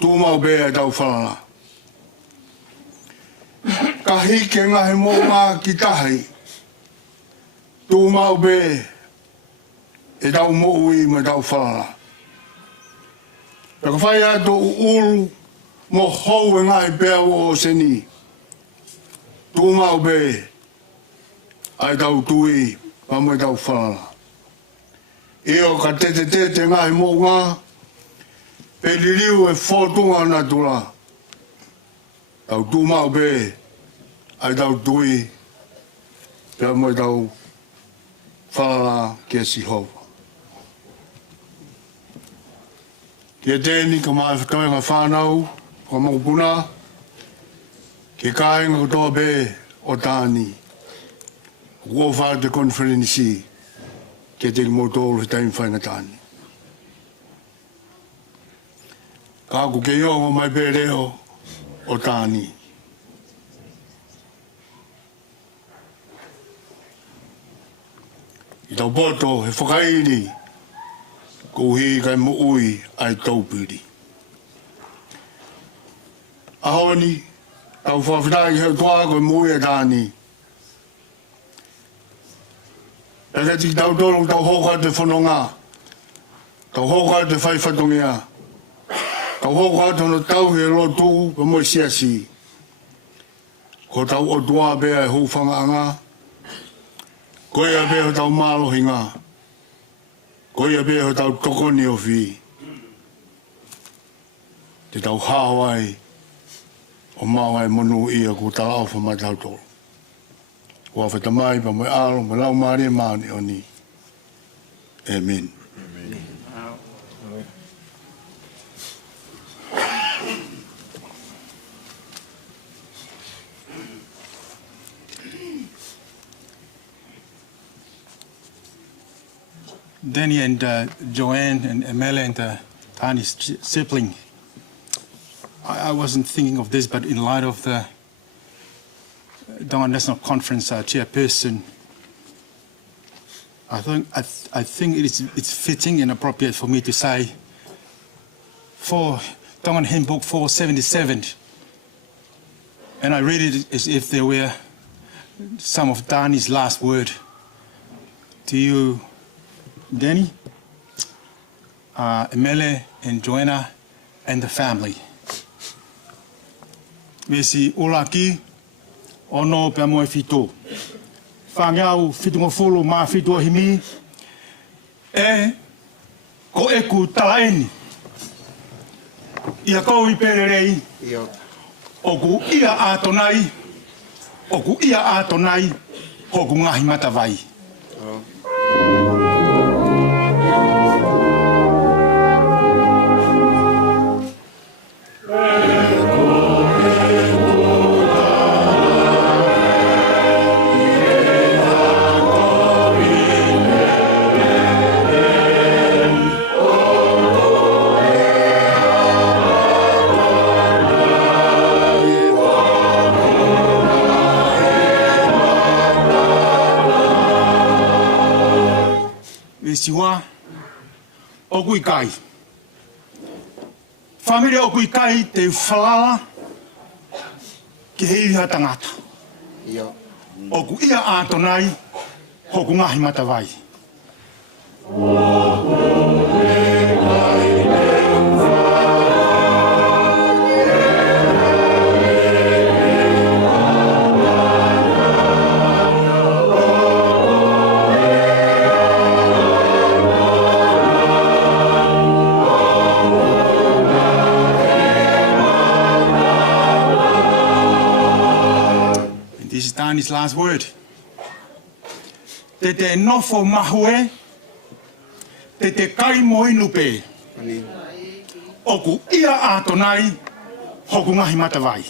Tu mau be e tau whalana. Ka hike ngahe mō ngā ki tahi. Tu mau be e tau mō ui me tau whalana. E ka whai ato ulu mo hou e ngahe bea o seni. Tu mau be ai tau tui pa mo tau whalana. Eo ka tete ngahi mō ngā, pe liriu e whotunga na tula. Tau tū mau be, ai tau tui, pe mo tau whalala ke si hova. Kia tēni ka mai whatoenga whanau, ka mokupuna, ke kāinga kutoa be o tāni. Kua whā te konferenisi. Ke te motoro he taimi whainga tāni. Ka aku ke iongo mai pēreo o tāni. I tau poto he whakairi ko hi kai mo ui ai taupiri. Ahoni, tau whawhitai he toa koe mo ui a tāni. Eka tiki tau tolu tau hoka te whanonga. Tau hoka te whaiwhatongia. Tau hoka te no tau he lotu pa mo siasi. Ko tau o tua bea e hūwhanga anga. Koe a bea tau malo hinga. Koe a bea tau tokoni o whi. Te tau hawai o mawai monu ia ku tala au whamai tau tolu. Kua whetamai pa moe alo, mo lau maari e maani o ni. Amen. Danny and Joanne and Emele and Taani's sibling. I wasn't thinking of this, but in light of the Tongan National Conference chairperson, I think it's fitting and appropriate for me to say for Tongan Hymn Book 477, and I read it as if there were some of Taani's last word to you, Danny, Emele and Joanna and the family. Mesi olaki ono pe mo fito. Fangau fito mo folo ma fito himi e ko eku talaeni. Ia ko I pererei. Oku ia atonai. Oku ia atonai hoku ngahi matavai. Siwa oku ikai. Familia oku ikai te whalala ki hei ha tangata. Oku ia atonai hoku ngahi matawai. His last word. Te te nofo mahue, te te kai moinupe. Oku ia atonai, hoku ngahi matawai.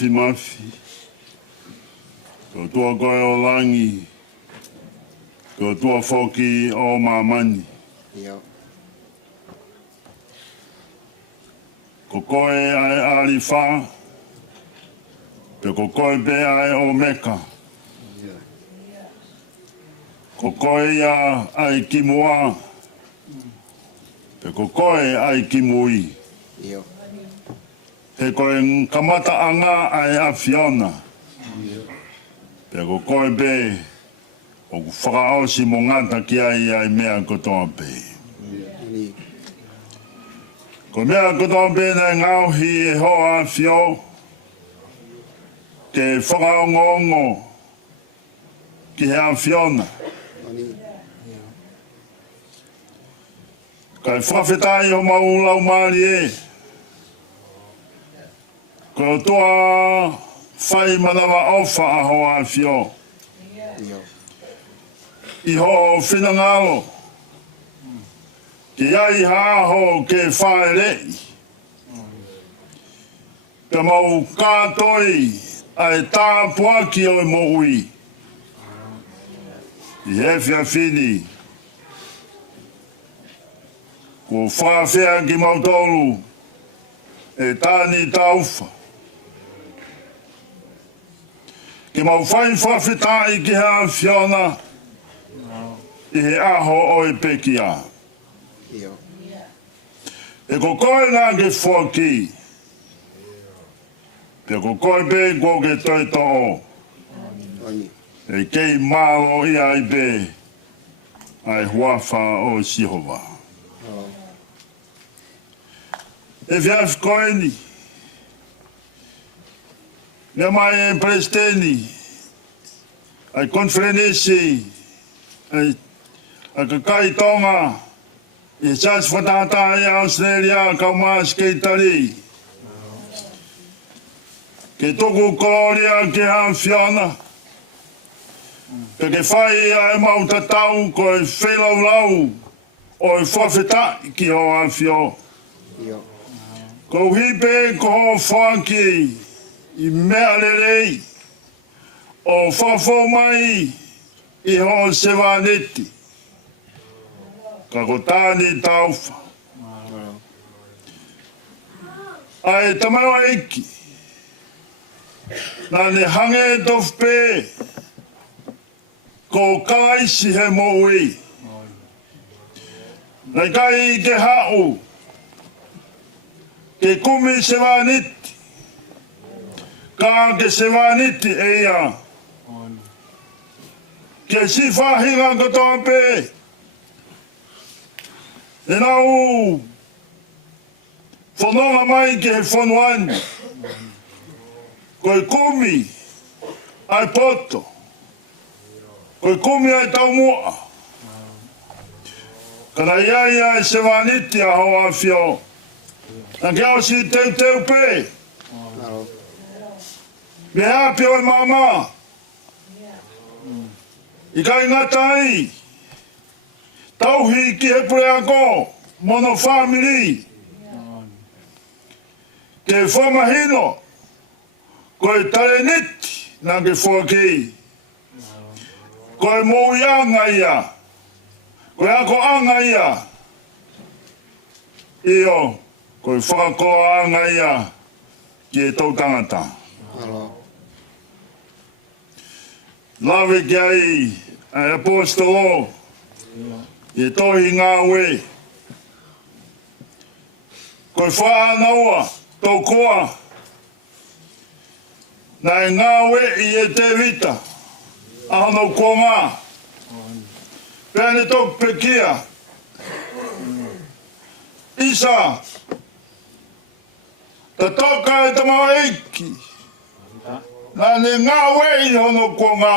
Mafi. Ko tua koe o langi. Ko tua whoki o mamani. Ko koe ai alifa. Pe ko koe be ai o meka. Ko koe ia ai kimua. Pe ko koe ai kimui. He koe kamata anga ai a Fiona. Pe ko koe be o ku whakaosi mo ngata ki ai mea kotoa pe. Ko mea kotoa pe nei ngauhi e hoa Fio ke whakaongongo ki hea Fiona. Kai whawhetai o maulau maari e. Ko toa whai manawa ofa a hoa Fio. I ho whinangalo. Ki ai haho ke whae rei. Pe mau kātoi ai tā puaki o mo ui. I hefia fini. Ko whawhea ki mautolu e Taani Taufa. Ki mau whai whawhetai ki hea whiona I he aho o e pekia. E ko koe nā ke whoki. Pe ko koe pe ko ke toi to'o. E kei mālo I ai pe ai huawha o Sihova. E fiaf koe ni. Mea mai e presteni. Ai konferenesi. Ai kakai Tonga. E sas whatata I Australia kau mas kei tari. Ke toku koloria ke hawhiona. Pe ke whai ai mautatau ko e whelaulau o e whawheta ki ho hawhio. Ko hipe ko ho whaki I mea lerei o whawho mai I ho sewaneti. Ka ko Taani Taufa. Ai tamawa eki. Nā ne hange tofpe. Ko kalaisi he moui. Nai kai ke hau. Ke kumi sewaniti. Ka ke sewaniti eia. Ke si whahinga katoa pe. E nau whanonga mai ke he whanuani. Koe kumi ai poto. Koe kumi ai taumua. Kana iai ai sewaniti a hoa whio. Nā ke au si teu pe. Me hapi oi mama. I kai ngata ai. Tauhi ki he pure ako. Mono family. Ke whamahino. Koe tare niti. Nā ke whaki. Koe mou anga ia. Koe ako anga ia. Io. Koe whakakoa anga ia. Ki e tau tangata. Lawe ki ai. Ai apostolo. I e tohi ngā we. Koe whaanaua. Tau koa. Nai ngā we I e te vita. Ahano ko ngā. Pēne tok pekia. Isa. Ta toka e tamawa eiki. Nā ne ngā wei hono ko ngā.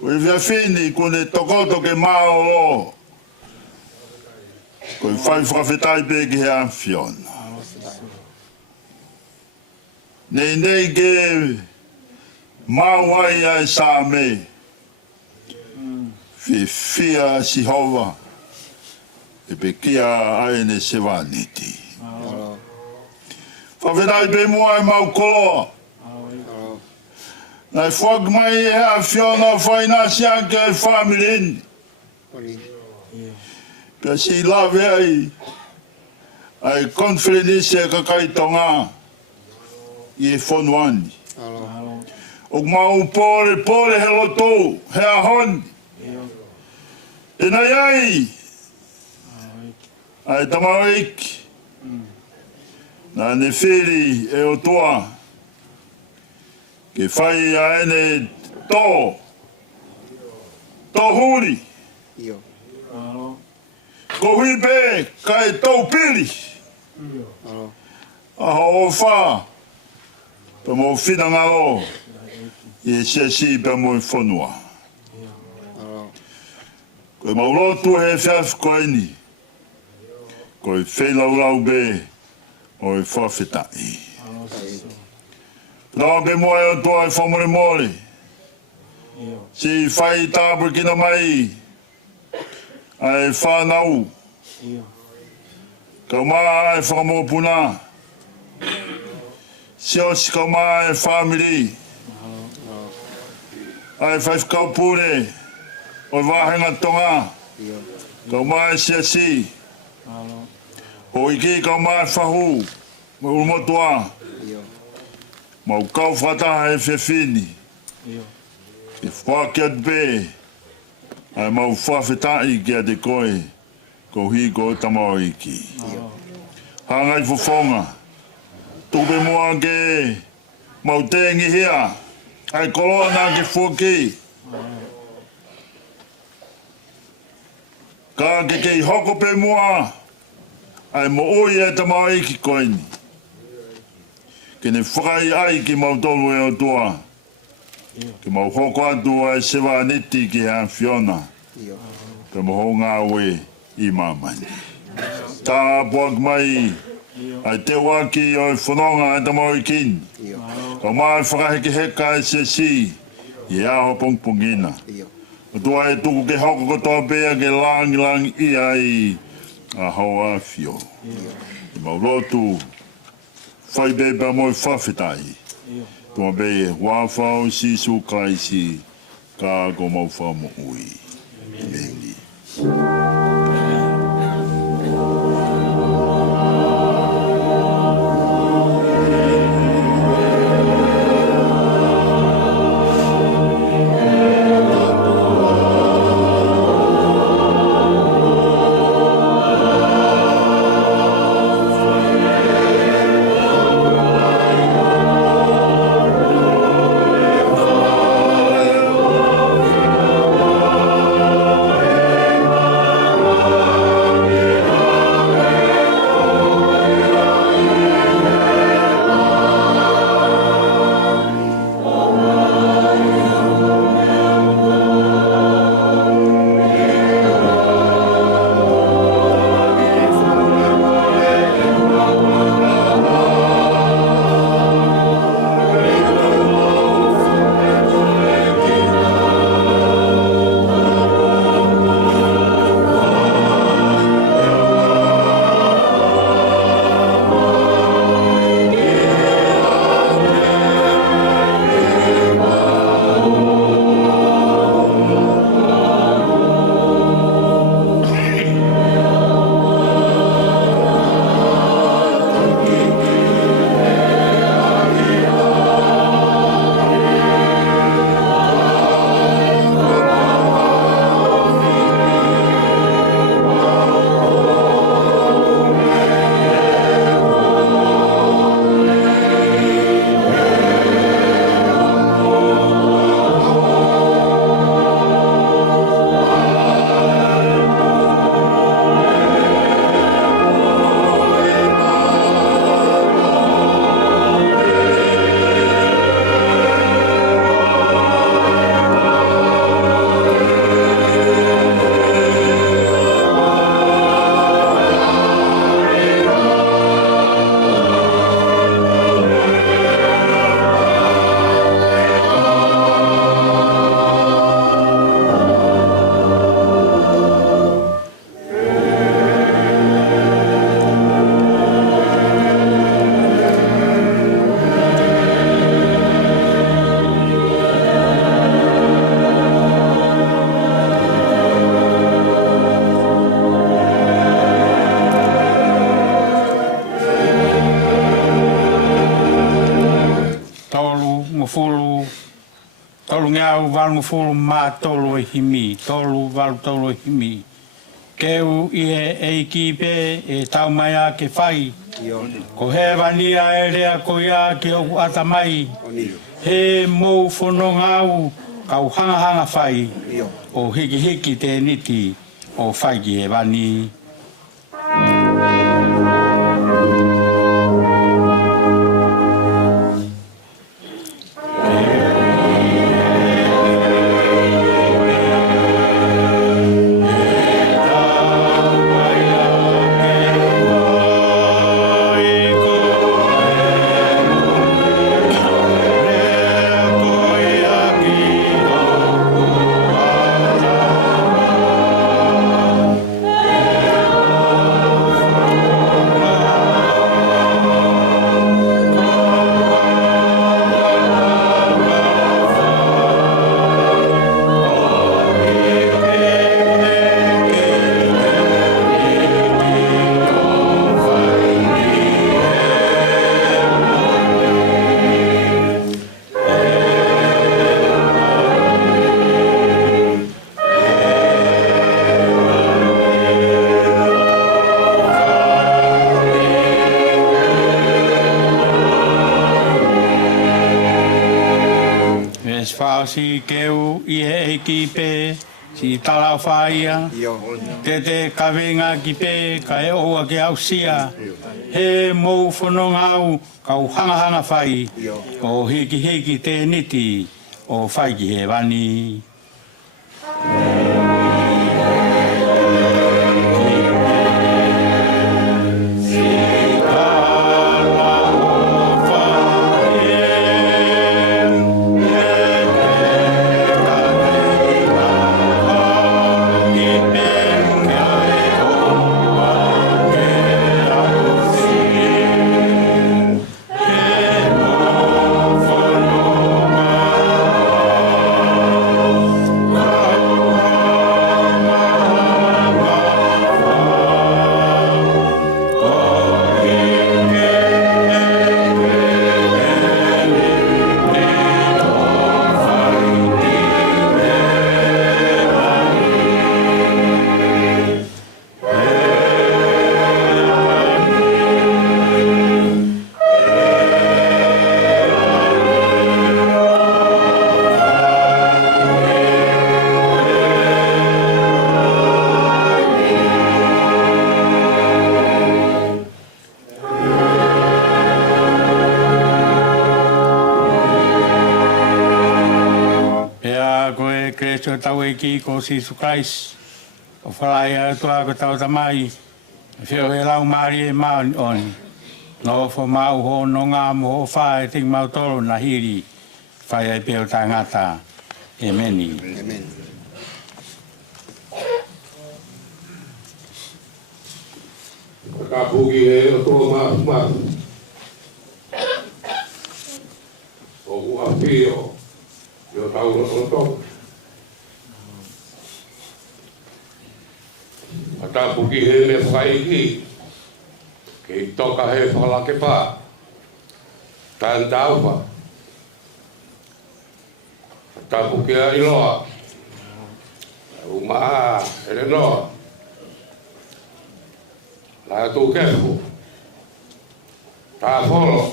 Koe via fini kone tokoto ke mao o. Koe whai whawhetai pe ke hea whiona. Nei ke mawai ai sa me. Fia Sihova. E pe kia ai ne sewaniti. Whawhetai pe mua e mau koloa. Nai whak mai e hea whiona whainasi anke e whamilini. Pea si lawe ai. Ai konferenisi e kakai Tonga. I e whonuani. O mau pore he loto, hea honi. E nai ai. Ai tamau eiki. Nā ne whiri e o toa. Ke whai a ene tō. Tō huri. Ko hui pe kai tau pili. Aho o wha. Pa mo whina ngaro. I e sesi pa mo I whanua. Koe maulotu he whiaf koe ni. Koe whelaulau be. O e whawhetai. Rau pe moe o toa e whamore more. Si whai tāpu kina mai. Ai whanau. Kau maa e whakamopuna. Sio sikoma e family. Ai five kaupure. O vahenga tonga. Kauma e siasi. O iki kauma e fahu. Mo motua. Mau kau fata e fefini. E whakiat be. Ai mau whawhetai kia te koe. Ko hi ko tamau iki. Hangai fofonga. Tupe mua ke mau tengi hia. Ai kolona ke fuki. Ka ke kei hoko pe mua. Ai mo oi e tamau iki koini. Kene whakai ai ki mau tolu e o tua. Ke mau hoko atu ai sewa niti ki han Fiona. Ke mo ho ngā we i mamani. Tā puak mai. Ai te waki o i whanonga e tamau i kin. Ka mai whakaheke heka e se si. I aho pongpongina. O tua e tuku ke hoko kotoa pēa ke langi i ai. A hau a fio. I mau lotu. Whai beba mo i whawhetai. Tua be wawhau si su kaisi. Ka go mau whamu ui. Mengi. valu fulu ma tolo e himi, tolu valu tolo e himi. Keu i e ki pe e tau mai a ke whai. Ko he wania e rea ko ia ki oku ata mai. He mou whanonga au kau hanga hanga whai. O hiki hiki te niti o whai ki he wani. Yeah. si keu i he ki pe si tala whaia. Te kawenga ki pe ka e oa ke au sia. He mou whanonga au kau hanga whai. Ko hiki te niti o whai ki he wani. Tau e ki ko Jesus Christ o whalai a tua ko tau tamai whio e lau maari e mau on no fo mau ho no ngā mo ho whae ting mau tolo na hiri whai e peo tā ngata Ameni. Amen. Ka pugi e o tō mā o ua pio i o tau o tō. A tā puki he me whaiki ke i toka he whalake pā Taani Taufa. A tā puki a iloa u maa ere noa la tu kefu tā wholo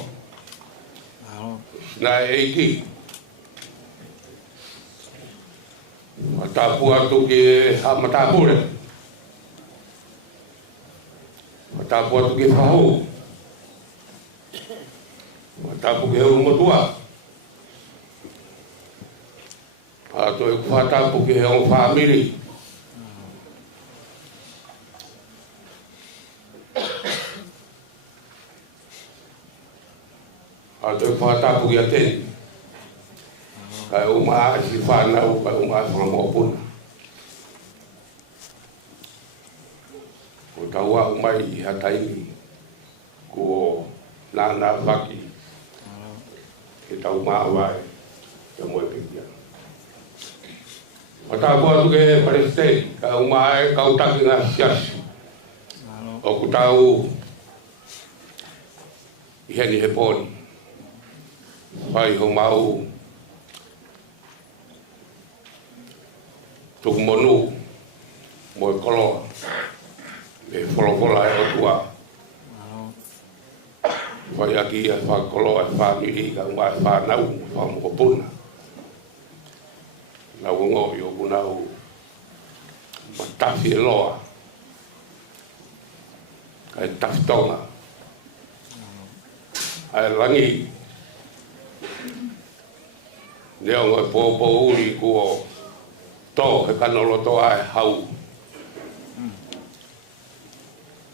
na eiki a tā pua tuki a matapure Tapu atu ke whahau. Tapu ke hau motua. Ato e kua tapu ke hau whamiri. Ato e kua tapu ke ateni. Kai umaa si whanau, kai umaa whamopuna. Ko taua umai I hataini ko nana waki ke tau maa wae te moe pikia. O tāpua tuke Palestine ka umai kau taki ngā siasi o ku tau I heni he poni whai ho mau tuku monu moe koloa e wholofola e o tua. Whai aki e whakoloa e whamiri ka ngā e whanau whamokopuna. Nau ngō I o kunau matafi e loa. Ka e tafi tonga. Ai langi. Neo ngō e pōpō uri kua tō he kanoloto ai hau.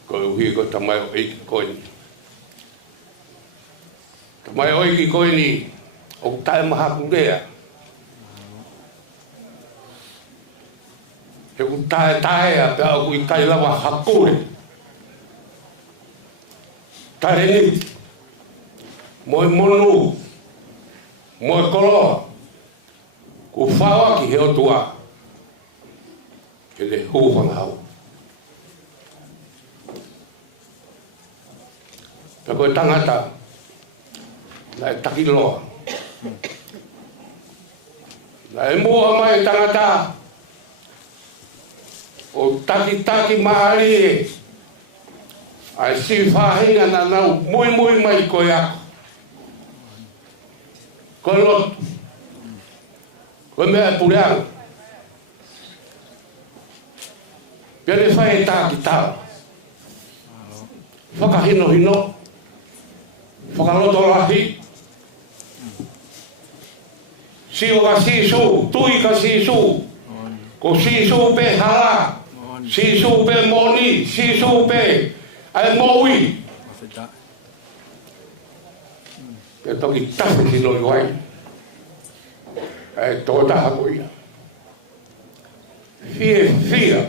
Ko hui ko tamai o eiki koini. Tamai o eiki koini o tae maha kurea. He ku tae a pia o kui kai lawa hakure. Tae ni. Moe monu. Moe koloa. Ku whawa ki he o tua. Ke le hūwhanga hau. Pea koe tangata, la e taki loa. La e mua mai tangata, o taki maari e, ai si whahinga na nau mui mai koe ako. Koe lotu. Ko whawa ki he o tua. Ke le hūwhanga hau. Pea koe tangata, la e mua mai tangata, o taki maari e, ai si whahinga na nau mui mai koe ako. Koe lotu. Ko lotu. Koe mea pureanga. Pia le whae tā ki tāu. Whakahino hino. Whakaloto lahi. Sio ka sisu, tui ka sisu. Ko sisu pe hala. Sisu pe moni, sisu pe ai moui. Ke toki tapu ki no iwai. Ai tō taha koia. Fia.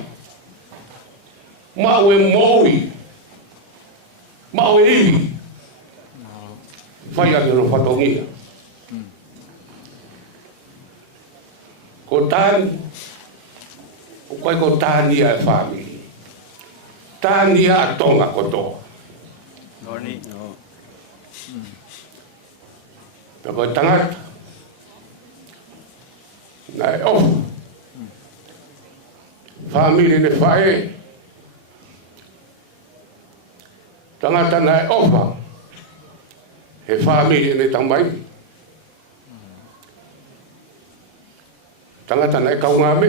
Mau e moui. Mau e iwi. Whai ake no whatongia. Ko tāni. O koe ko tāni a whāmi. Tāni a tonga kotoa. Noni. Pea koe tangata. Nai ofu. Whāmiri ne whae. Tangata nai ofa. He whāmiri ne tamai. Tangata nai kaungame.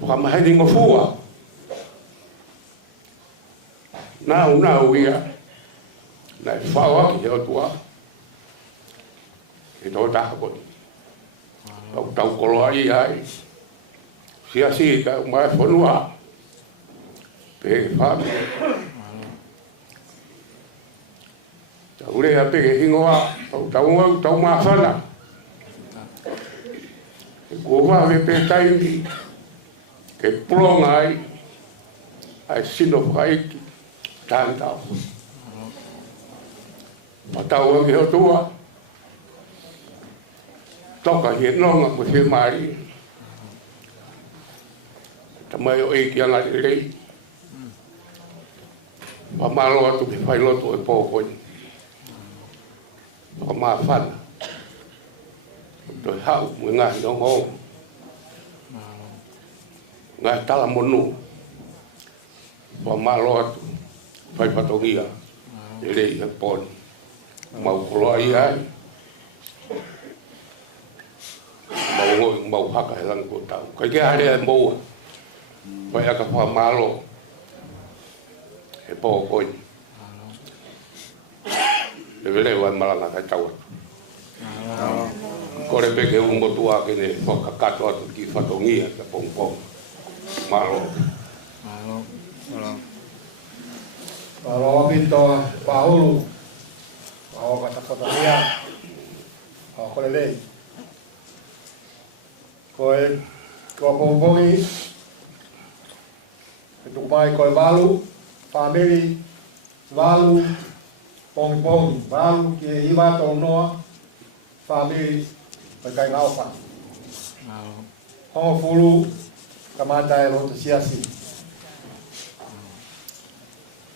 Whakamaheni ngofua. Nau ia. Nai whawaki he otua. He tō taha koni. Tau koloa i ai. Sia ka mai whanua. Pe whami. Tau rea peke hingoa. Tau mawhana. Ke kua me pe taimi. Ke pulonga ai. Ai sino whaiki. Taani Taufa. Matau angi hotua. Toka hi nonga mo he mari. Tamai o e ki anga rei. Pamalo atu ki whai loto e pōkoni. Pama whana. Toi hau mo ngahi no ngō. Ngahi tala monu. Pamalo atu. Whai patongia. E rei e pōni. Mau koloa i ai. Mau haka he langa ko tau. Kai ke harea e moua. Pai aka wha malo. He pō koini. E vele ua malanga kai tau atu. Kore peke ungotu ake ne whakakato atu ki whatongia ka Pongipongi. Malo. Malo pinto pahulu. Pao kata whatongia. Pao kore lei. Koe Pongipongi, Fetu'u mai koe walu, whamiri, walu, Pongipongi, walu ki e iwa tō noa, whamiri, koe kai ngauwha. Hongo fulu, kamata e roto siasi.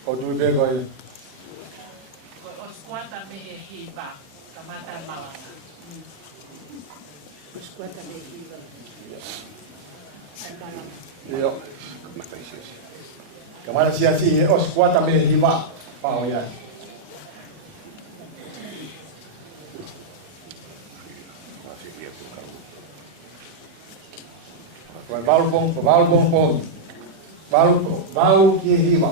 Ko tui pe koe. O squata me e hiba, kamata malanga. O squata me e hiba. Yo. Kamana siasi os kuata me hiba pao ya. Balu ki hiba.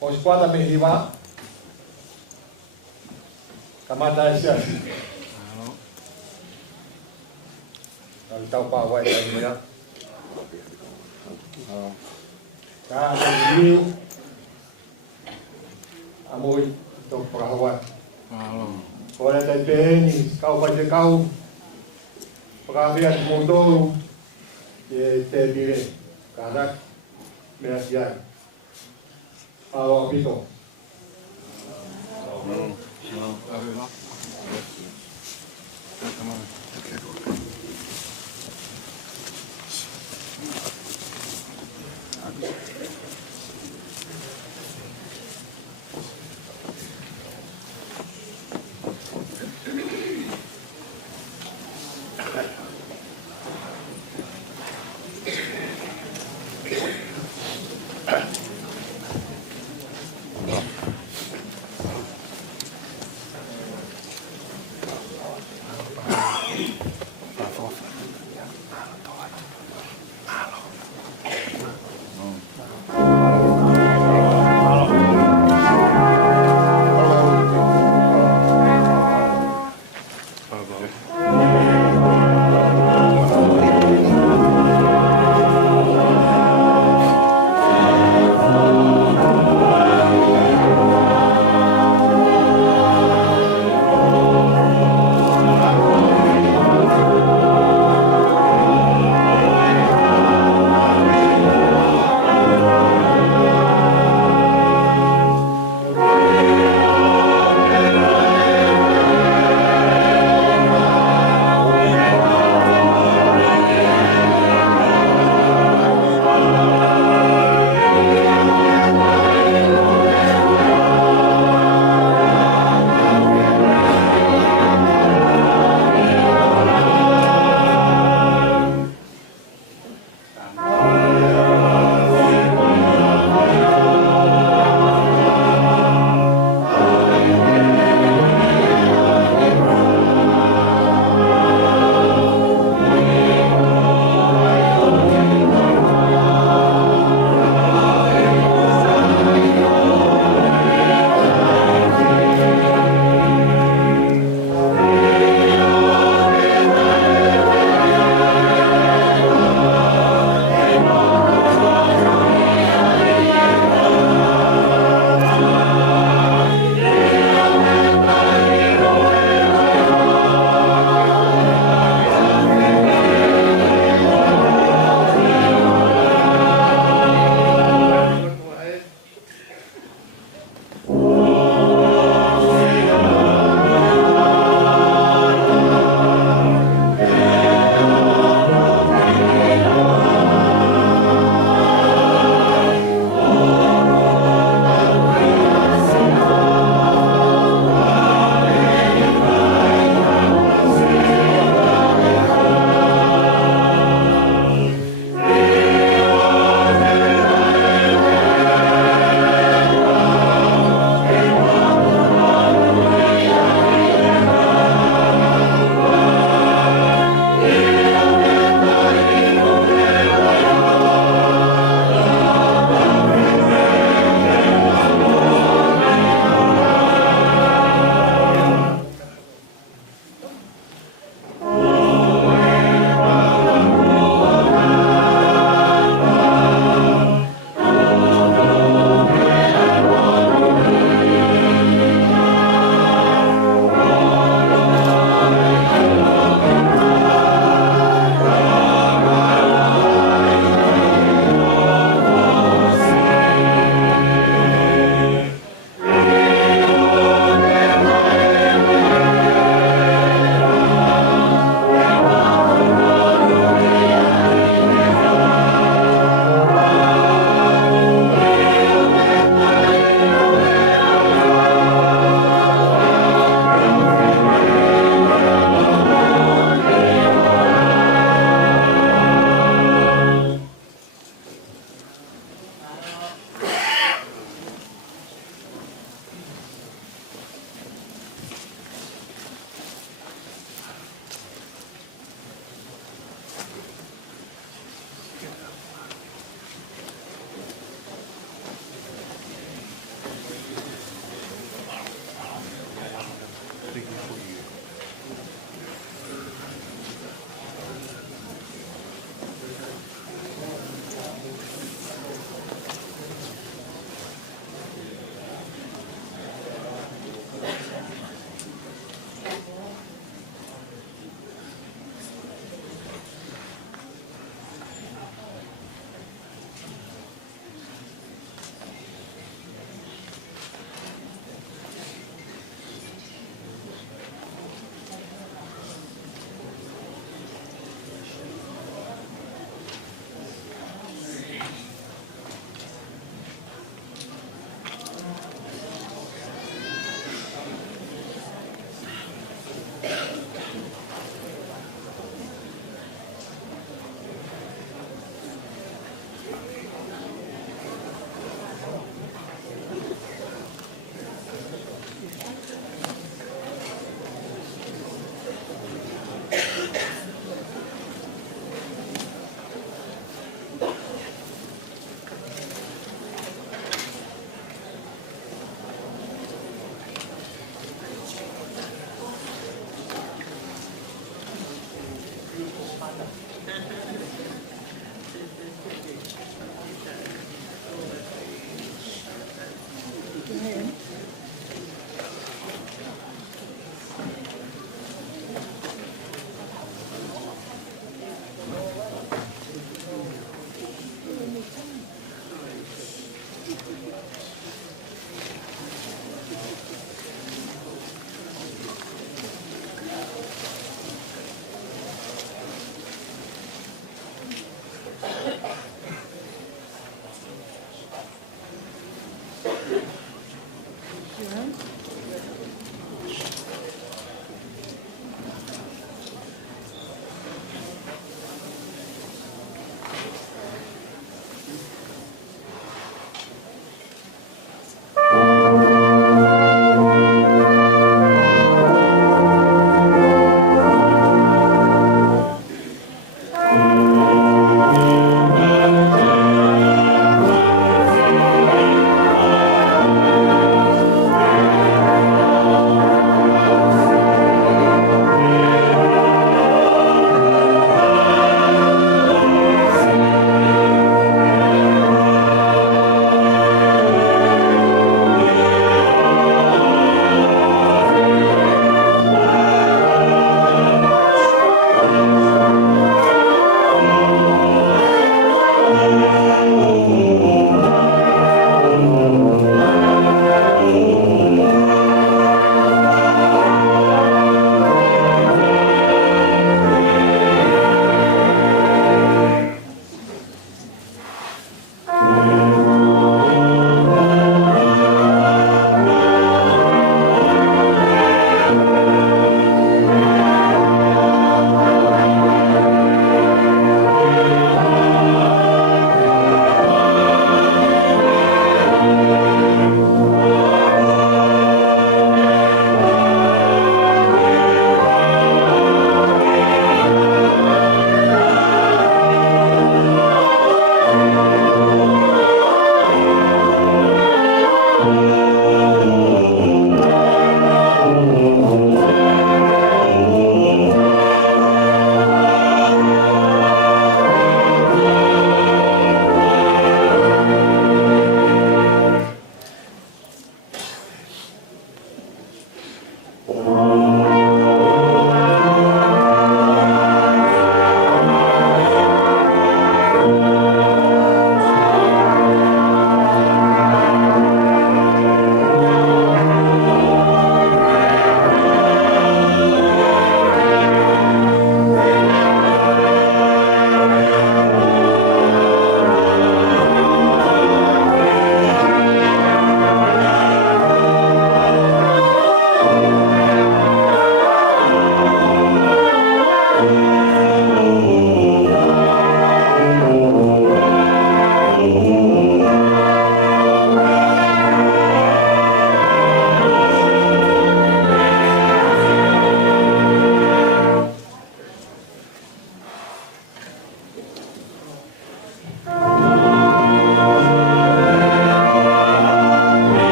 Os kuata me hiba. Kamata siasi. Taani Taufa wai ai mea. Ka ni amoi to prawa. Ora tai peni, kau pa te kau. Pravia mondo e te dire. Kada mea sia. Alo pito.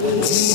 Tani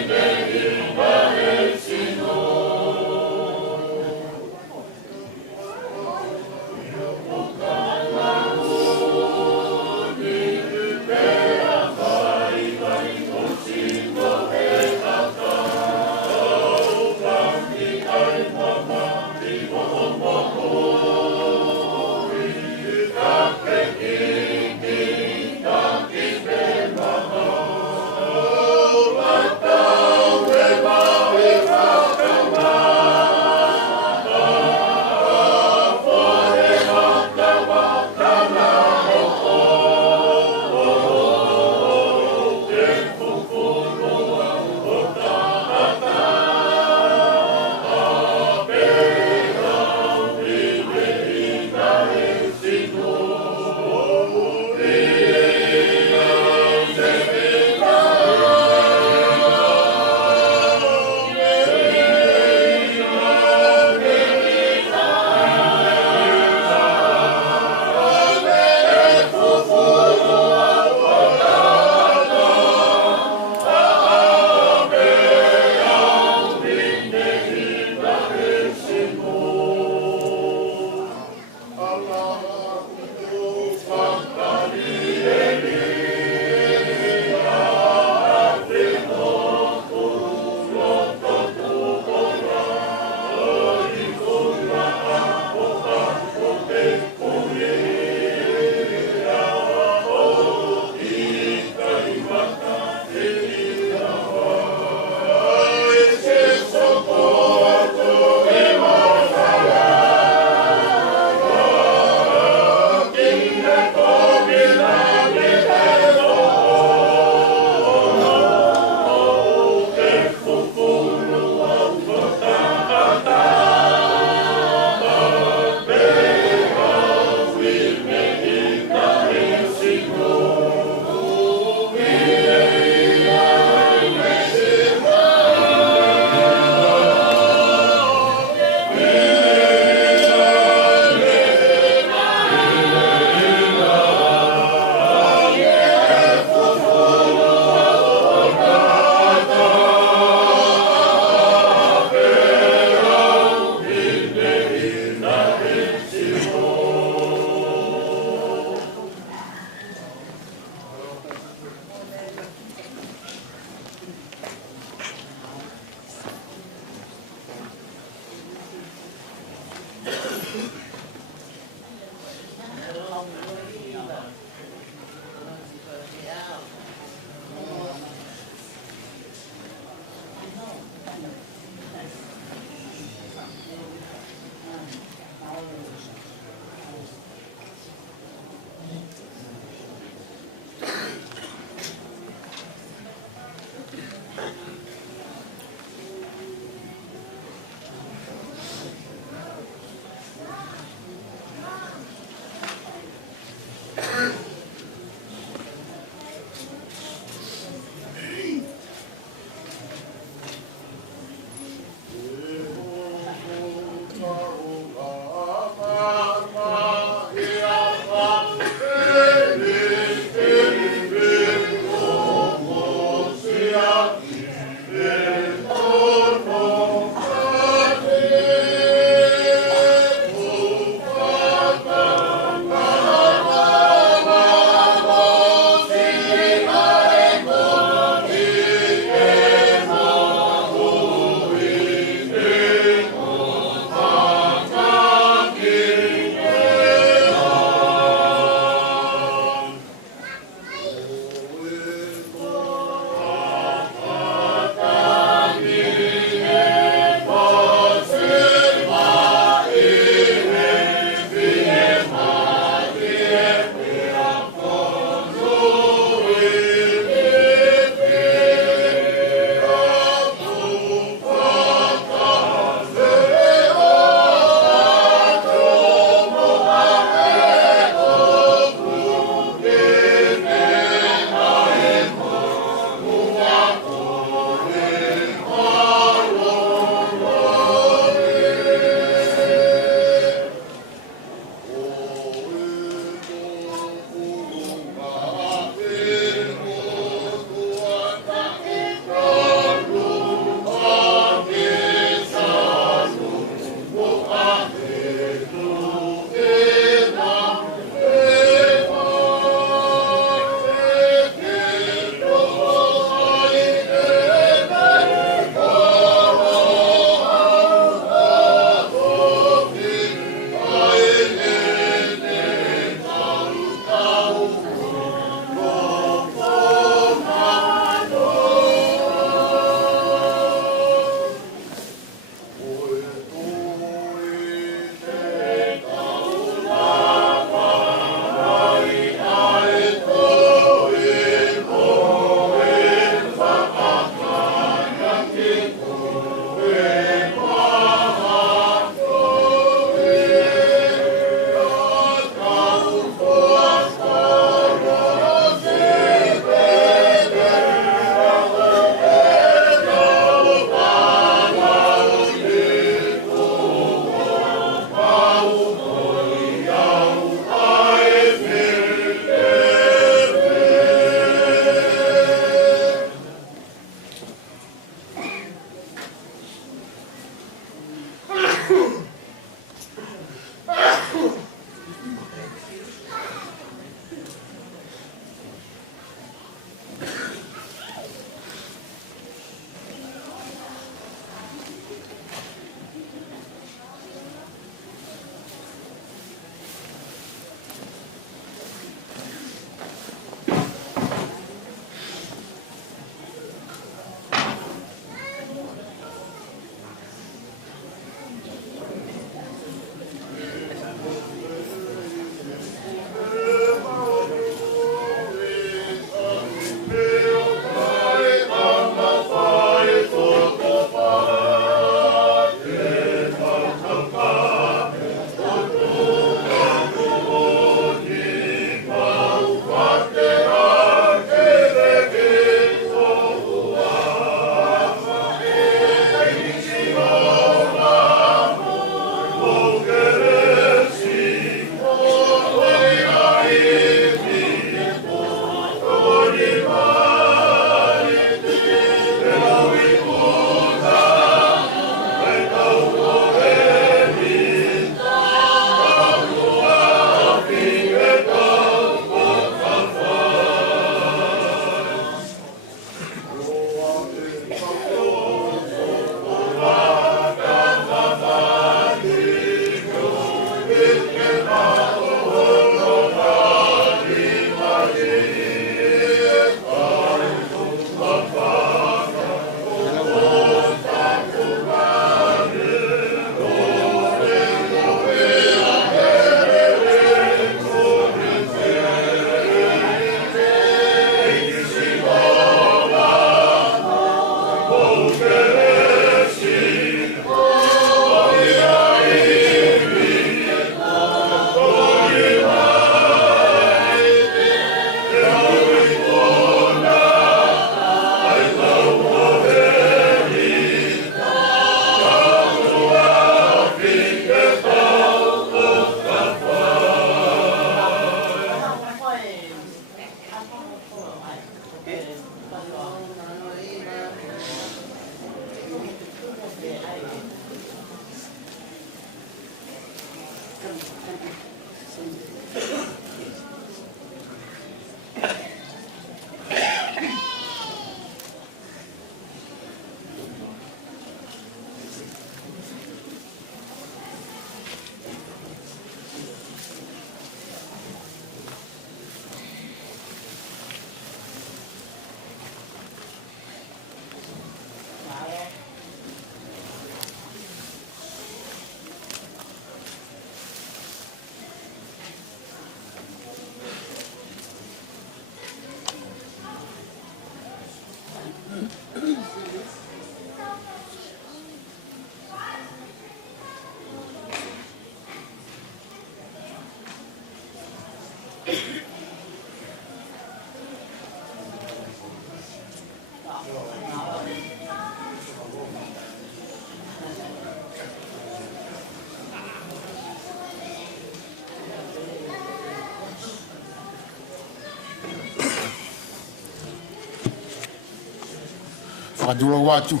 Whakaduro watu.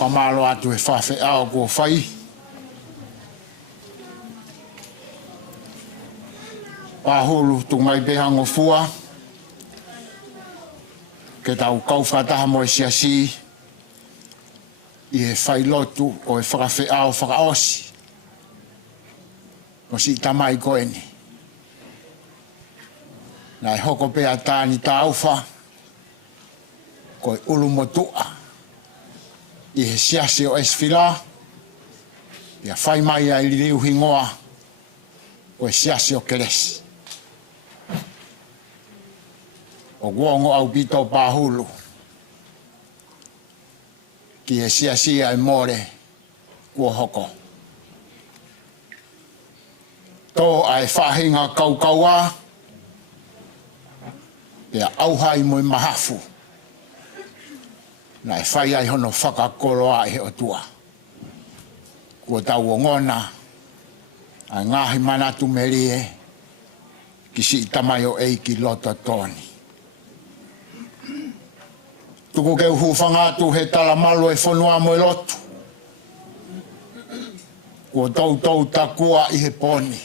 Whamalo atu he whawhi ao kua whai. Pahulu tu mai behango fua. Ke tau kau whataha mo e siasi. I he whai lotu o e whakawhi ao whakaosi. O si tamai koeni. Nai hoko pea Taani Taufa ko ulu motua I he siasi o esfila ia whai mai ai liu hingoa o e siasi o keresi o guongo au pito pahulu ki he siasi ai more kua hoko to ai whahinga kaukaua Pea auhai mo I mahafu. Na e whai ai hono whakakoloa I he otua. Kua tau o ngona. A ngahi manatu merie. Ki si tamai o eiki lota toni. Tuku keu hufangatu he talamalu e whanua mo I lotu. Kua tau takua I he poni.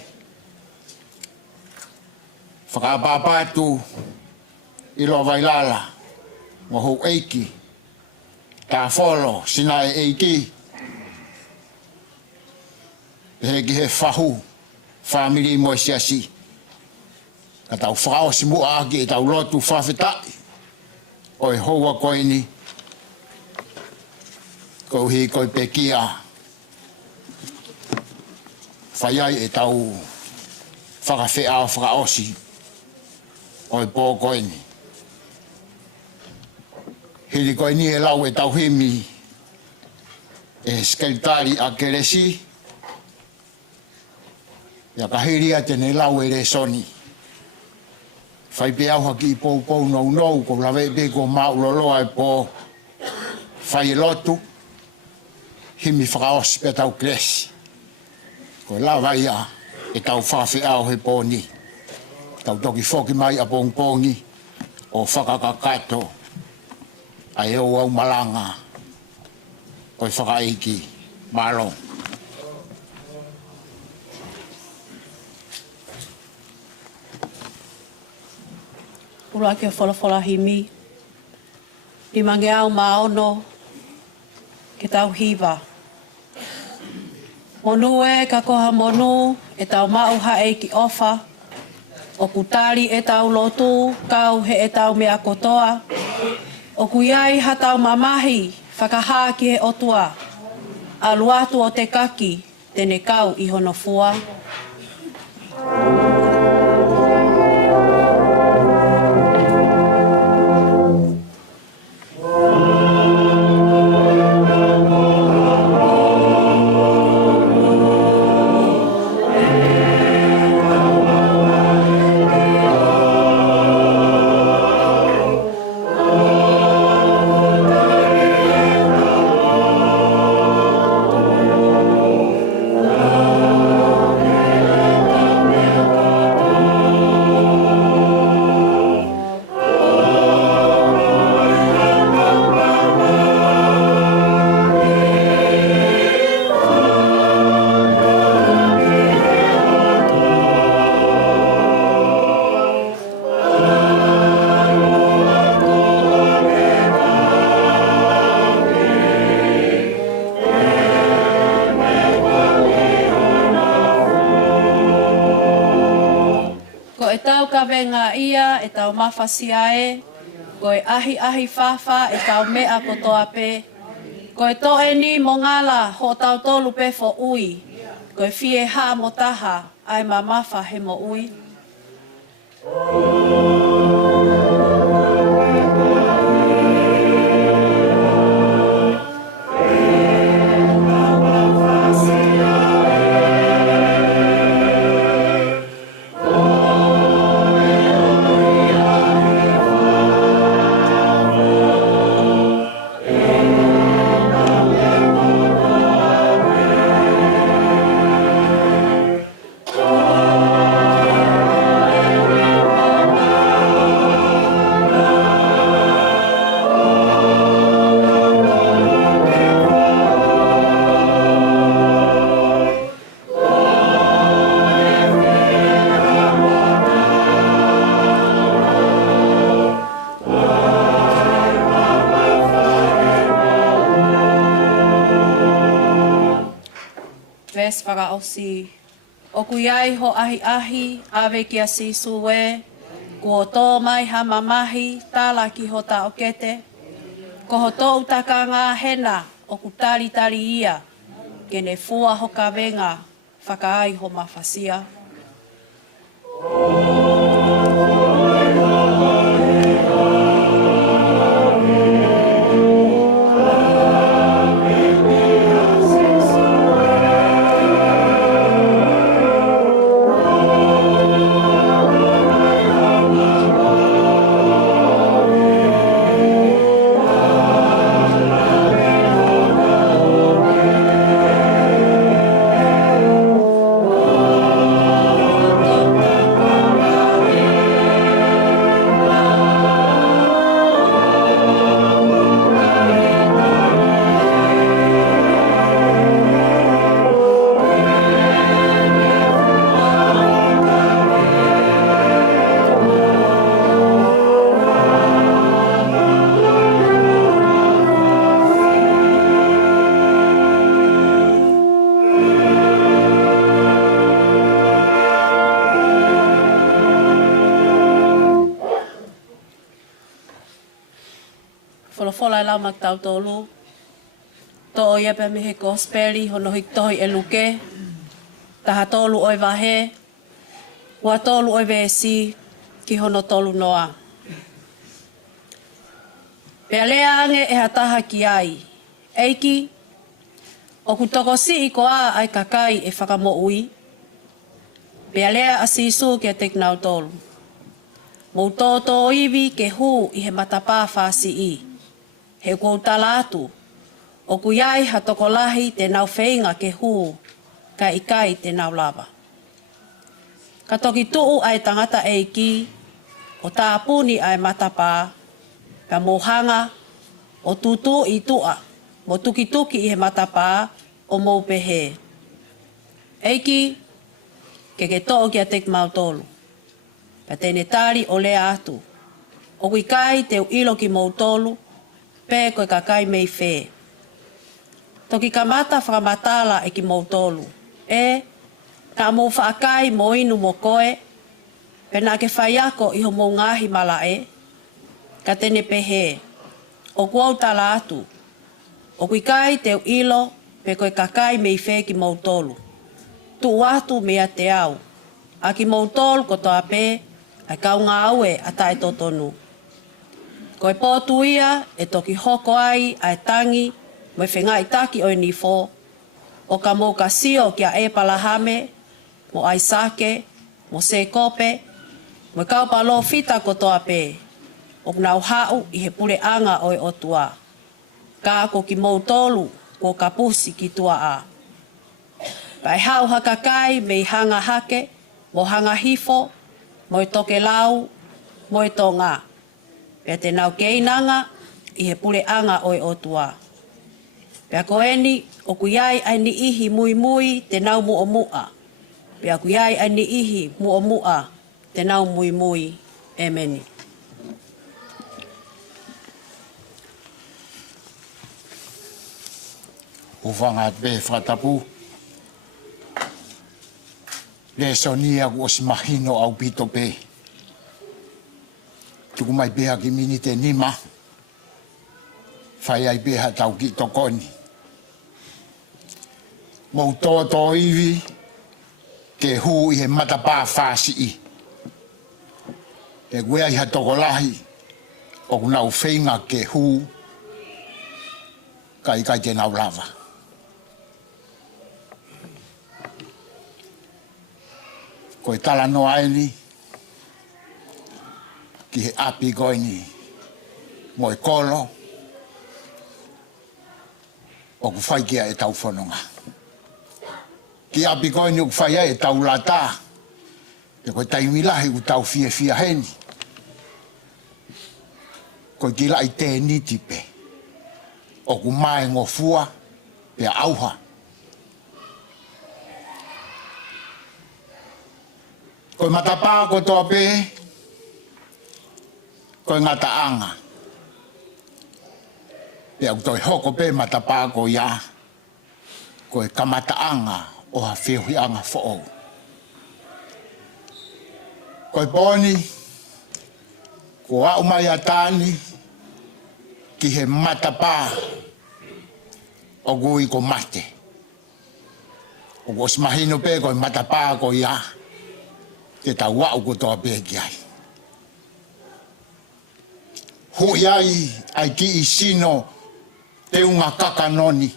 Whakapapatu. Ilo vailala, mohu eiki, ta folo, sina e eiki. Hegi he fahu, family mo siasi. Ka tau whao si mua agi e tau lotu whawhetai. O e hoa koini, kou hi koi pekia. Whaiai e tau whakawheao whakaosi. O e pō koini. Hili koe ni e lau e tau himi e skeltari a keresi. Ia ka hiri a tene lau e re soni. Whai pe au haki I pou nou ko lawe pe ko mauloloa e pō. Whai e lotu. Himi whakaosi pe tau keresi. Ko lawa ia e tau whawhi au he pō ni. Tau toki whoki mai a Pongipongi o whakakakato. Ai o au malanga o whakaiki malo. Ura ke whalafola himi. I mange au maono ke tau hiva. Monu e ka koha monu e tau mauha e ki ofa. O kutari e tau lotu, kau he e tau mea kotoa. O kuiai ha tau mamahi, whakaha ki he otua. Aluatu o te kaki, tene kau I hono fua. Oh tau ka venga ia e tau mawhasia e, koe ahi whawha e tau mea kotoa pe, koe toe ni mo ngala ho tau tolu pe fo ui, koe fie haa mo taha ai ma mawha he mo ui. Ves whakaosi. Oku iai ho ahi ave kia sisu e, kua tō mai hama mahi, tāla ki ho ta okete. Ko ho tō utaka ngā hena, oku tari ia, kene fua hoka venga, whakaai ho mawhasia. Wholofola lau mak tau tōlu. Tō o iepe me he gospeli hono hik tohi e luke. Taha tōlu oi wahe. Ua tōlu oi vesi ki hono tōlu noa. Pea lea ange e hataha ki ai. Eiki, oku toko si i ko a ai kakai e whakamo ui. Pea lea asisu ke teknau tōlu. Mou tō iwi ke hu i he matapā whasi i. He kou tala atu, o ku iai hatoko lahi te nau whainga ke hu, ka ikai te nau lava. Ka toki tuu ai tangata eiki, o tāpuni ai matapā, ka mohanga, o tutu i tua, mo tuki i he matapā, o mou pehe. Eiki, ke tō kia tek mau tolu. Pa tēne tāri o lea atu, o ku ikai te ilo ki mou tolu, pē koe kakai mei whē. Toki ka mata whakamatala e ki mou tolu. Ka mou whaakai mo inu mo koe, pena ke whaiako iho mou ngahi mala e, ka tene pehe, o kuau tala atu, o kuikai teo ilo, pe koe kakai mei whē ki mou tolu. Tu atu mea te au, a ki mou tolu ko toa pē, ai kau ngā aue a tae totonu. Koe pōtu ia e toki hoko ai ai tangi mo e whenga i taki o ni fō. O ka mō ka sio kia e palahame, mo ai sake, mo se kope, mo e kau palo fita kotoa pē. O nau hau i he pule anga o e otua. Ka ako ki mou tolu ko ka pusi ki tua a. Pai hau hakakai me i hanga hake, mo hanga hifo, mo e toke lau, mo e tonga. Pea te nau keinanga i he pule anga o e otua. Pea ko eni o kuiai ai ni ihi mui te nau mua mua. Pea kuiai ai ni ihi mua te nau mui. Emeni. Uvanga be whatapu. Le sonia ku o si mahino au pito pe. tuku mai beha ki mini te nima. Whai ai beha tau ki tokoni. Mou tō iwi ke hu i he matapā whāsi i. E gwea i ha tokolahi o kunau whenga ke hu kai te nau lava. Koe tala no aini ki he api koini mo e kolo o ku whai kia e tau whanonga. Ki api koini o ku whai e tau lata e koe taimilahi u tau fia heni. Koe ki lai te nitipe o ku mai ngofua pe auha. Koe matapā ko toa pe, koe ngata anga. Pe au toi hoko pe matapā ko ia, koe kamata anga o ha whiuhi anga fo'ou. Koe poni, ko au mai a Taani, ki he matapā o gui ko mate. O ko smahino pe koe matapā ko ia, te tau wau ko toa pe ki ai. Hui ai ki i sino te unga kakanoni.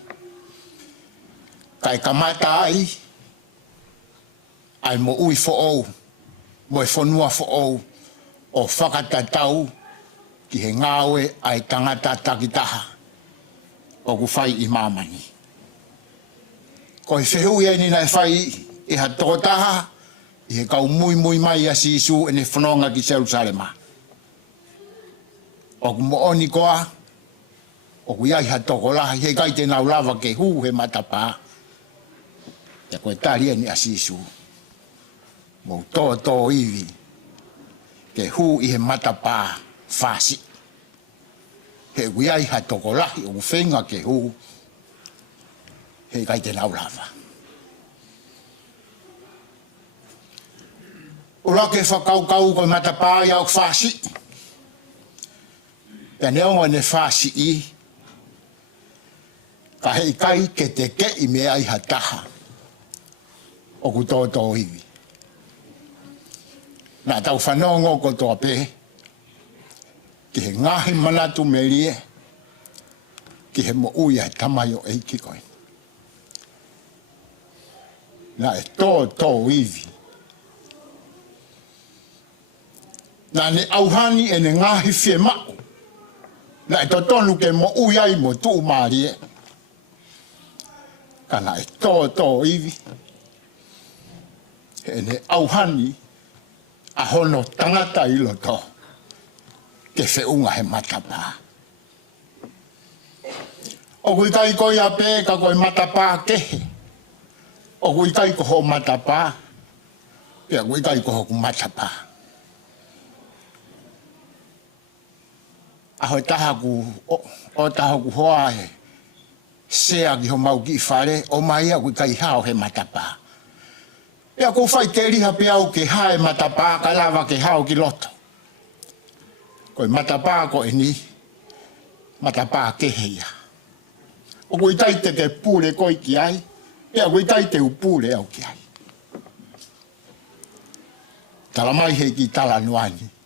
Kai kamata ai mo ui fo'ou, mo e whanua fo'ou, o whakatatau ki he ngāwe ai tangata takitaha, o ku whai i mamani. Ko he whehui ai ni nai whai i ha tokotaha, i he kau mui mai a sisu e ne whanonga ki Jerusalema. O ku mooni koa, o ku iai ha tokolahi, he kai te nau lava ke hu he matapā. Te koe tari ni a sisu. Mo tō iwi, ke hu i he matapā whasi. He ku iai ha tokolahi, o ku whenga ke hu, he kai te nau lava. Ura ke whakaukau koe matapā iau whasi. Pea neongo ne whasi i. Ka hei kai ke te ke i mea i hataha. O ku tō iwi. Nā tau whanongo ko tō pe. Ki he ngahi manatu me rie. Ki he mo ui ai tamai o eiki koe. Nā e tō iwi. Nā ne auhani e ne ngahi whie mako. Nā e tonu ke mo ui ai mo tuu maarie. Ka nā e tō iwi. E ne auhani a hono tangata i loto. Ke whiunga he matapā. O kui kai koi a pē ka koi matapā kehe. O kui kai ko ho matapā. Pea kui kai ko ho ku matapā. Aho taha ku, o taha ku hoa he, sea ki ho mau ki whare, o mai a kui kai hao he matapā. Pea ko whai ke riha pe au ke hae matapā, ka lava ke hao ki loto. Koe matapā ko e ni, matapā ke heia. O kui taite ke pūre koi ki ai, pea kui taite u pūre au ki ai. Tala mai he ki tala nuani.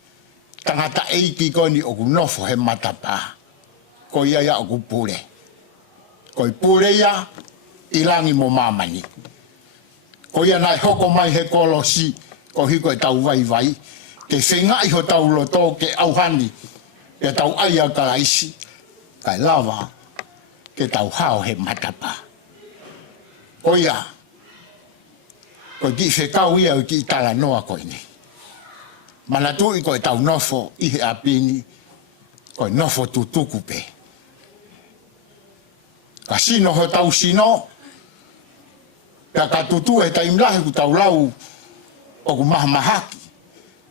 Tangata eiki koni o ku nofo he matapā. Ko ia ia o ku pure. Ko i pure ia, ilangi mo mamani. Ko ia nai hoko mai he kolosi, ko hiko e tau vai. Ke whenga iho tau loto ke auhani, ke tau aia karaisi, kai lava, ke tau hao he matapā. Ko ia, ko ki whekau ia o ki tala noa koe ni. Mana tu i koe tau nofo i he apini, koe nofo tu tukupe. Ka sino ho tau sino, pea ka tutu e taimlahi ku tau lau o ku mahamahaki.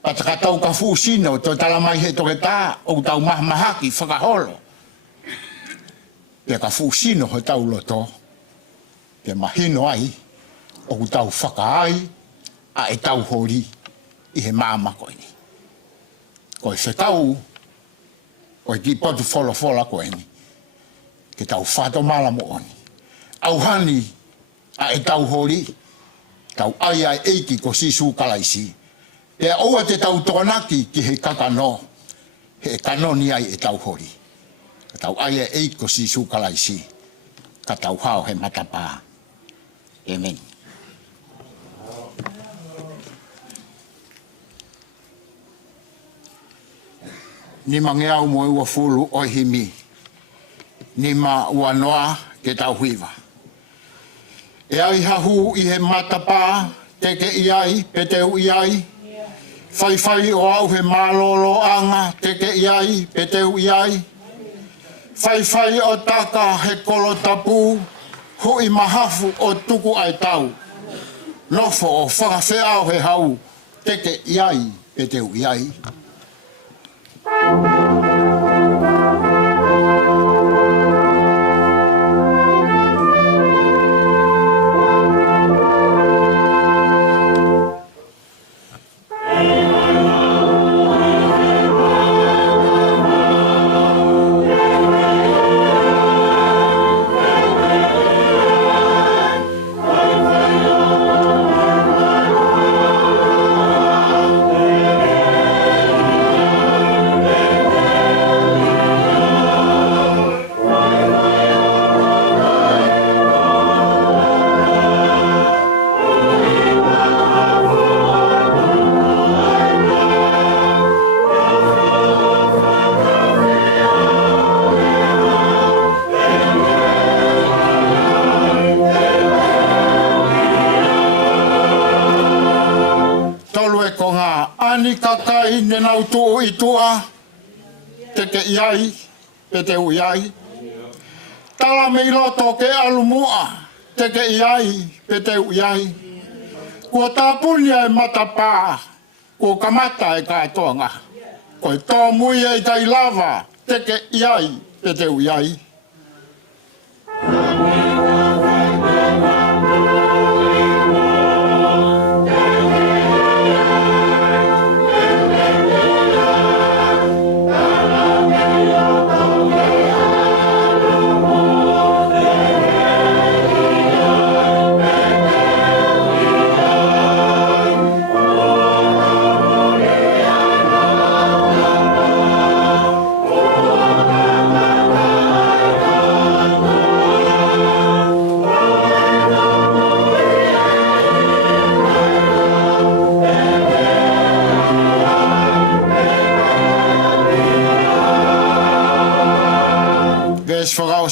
Pata ka tau ka fu sino, to tala mai he toke tā, o ku tau mahamahaki whakaholo. Pea ka fu sino ho tau loto, pea mahino ai, o ku tau whakaai, a e tau hori. I he māma koe ni. Ko e Fetu'u, o ki potu fola ko eni. Ke tau whato mala mo oni. Au hani a e tau hori, tau ai ai eiki ko sisu kalaisi. E oa te tau tokanaki ki he kakano, he kanoni ai e tau hori. Ka tau ai ai eiki ko sisu kalaisi, ka tau hao he matapā. Amen. Ni mangeau mo ua fulu o himi. Ni ma ua noa ke tau huiva. E ai hahu i he matapā, teke i ai, Fetu'u i ai. Whai o au he malolo anga, teke i ai, Fetu'u i ai. Whai o taka he kolo tapu, hui mahafu o tuku ai tau. Nofo o whakawheau he hau, teke i ai, Fetu'u i ai. Ne nau tu'u i tua, teke i ai, Fetu'u i ai. Tala me i loto ke alumua, teke i ai, Fetu'u i ai. Kua tāpuni ai matapā, kua kamata e kātoanga. Koe tō mui e tai lava, teke i ai, Fetu'u i ai.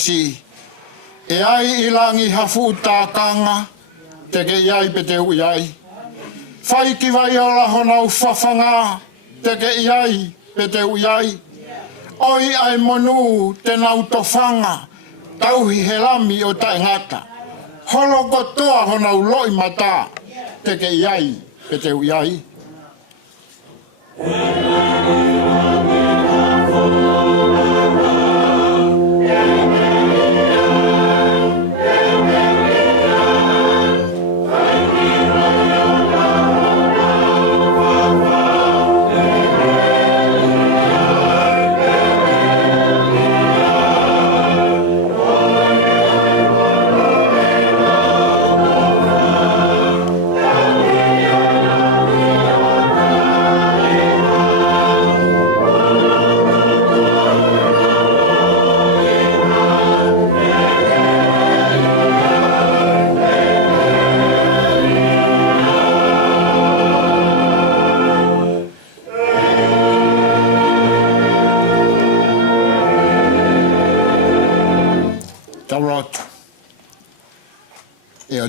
Si e ai i langi hafu tākanga, teke i ai, Fetu'u i ai. Whai ki vai o laho nau whawhanga, teke i ai, Fetu'u i ai. Oi ai monu te nau tofanga, tauhi he lami o tae ngata. Holo kotoa ho nau loi mata, teke i ai, Fetu'u i ai.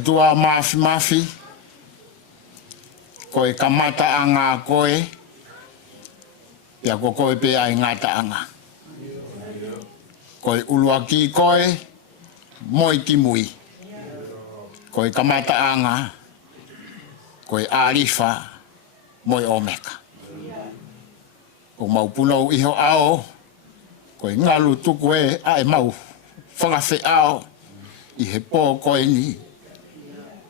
Dua mafi koe kamata anga koe ia ko koe pe ai ngata anga koe uluaki koe moi ki mui koe kamata anga koe arifa moi omeka o mau puno iho ao koe ngalu tuku e ai mau whangawhi ao i he pō koe ni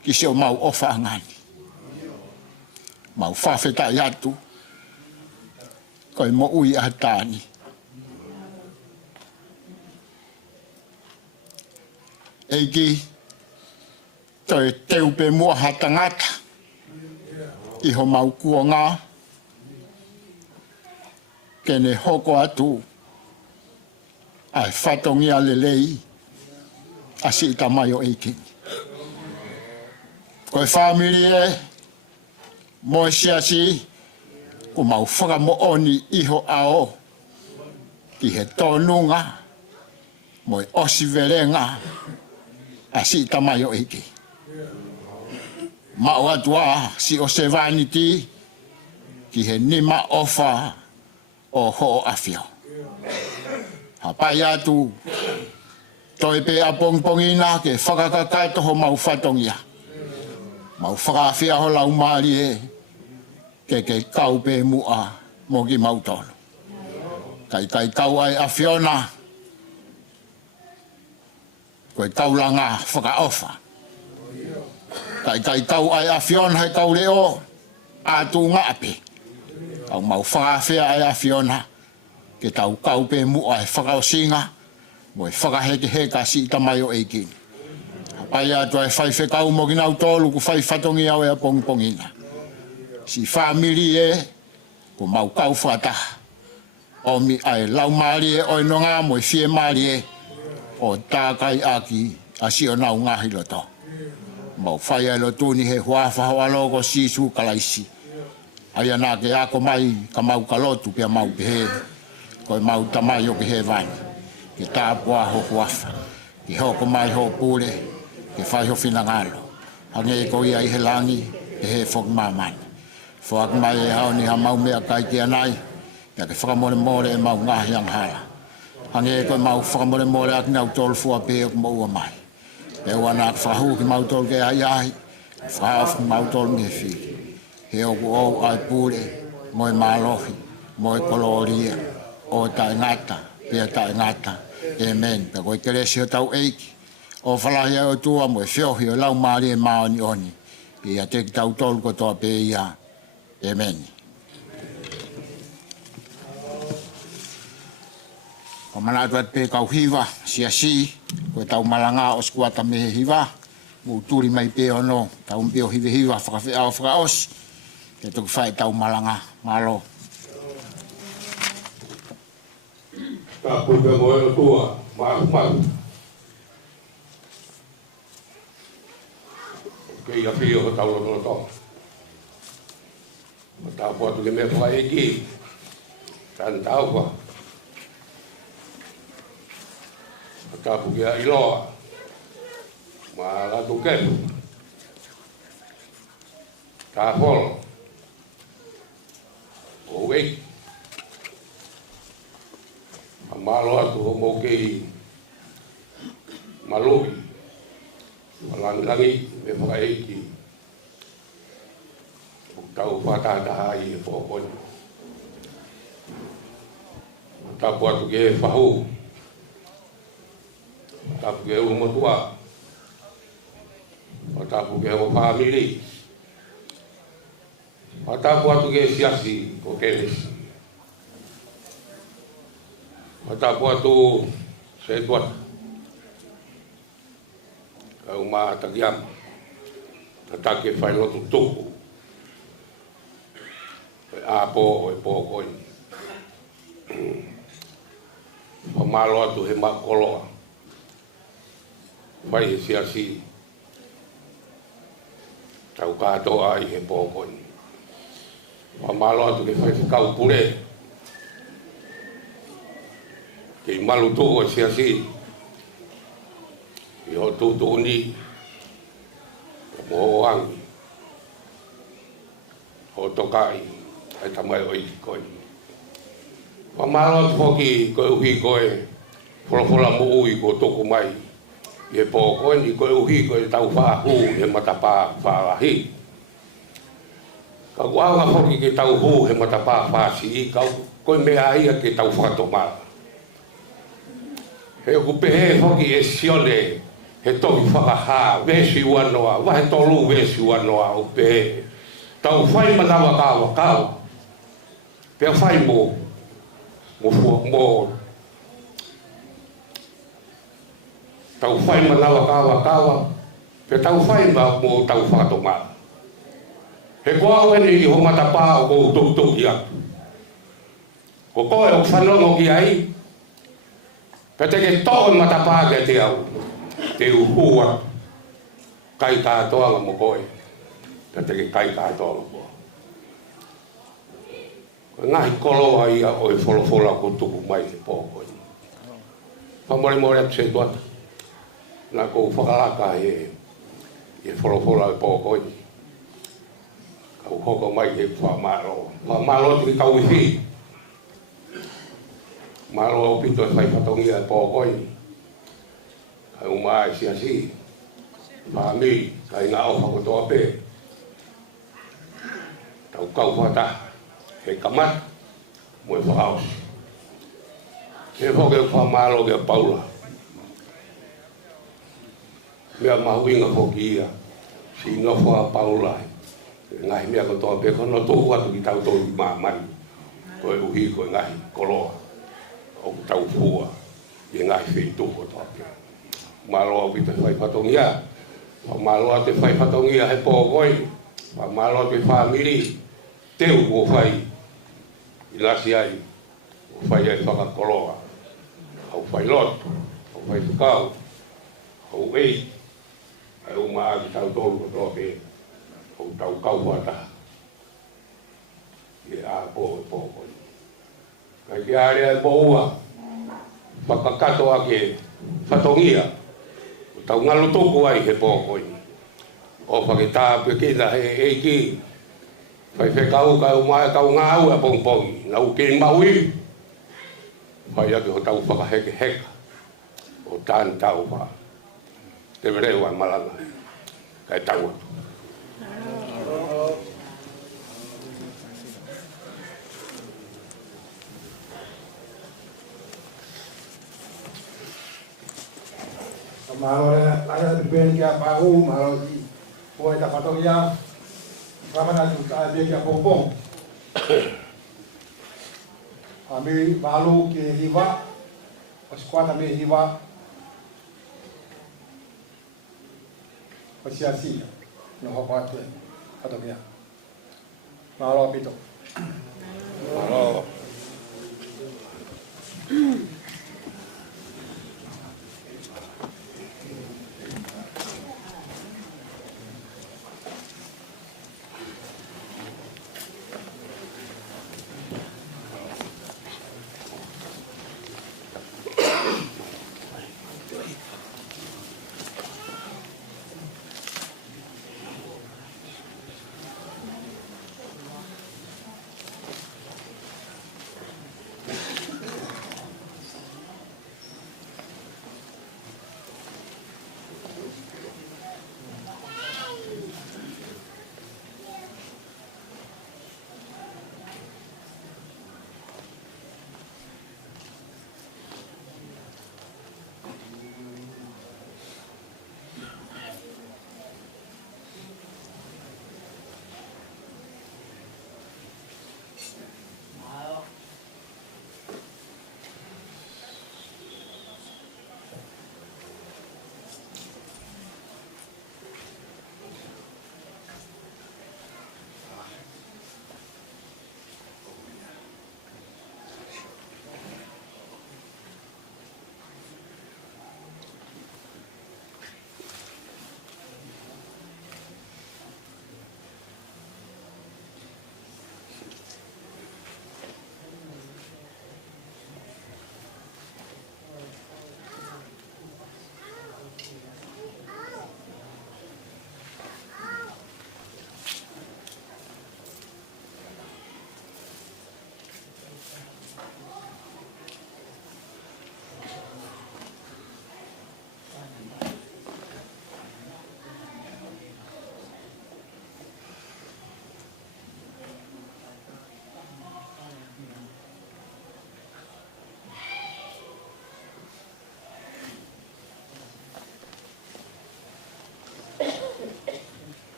ki seo mau ofa ngani. Mau whawheta i atu. koe mo ui a tāni. Eiki, toi teu pe mua hatangata, iho mau kua ngā, kene hoko atu, ai whatongi a lelei, a si ita mai o eiki. Koe whamiri e, moe siasi, ko mau whaka mo oni iho ao, ki he tōnunga, moe osi verenga, a si ita mai o eiki. Mao atua si o se vaniti, ki he nima ofa o ho afio. Hapai atu, toi pe a Pongipongina ke whakakakai toho mau whatongia. Mau whakawhia ho lau maari e, ke kau pe mua mo ki mau tolu. Kai kau ai a Fiona, koe kaulanga whakaofa. Kai kau ai a Fiona hei kau leo, a tu ngaape. Kau mau whakawhia ai a Fiona, ke tau kau pe mua e whakaosinga, mo e whakaheke heka si tamai o eikini. Pai atu ai whai whekau mo kinau tolu ku whai whatongi au e a Pongipongina. Si whamiri e, ko mau kau whataha. Omi ai lau maari e oi nonga mo e whie maari e, o tākai aki a si o nau ngahi loto. Mau whai ai lo tūni he huafa hoa logo sisu kalaisi. Ai anā ke ako mai ka mau kalotu pia mau pehe, koe mau tamai o ke he vani. Ke tāpua ho huafa, ke hoko mai ho pūre, ke whai ho whinangalo. Hange e koi ai he langi, ke he whok mamani. Whak mai e hao ni ha mau mea kai ki anai, ya ke whakamore more e mau ngahi ang hala. Hange e koi mau whakamore more aki nau tolu fua pe o kuma ua mai. Pe ua nāk whahu ki mau tolu ke ai ai, whahaf ki mau tolu nge whiki. He oku ou ai pūre, moe mālohi, moe koloria, o tai ngata, pia tai ngata. Amen. Pe koe keresi o tau eiki. O whalahi o tua mo e whiohi o lau maari e maoni oni. Ia te ki tau tolu ko toa pe ia. Amen. O manatu at pe kau hiva, si, koe tau malanga o skuata me hiva. Mu turi mai pe ono, tau mpio hiva, whakawhia o whakaosi. Ke tuku whai tau malanga, malo. Ka puka moe o tua, maru. Ke ia whio ho tau lono tō. Ma tā puatu ke mea whai e ki. Taani Taufa. Ma tā puke a iloa. Ma ratu kepu. Tā holo. O wei. Malo atu ho mo kei malui malangi me whakaeki o tau whatataha i e whokoni tapu atu ke e whahu tapu ke e umotua tapu ke e o whamiri tapu atu ke e siasi ko kenesi Mata puatu se tuat kau ma tagiam tatake fai lo tutu apo e pokoi pamalo tu he makolo fai siasi tau kato ai he pokoi pamalo tu ke fai kau pure ke malu tu o siasi i ho tu ni mo ang ho tokai ai tamai o i koi pa malo foki ko uhi koe fola mo ui ko toku mai e po ko ni ko uhi ko tau fa hu e matapa fa hi ka wa foki ke tau hu e matapa fa si ka ko me ai ke tau fa to ma he kupe he hoki e siole he toki whakaha vesi wanoa wahe tolu vesi wanoa upe tau whai manawa kawa pia whai mo mo tau whai manawa kawa pe tau whai mo tau whakatoma he koa wene I ho matapa o kou tuk ia ko koe o whanongo ki ai pe te ke tō matapa ke te au te uhua kai kātoanga mo koe pe te ke kai kātoanga mo ngahi koloa ia o wholofola ko tuku mai te pōkoe whamore atu se tuata na kou whakalaka e wholofola e pōkoe kau hoko mai ke whamaro te kau iwi maro au pito e whaipatongia e pōkoe kau mai si Mami, kai ngā ofa ko toa pē. Tau kau whata, he kamat, mo e whakaos. He hoke whamalo ke paula. Mea mahuinga hoki ia, si ngofua paula. Ngahi mea ko toa pē, kono tōku atu ki tau tōu I māmani. Ko e uhi ko e ngahi koloa. O ku tau fua, I ngahi Fetu'u ko toa pē. Malo au pita whaipatongia. Pamalo te whai whatongia he pōkoi, pamalo te whamiri, teu o whai, I lasi ai, o whai ai whakakoloa, au whai loto, au whai whakau, au ei, ai o maa ki tau tōru ko tō pē, au tau kau whata, I a pōkoi. Kai ki area e pōua, whakakato ake whatongia, tau ngalo tōku ai he pōkoi. O whaketā pekina he ki. Whai whekau kau mai kau ngā ua Pongipongi. Nau ke maui. Whai ake ho tau whakaheke heka. O Taani Taufa. Te mereu ai malanga. Kai tau atu. Malo la ben que apagou, malo di. Foi da patogia. Kama na tuta be que apopom. Ami malo que riva. Os quatro me riva. Os assim. No hopato. Patogia. Malo pito. Malo.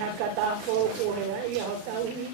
haka tā kōko hea i ho tauhi.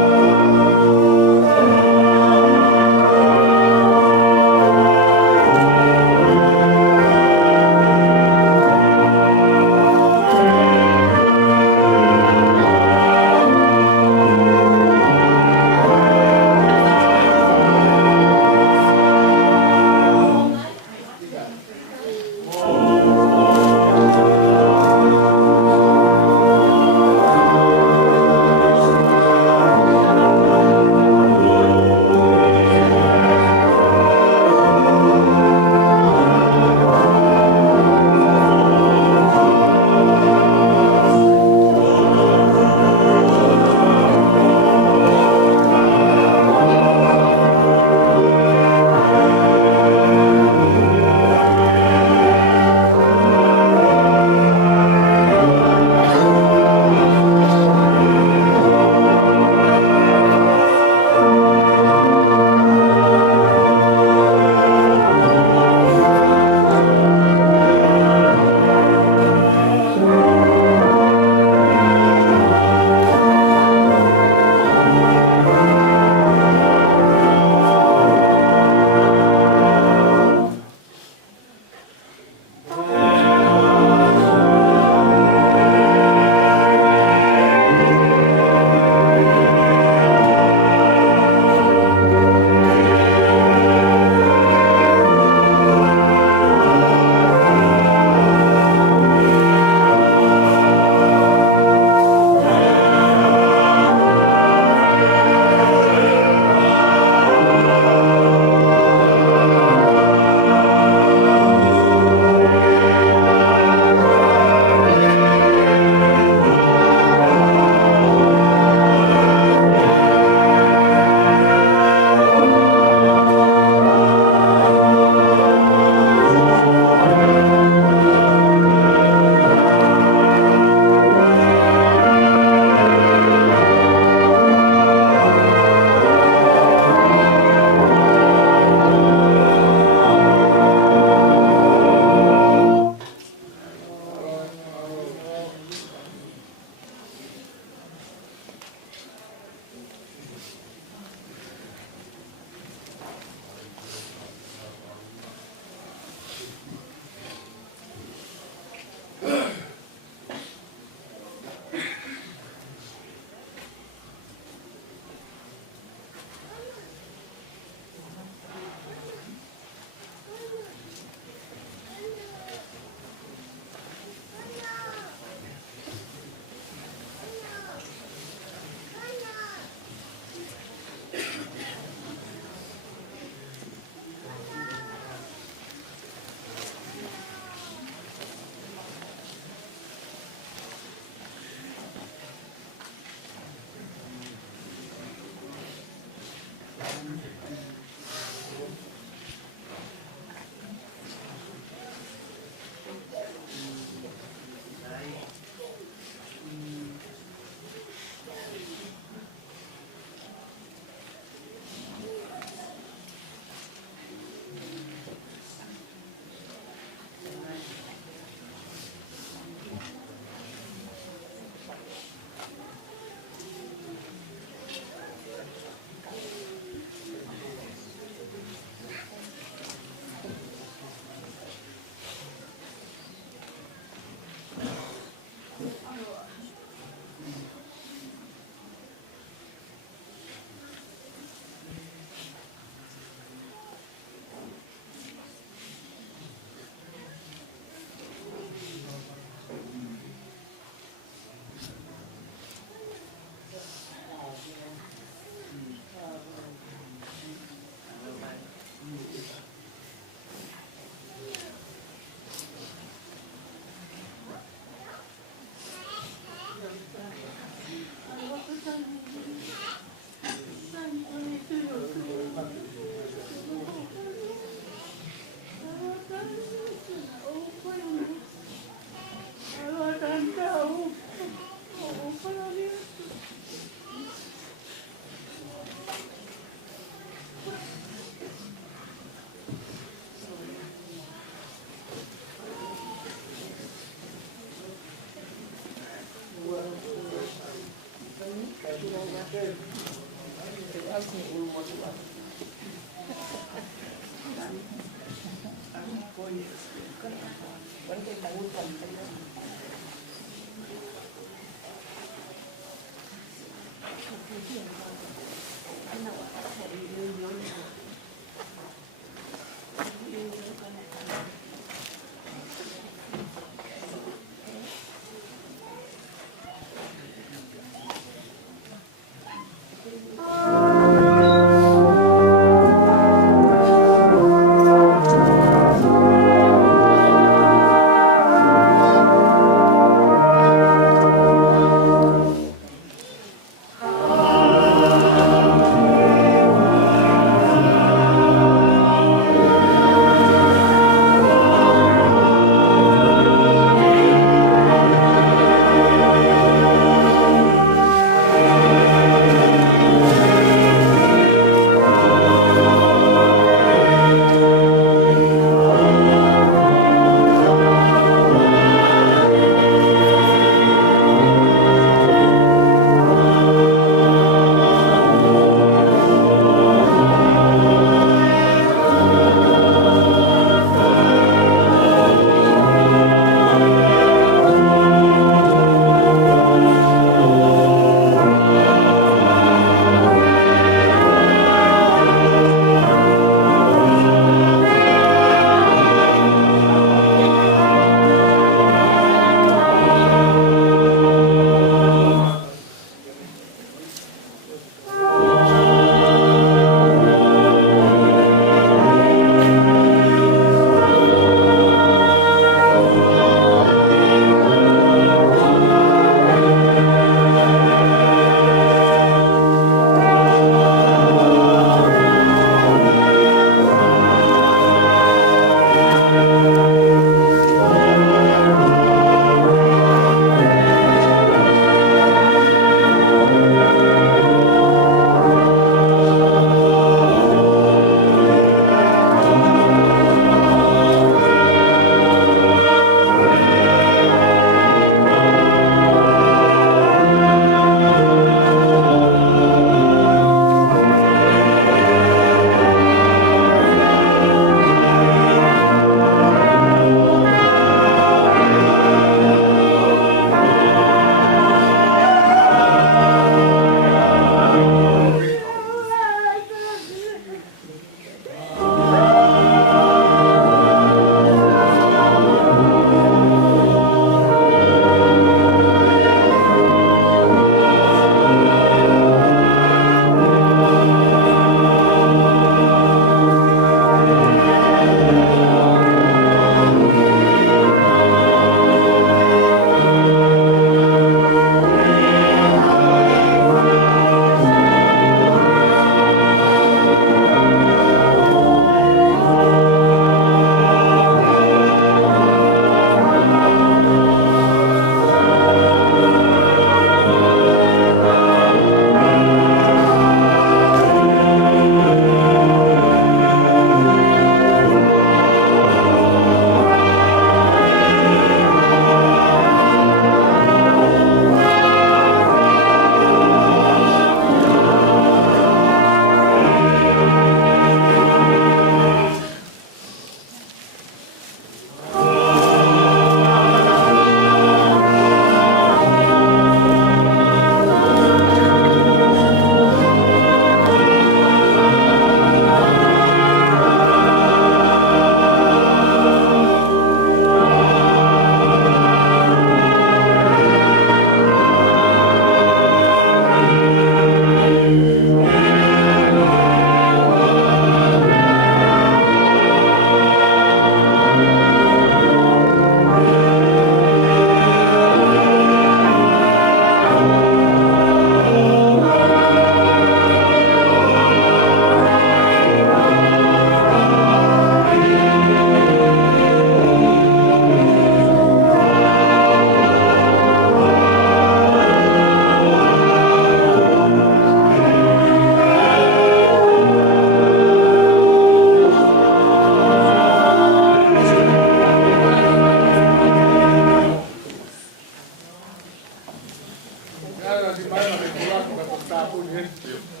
Nada, si mai me cuidado para contar por gente.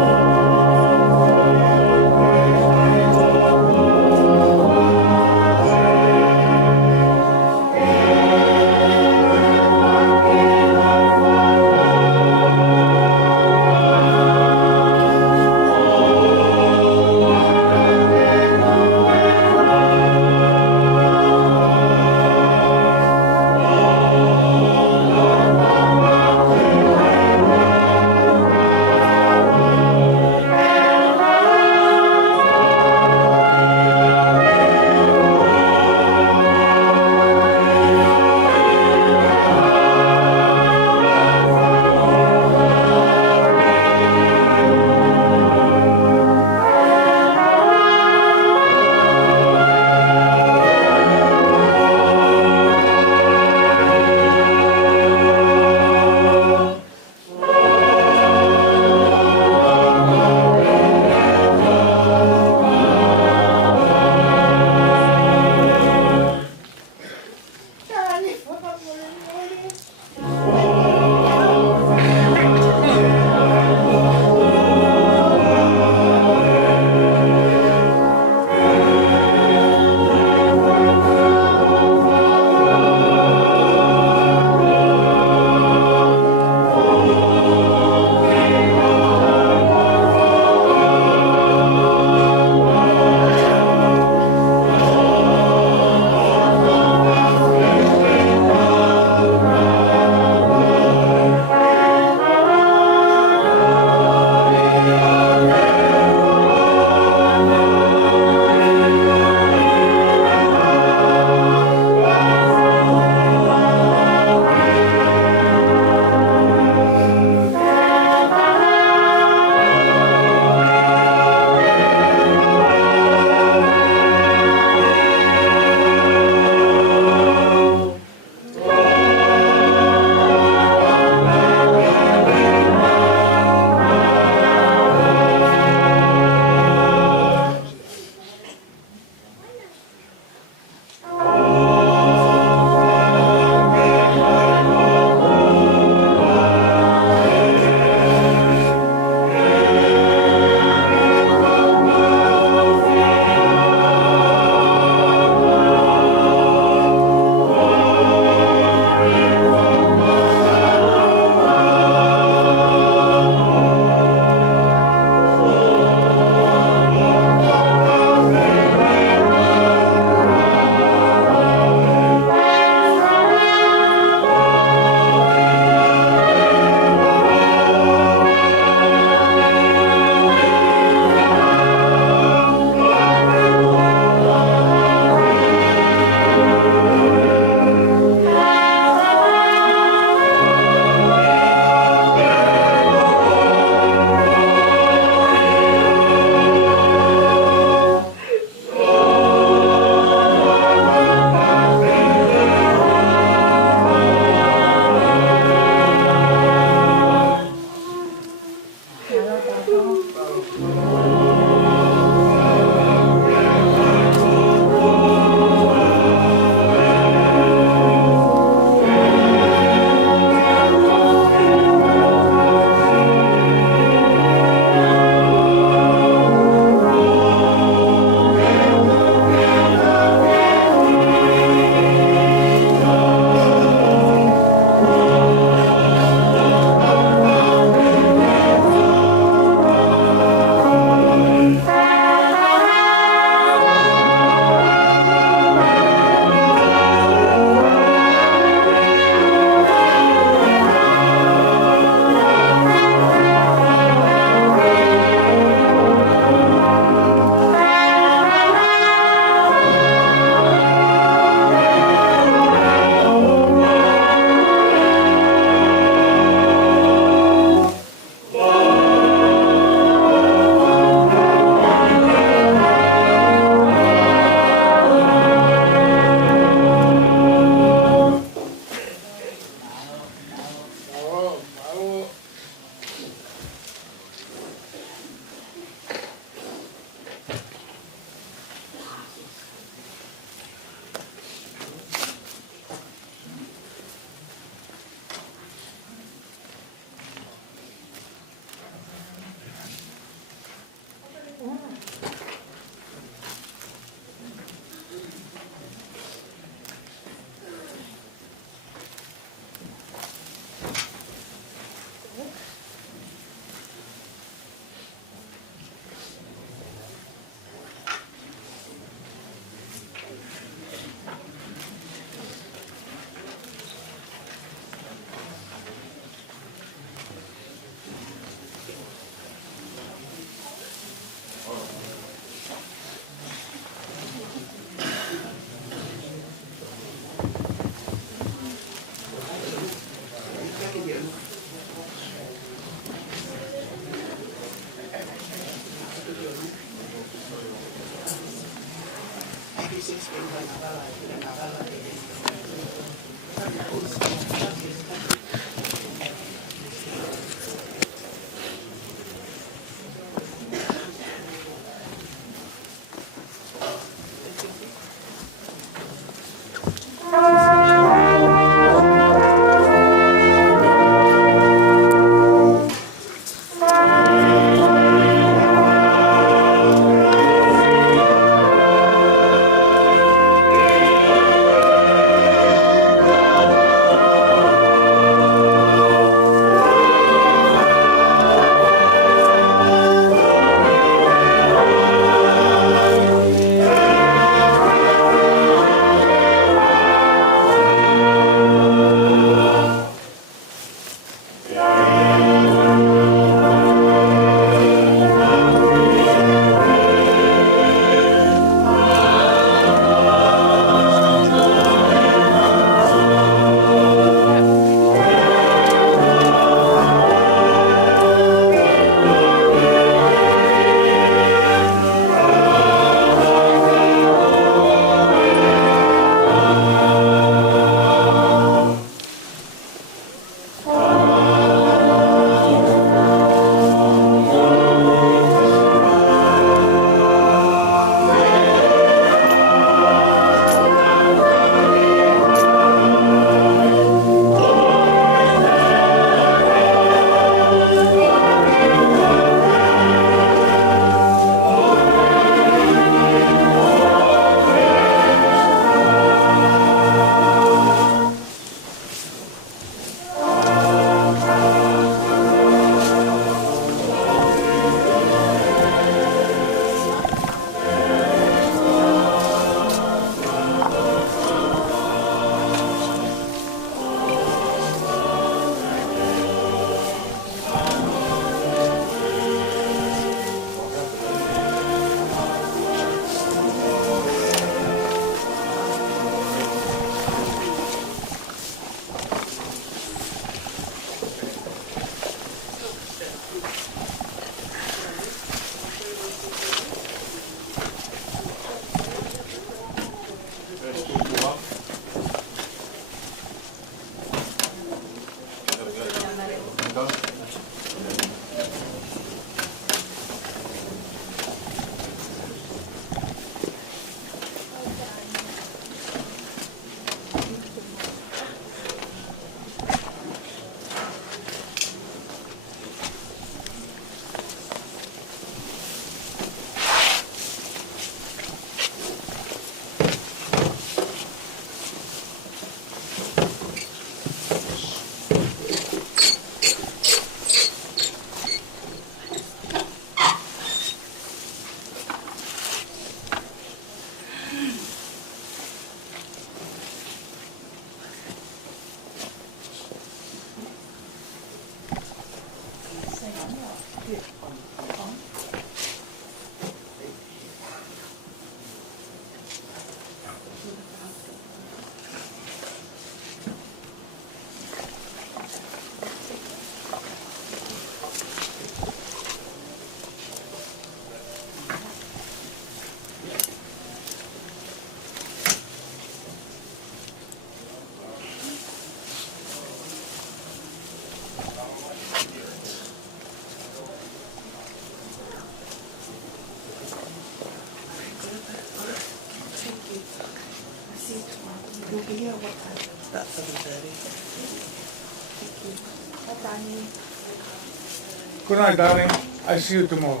Good night, darling. I see you tomorrow.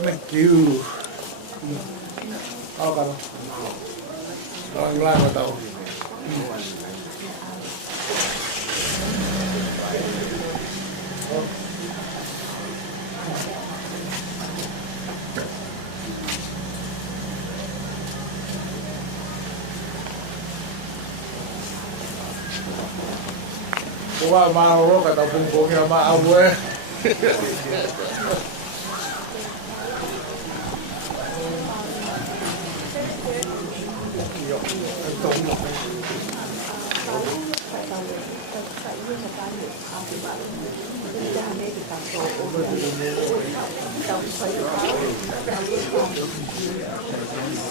Thank you. Ako ka no? Lang na tao. Kuha mauro ka tapong bungi ang maawe. Thank you.